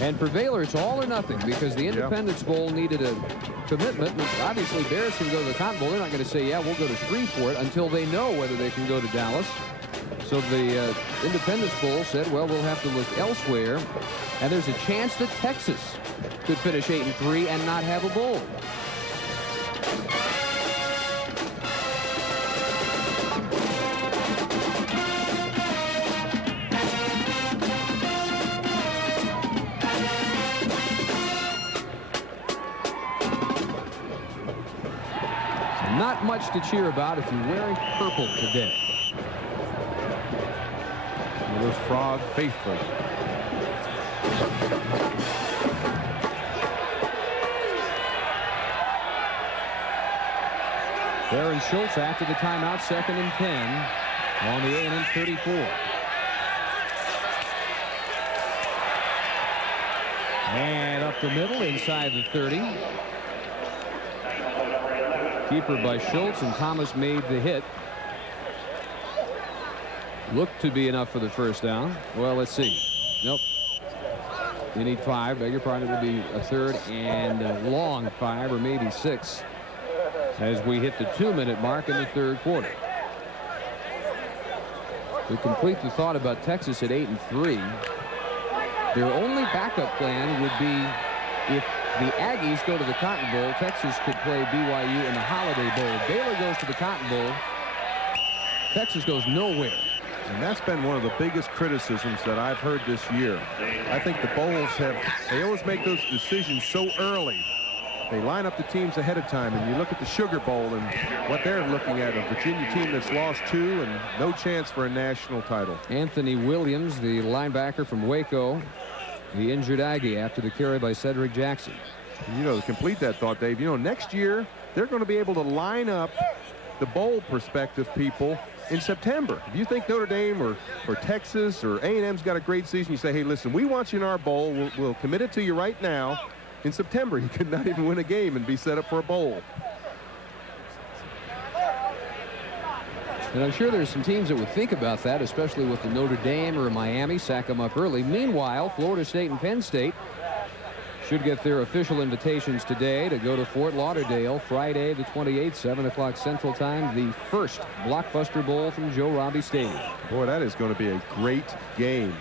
And for Baylor, it's all or nothing, because the Independence Bowl needed a commitment. And obviously, Bears can go to the Cotton Bowl. They're not going to say, yeah, we'll go to Shreveport until they know whether they can go to Dallas. So the Independence Bowl said, well, we'll have to look elsewhere. And there's a chance that Texas could finish 8-3 and not have a bowl. So not much to cheer about if you're wearing purple today. Those Frog faithful. Darren Schultz after the timeout, 2nd and 10 on the A&M 34. And up the middle inside the 30. Keeper by Schultz, and Thomas made the hit. Looked to be enough for the first down. Well, let's see. Nope. You need 5. Beg your pardon. It will be a 3rd and a long 5 or maybe 6 as we hit the 2-minute mark in the 3rd quarter. To complete the thought about Texas at 8-3, their only backup plan would be if the Aggies go to the Cotton Bowl, Texas could play BYU in the Holiday Bowl. If Baylor goes to the Cotton Bowl, Texas goes nowhere. And that's been one of the biggest criticisms that I've heard this year. I think the bowls they always make those decisions so early. They line up the teams ahead of time, and you look at the Sugar Bowl and what they're looking at, a Virginia team that's lost 2 and no chance for a national title. Anthony Williams, the linebacker from Waco, the injured Aggie after the carry by Cedric Jackson. You know, to complete that thought, Dave, you know, next year they're going to be able to line up the bowl perspective people in September. If you think Notre Dame or Texas or A&M's got a great season, you say, hey, listen, we want you in our bowl. We'll commit it to you right now. In September, you could not even win a game and be set up for a bowl. And I'm sure there's some teams that would think about that, especially with the Notre Dame or Miami, sack them up early. Meanwhile, Florida State and Penn State should get their official invitations today to go to Fort Lauderdale Friday the 28th, 7 o'clock Central Time, the first Blockbuster Bowl from Joe Robbie Stadium. Boy, that is going to be a great game.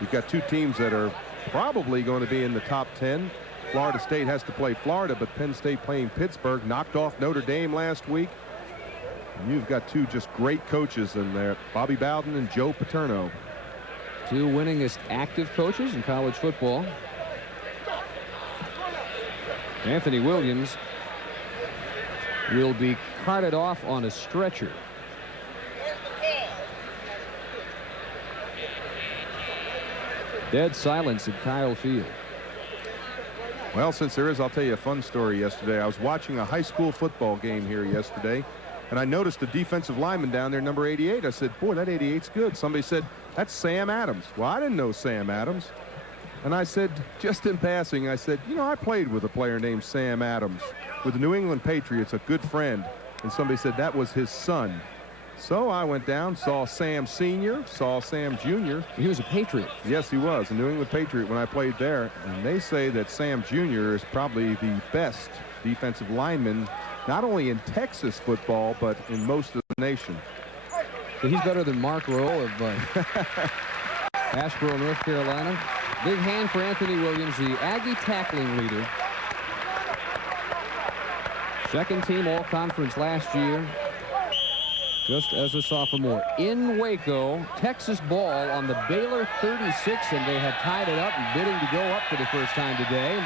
You've got 2 teams that are probably going to be in the top 10. Florida State has to play Florida, but Penn State playing Pittsburgh, knocked off Notre Dame last week. And you've got 2 just great coaches in there, Bobby Bowden and Joe Paterno. 2 winningest active coaches in college football. Anthony Williams will be carted off on a stretcher. Dead silence at Kyle Field. Well, since there is, I'll tell you a fun story yesterday. I was watching a high school football game here yesterday, and I noticed the defensive lineman down there, number 88. I said, boy, that 88's good. Somebody said, that's Sam Adams. Well, I didn't know Sam Adams. And I said, just in passing, I said, you know, I played with a player named Sam Adams with the New England Patriots, a good friend. And somebody said that was his son. So I went down, saw Sam Sr., saw Sam Jr. He was a Patriot. Yes, he was, a New England Patriot when I played there. And they say that Sam Jr. is probably the best defensive lineman, not only in Texas football, but in most of the nation. So he's better than Mark Rowe of Asheboro, North Carolina. Big hand for Anthony Williams, the Aggie tackling leader. Second team all-conference last year, just as a sophomore. In Waco, Texas ball on the Baylor 36, and they had tied it up and bidding to go up for the first time today.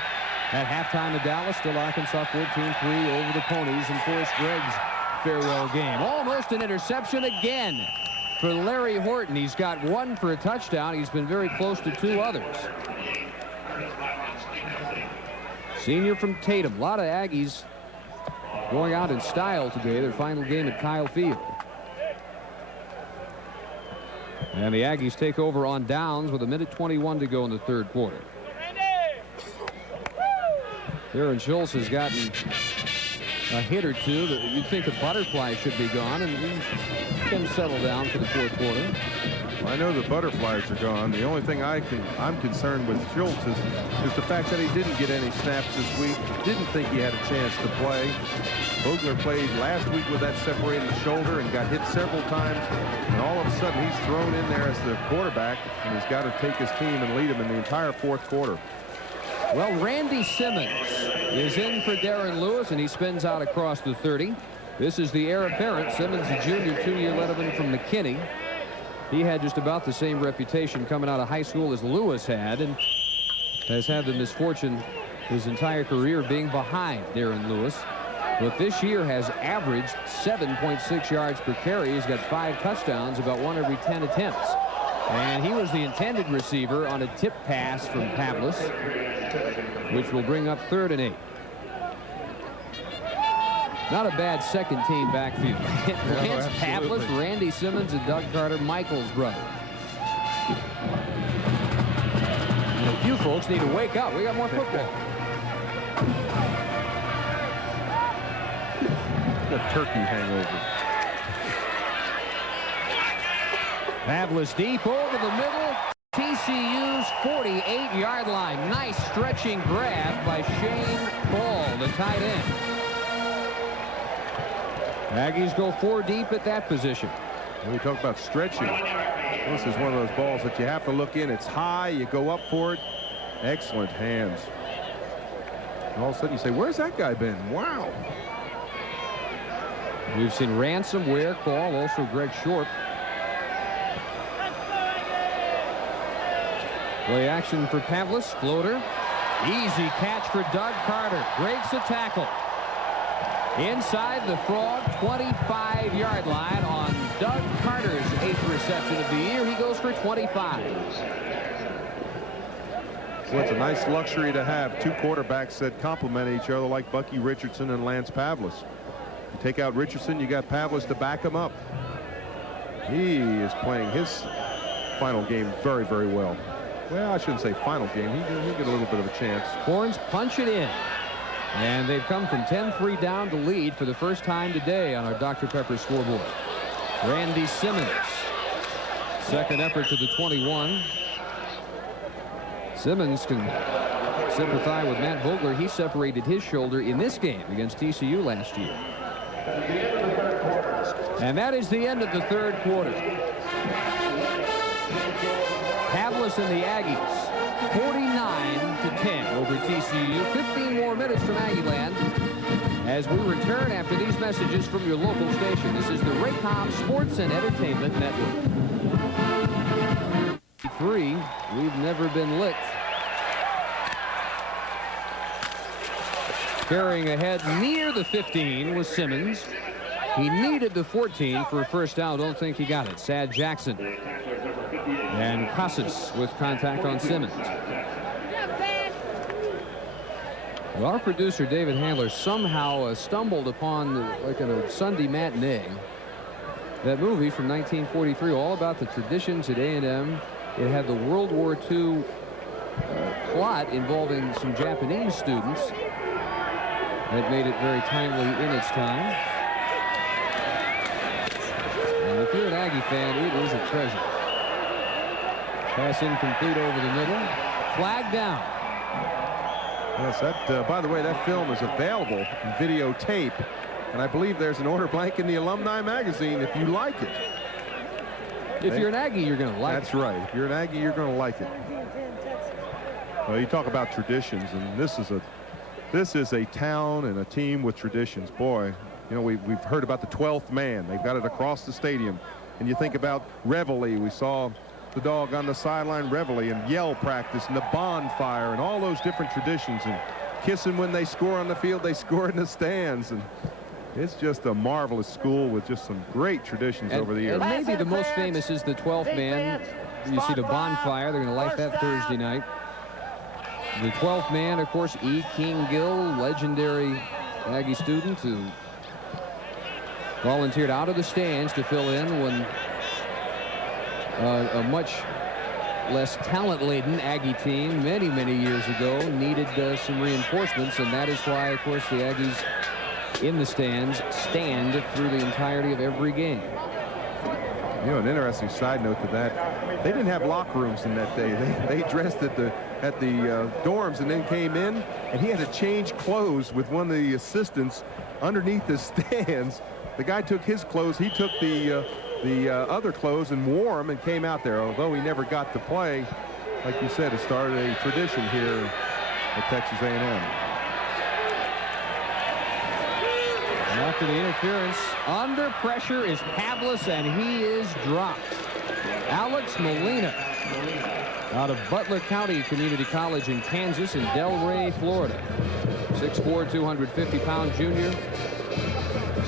At halftime in Dallas, still Arkansas 14-3 over the Ponies in Forrest Gregg's farewell game. Almost an interception again for Larry Horton. He's got one for a touchdown. He's been very close to two others. Senior from Tatum. A lot of Aggies going out in style today. Their final game at Kyle Field. And the Aggies take over on downs with 1:21 to go in the third quarter. Darren Schultz has gotten a hit or two that you'd think the butterfly should be gone, and he can settle down for the fourth quarter. Well, I know the butterflies are gone. The only thing I'm concerned with Schultz is the fact that he didn't get any snaps this week. Didn't think he had a chance to play. Vogler played last week with that separated shoulder and got hit several times, and all of a sudden he's thrown in there as the quarterback, and he's got to take his team and lead them in the entire fourth quarter. Well, Randy Simmons is in for Darren Lewis, and he spins out across the 30. This is the heir apparent. Simmons, a junior, 2-year letterman from McKinney. He had just about the same reputation coming out of high school as Lewis had, and has had the misfortune his entire career being behind Darren Lewis. But this year has averaged 7.6 yards per carry. He's got 5 touchdowns, about 1 every 10 attempts. And he was the intended receiver on a tip pass from Pavlis, which will bring up 3rd and 8. Not a bad second team backfield. Lance Pavlis, Randy Simmons, and Doug Carter, Michael's brother. And a few folks need to wake up. We got more football. The turkey hangover. Pavlis deep over the middle. TCU's 48-yard line. Nice stretching grab by Shane Ball, the tight end. Aggies go 4 deep at that position. When we talk about stretching, this is one of those balls that you have to look in. It's high. You go up for it. Excellent hands. And all of a sudden you say, where's that guy been? Wow. We've seen Ransom, Ware, Call, also Greg Short. Play action for Pavlis. Floater. Easy catch for Doug Carter. Breaks the tackle. Inside the Frog 25-yard line on Doug Carter's 8th reception of the year. He goes for 25. Well, it's a nice luxury to have 2 quarterbacks that complement each other like Bucky Richardson and Lance Pavlis. You take out Richardson, you got Pavlis to back him up. He is playing his final game very, very well. Well, I shouldn't say final game. He'll get a little bit of a chance. Horns punch it in. And they've come from 10-3 down to lead for the first time today on our Dr. Pepper scoreboard. Randy Simmons. Second effort to the 21. Simmons can sympathize with Matt Vogler. He separated his shoulder in this game against TCU last year. And that is the end of the third quarter. Pavlis and the Aggies 49-10 over TCU. 15 more minutes from Aggieland as we return after these messages from your local station. This is the Raycom Sports and Entertainment Network. 3, we've never been licked. Carrying ahead near the 15 was Simmons. He needed the 14 for a first down. Don't think he got it. Sad Jackson. And Casas with contact on Simmons. Well, our producer, David Handler, somehow stumbled upon, like in a Sunday matinee, that movie from 1943, all about the traditions at A&M. It had the World War II plot involving some Japanese students. That made it very timely in its time. And if you're an Aggie fan, it is a treasure. Pass incomplete over the middle. Flag down. Yes, that, by the way, that film is available in videotape. And I believe there's an order blank in the Alumni magazine if you like it. If you're an Aggie, you're going to like it. That's right. If you're an Aggie, you're going to like it. Well, you talk about traditions, and this is a town and a team with traditions. Boy, you know, we've heard about the 12th man. They've got it across the stadium. And you think about reveille. We saw the dog on the sideline reveille and yell practice and the bonfire and all those different traditions, and kissing when they score on the field, they score in the stands. And it's just a marvelous school with just some great traditions over the years. And maybe the most famous is the 12th man. You see the bonfire. They're going to light that Thursday night. The 12th man, of course, E. King Gill, legendary Aggie student who volunteered out of the stands to fill in when a much less talent-laden Aggie team many, many years ago needed some reinforcements, and that is why, of course, the Aggies in the stands stand through the entirety of every game. You know, an interesting side note to that, they didn't have locker rooms in that day. They dressed at the dorms and then came in, and he had to change clothes with one of the assistants underneath the stands. The guy took his clothes, he took the other clothes and wore them and came out there. Although he never got to play, like you said, it started a tradition here at Texas A&M. After the interference, under pressure is Pavlis, and he is dropped. Alex Molina out of Butler County Community College in Kansas in Delray, Florida. 6'4", 250-pound junior.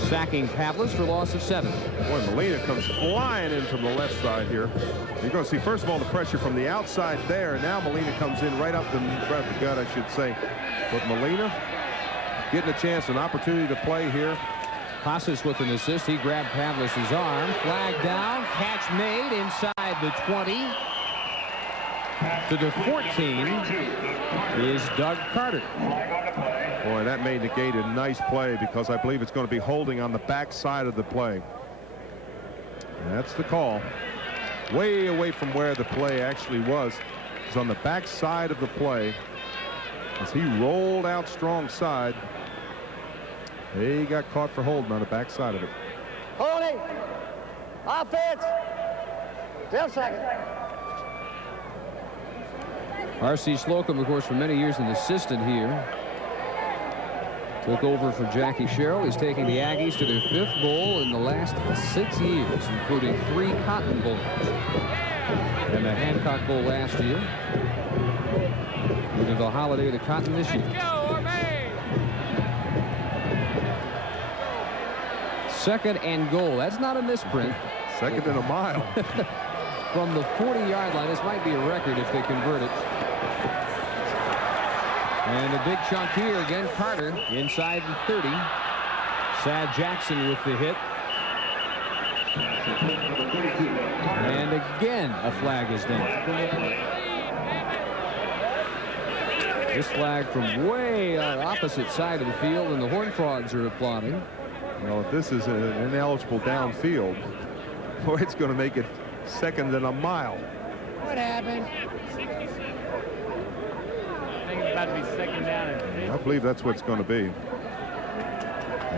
Sacking Pavlis for loss of 7. Boy, Molina comes flying in from the left side here. You're going to see, first of all, the pressure from the outside there, and now Molina comes in right up the gut, I should say. But Molina getting a chance, an opportunity to play here. Casas with an assist. He grabbed Pavlis' arm. Flag down. Catch made inside the 20. To the 14 is Doug Carter. Boy, that may negate a nice play, because I believe it's going to be holding on the back side of the play. And that's the call. Way away from where the play actually was. It's on the back side of the play as he rolled out strong side. He got caught for holding on the back side of it. Holding. Offense. Still second. R.C. Slocum, of course, for many years an assistant here. Took over for Jackie Sherrill. He's taking the Aggies to their 5th bowl in the last 6 years, including 3 Cotton Bowls and the Hancock Bowl last year. Moving to the Holiday of the Cotton this year. Second and goal. That's not a misprint. Second and a mile. From the 40-yard line. This might be a record if they convert it. And a big chunk here again. Carter inside the 30. Sad Jackson with the hit. And again a flag is down. This flag from way on the opposite side of the field, and the Horned Frogs are applauding. Well, if this is an ineligible downfield, boy, it's going to make it second and a mile. What happened? About to be second down. I believe that's what it's going to be.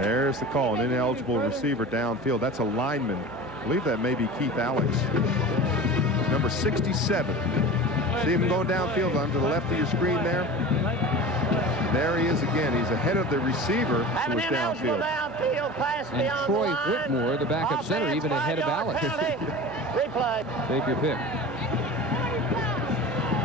There's the call. An ineligible receiver downfield. That's a lineman. I believe that may be Keith Alex. Number 67. See him going downfield onto the left of your screen there. There he is again. He's ahead of the receiver who was downfield. And Troy Whitmore, the backup center, even ahead of Alex. Take your pick.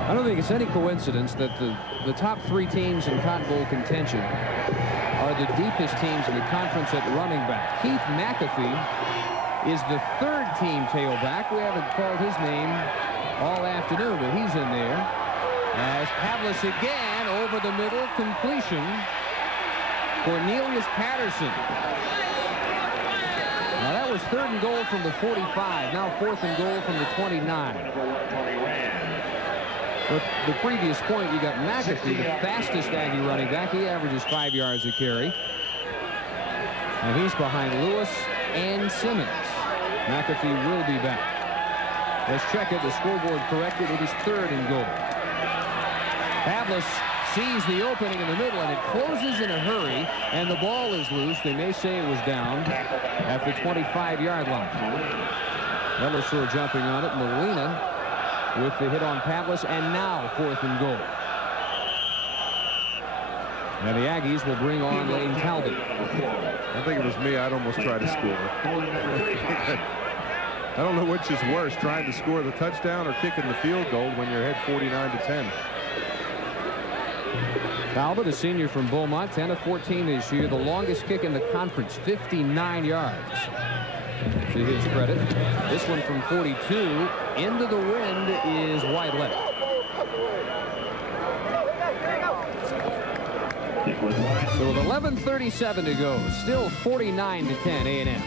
I don't think it's any coincidence that the top 3 teams in Cotton Bowl contention are of the deepest teams in the conference at running back. Keith McAfee is the third-team tailback. We haven't called his name all afternoon, but he's in there. As Pavlis again over the middle, completion. Cornelius Patterson. Now that was 3rd and goal from the 45. Now 4th and goal from the 29. But the previous point, you got McAfee, the fastest Aggie running back. He averages 5 yards a carry. And he's behind Lewis and Simmons. McAfee will be back. Let's check it. The scoreboard corrected. It is 3rd and goal. Pavlis sees the opening in the middle, and it closes in a hurry, and the ball is loose. They may say it was down at the 25-yard line. Ellisor jumping on it. Molina with the hit on Pavlis, and now 4th and goal. And the Aggies will bring on Lane Talbot. I think it was me. I'd almost try to score. I don't know which is worse, trying to score the touchdown or kicking the field goal when you're ahead 49-10. Talbot, a senior from Beaumont, 10 of 14 this year. The longest kick in the conference, 59 yards. To his credit. This one from 42 into the wind is wide left. So with 11:37 to go, still 49-10 A&M.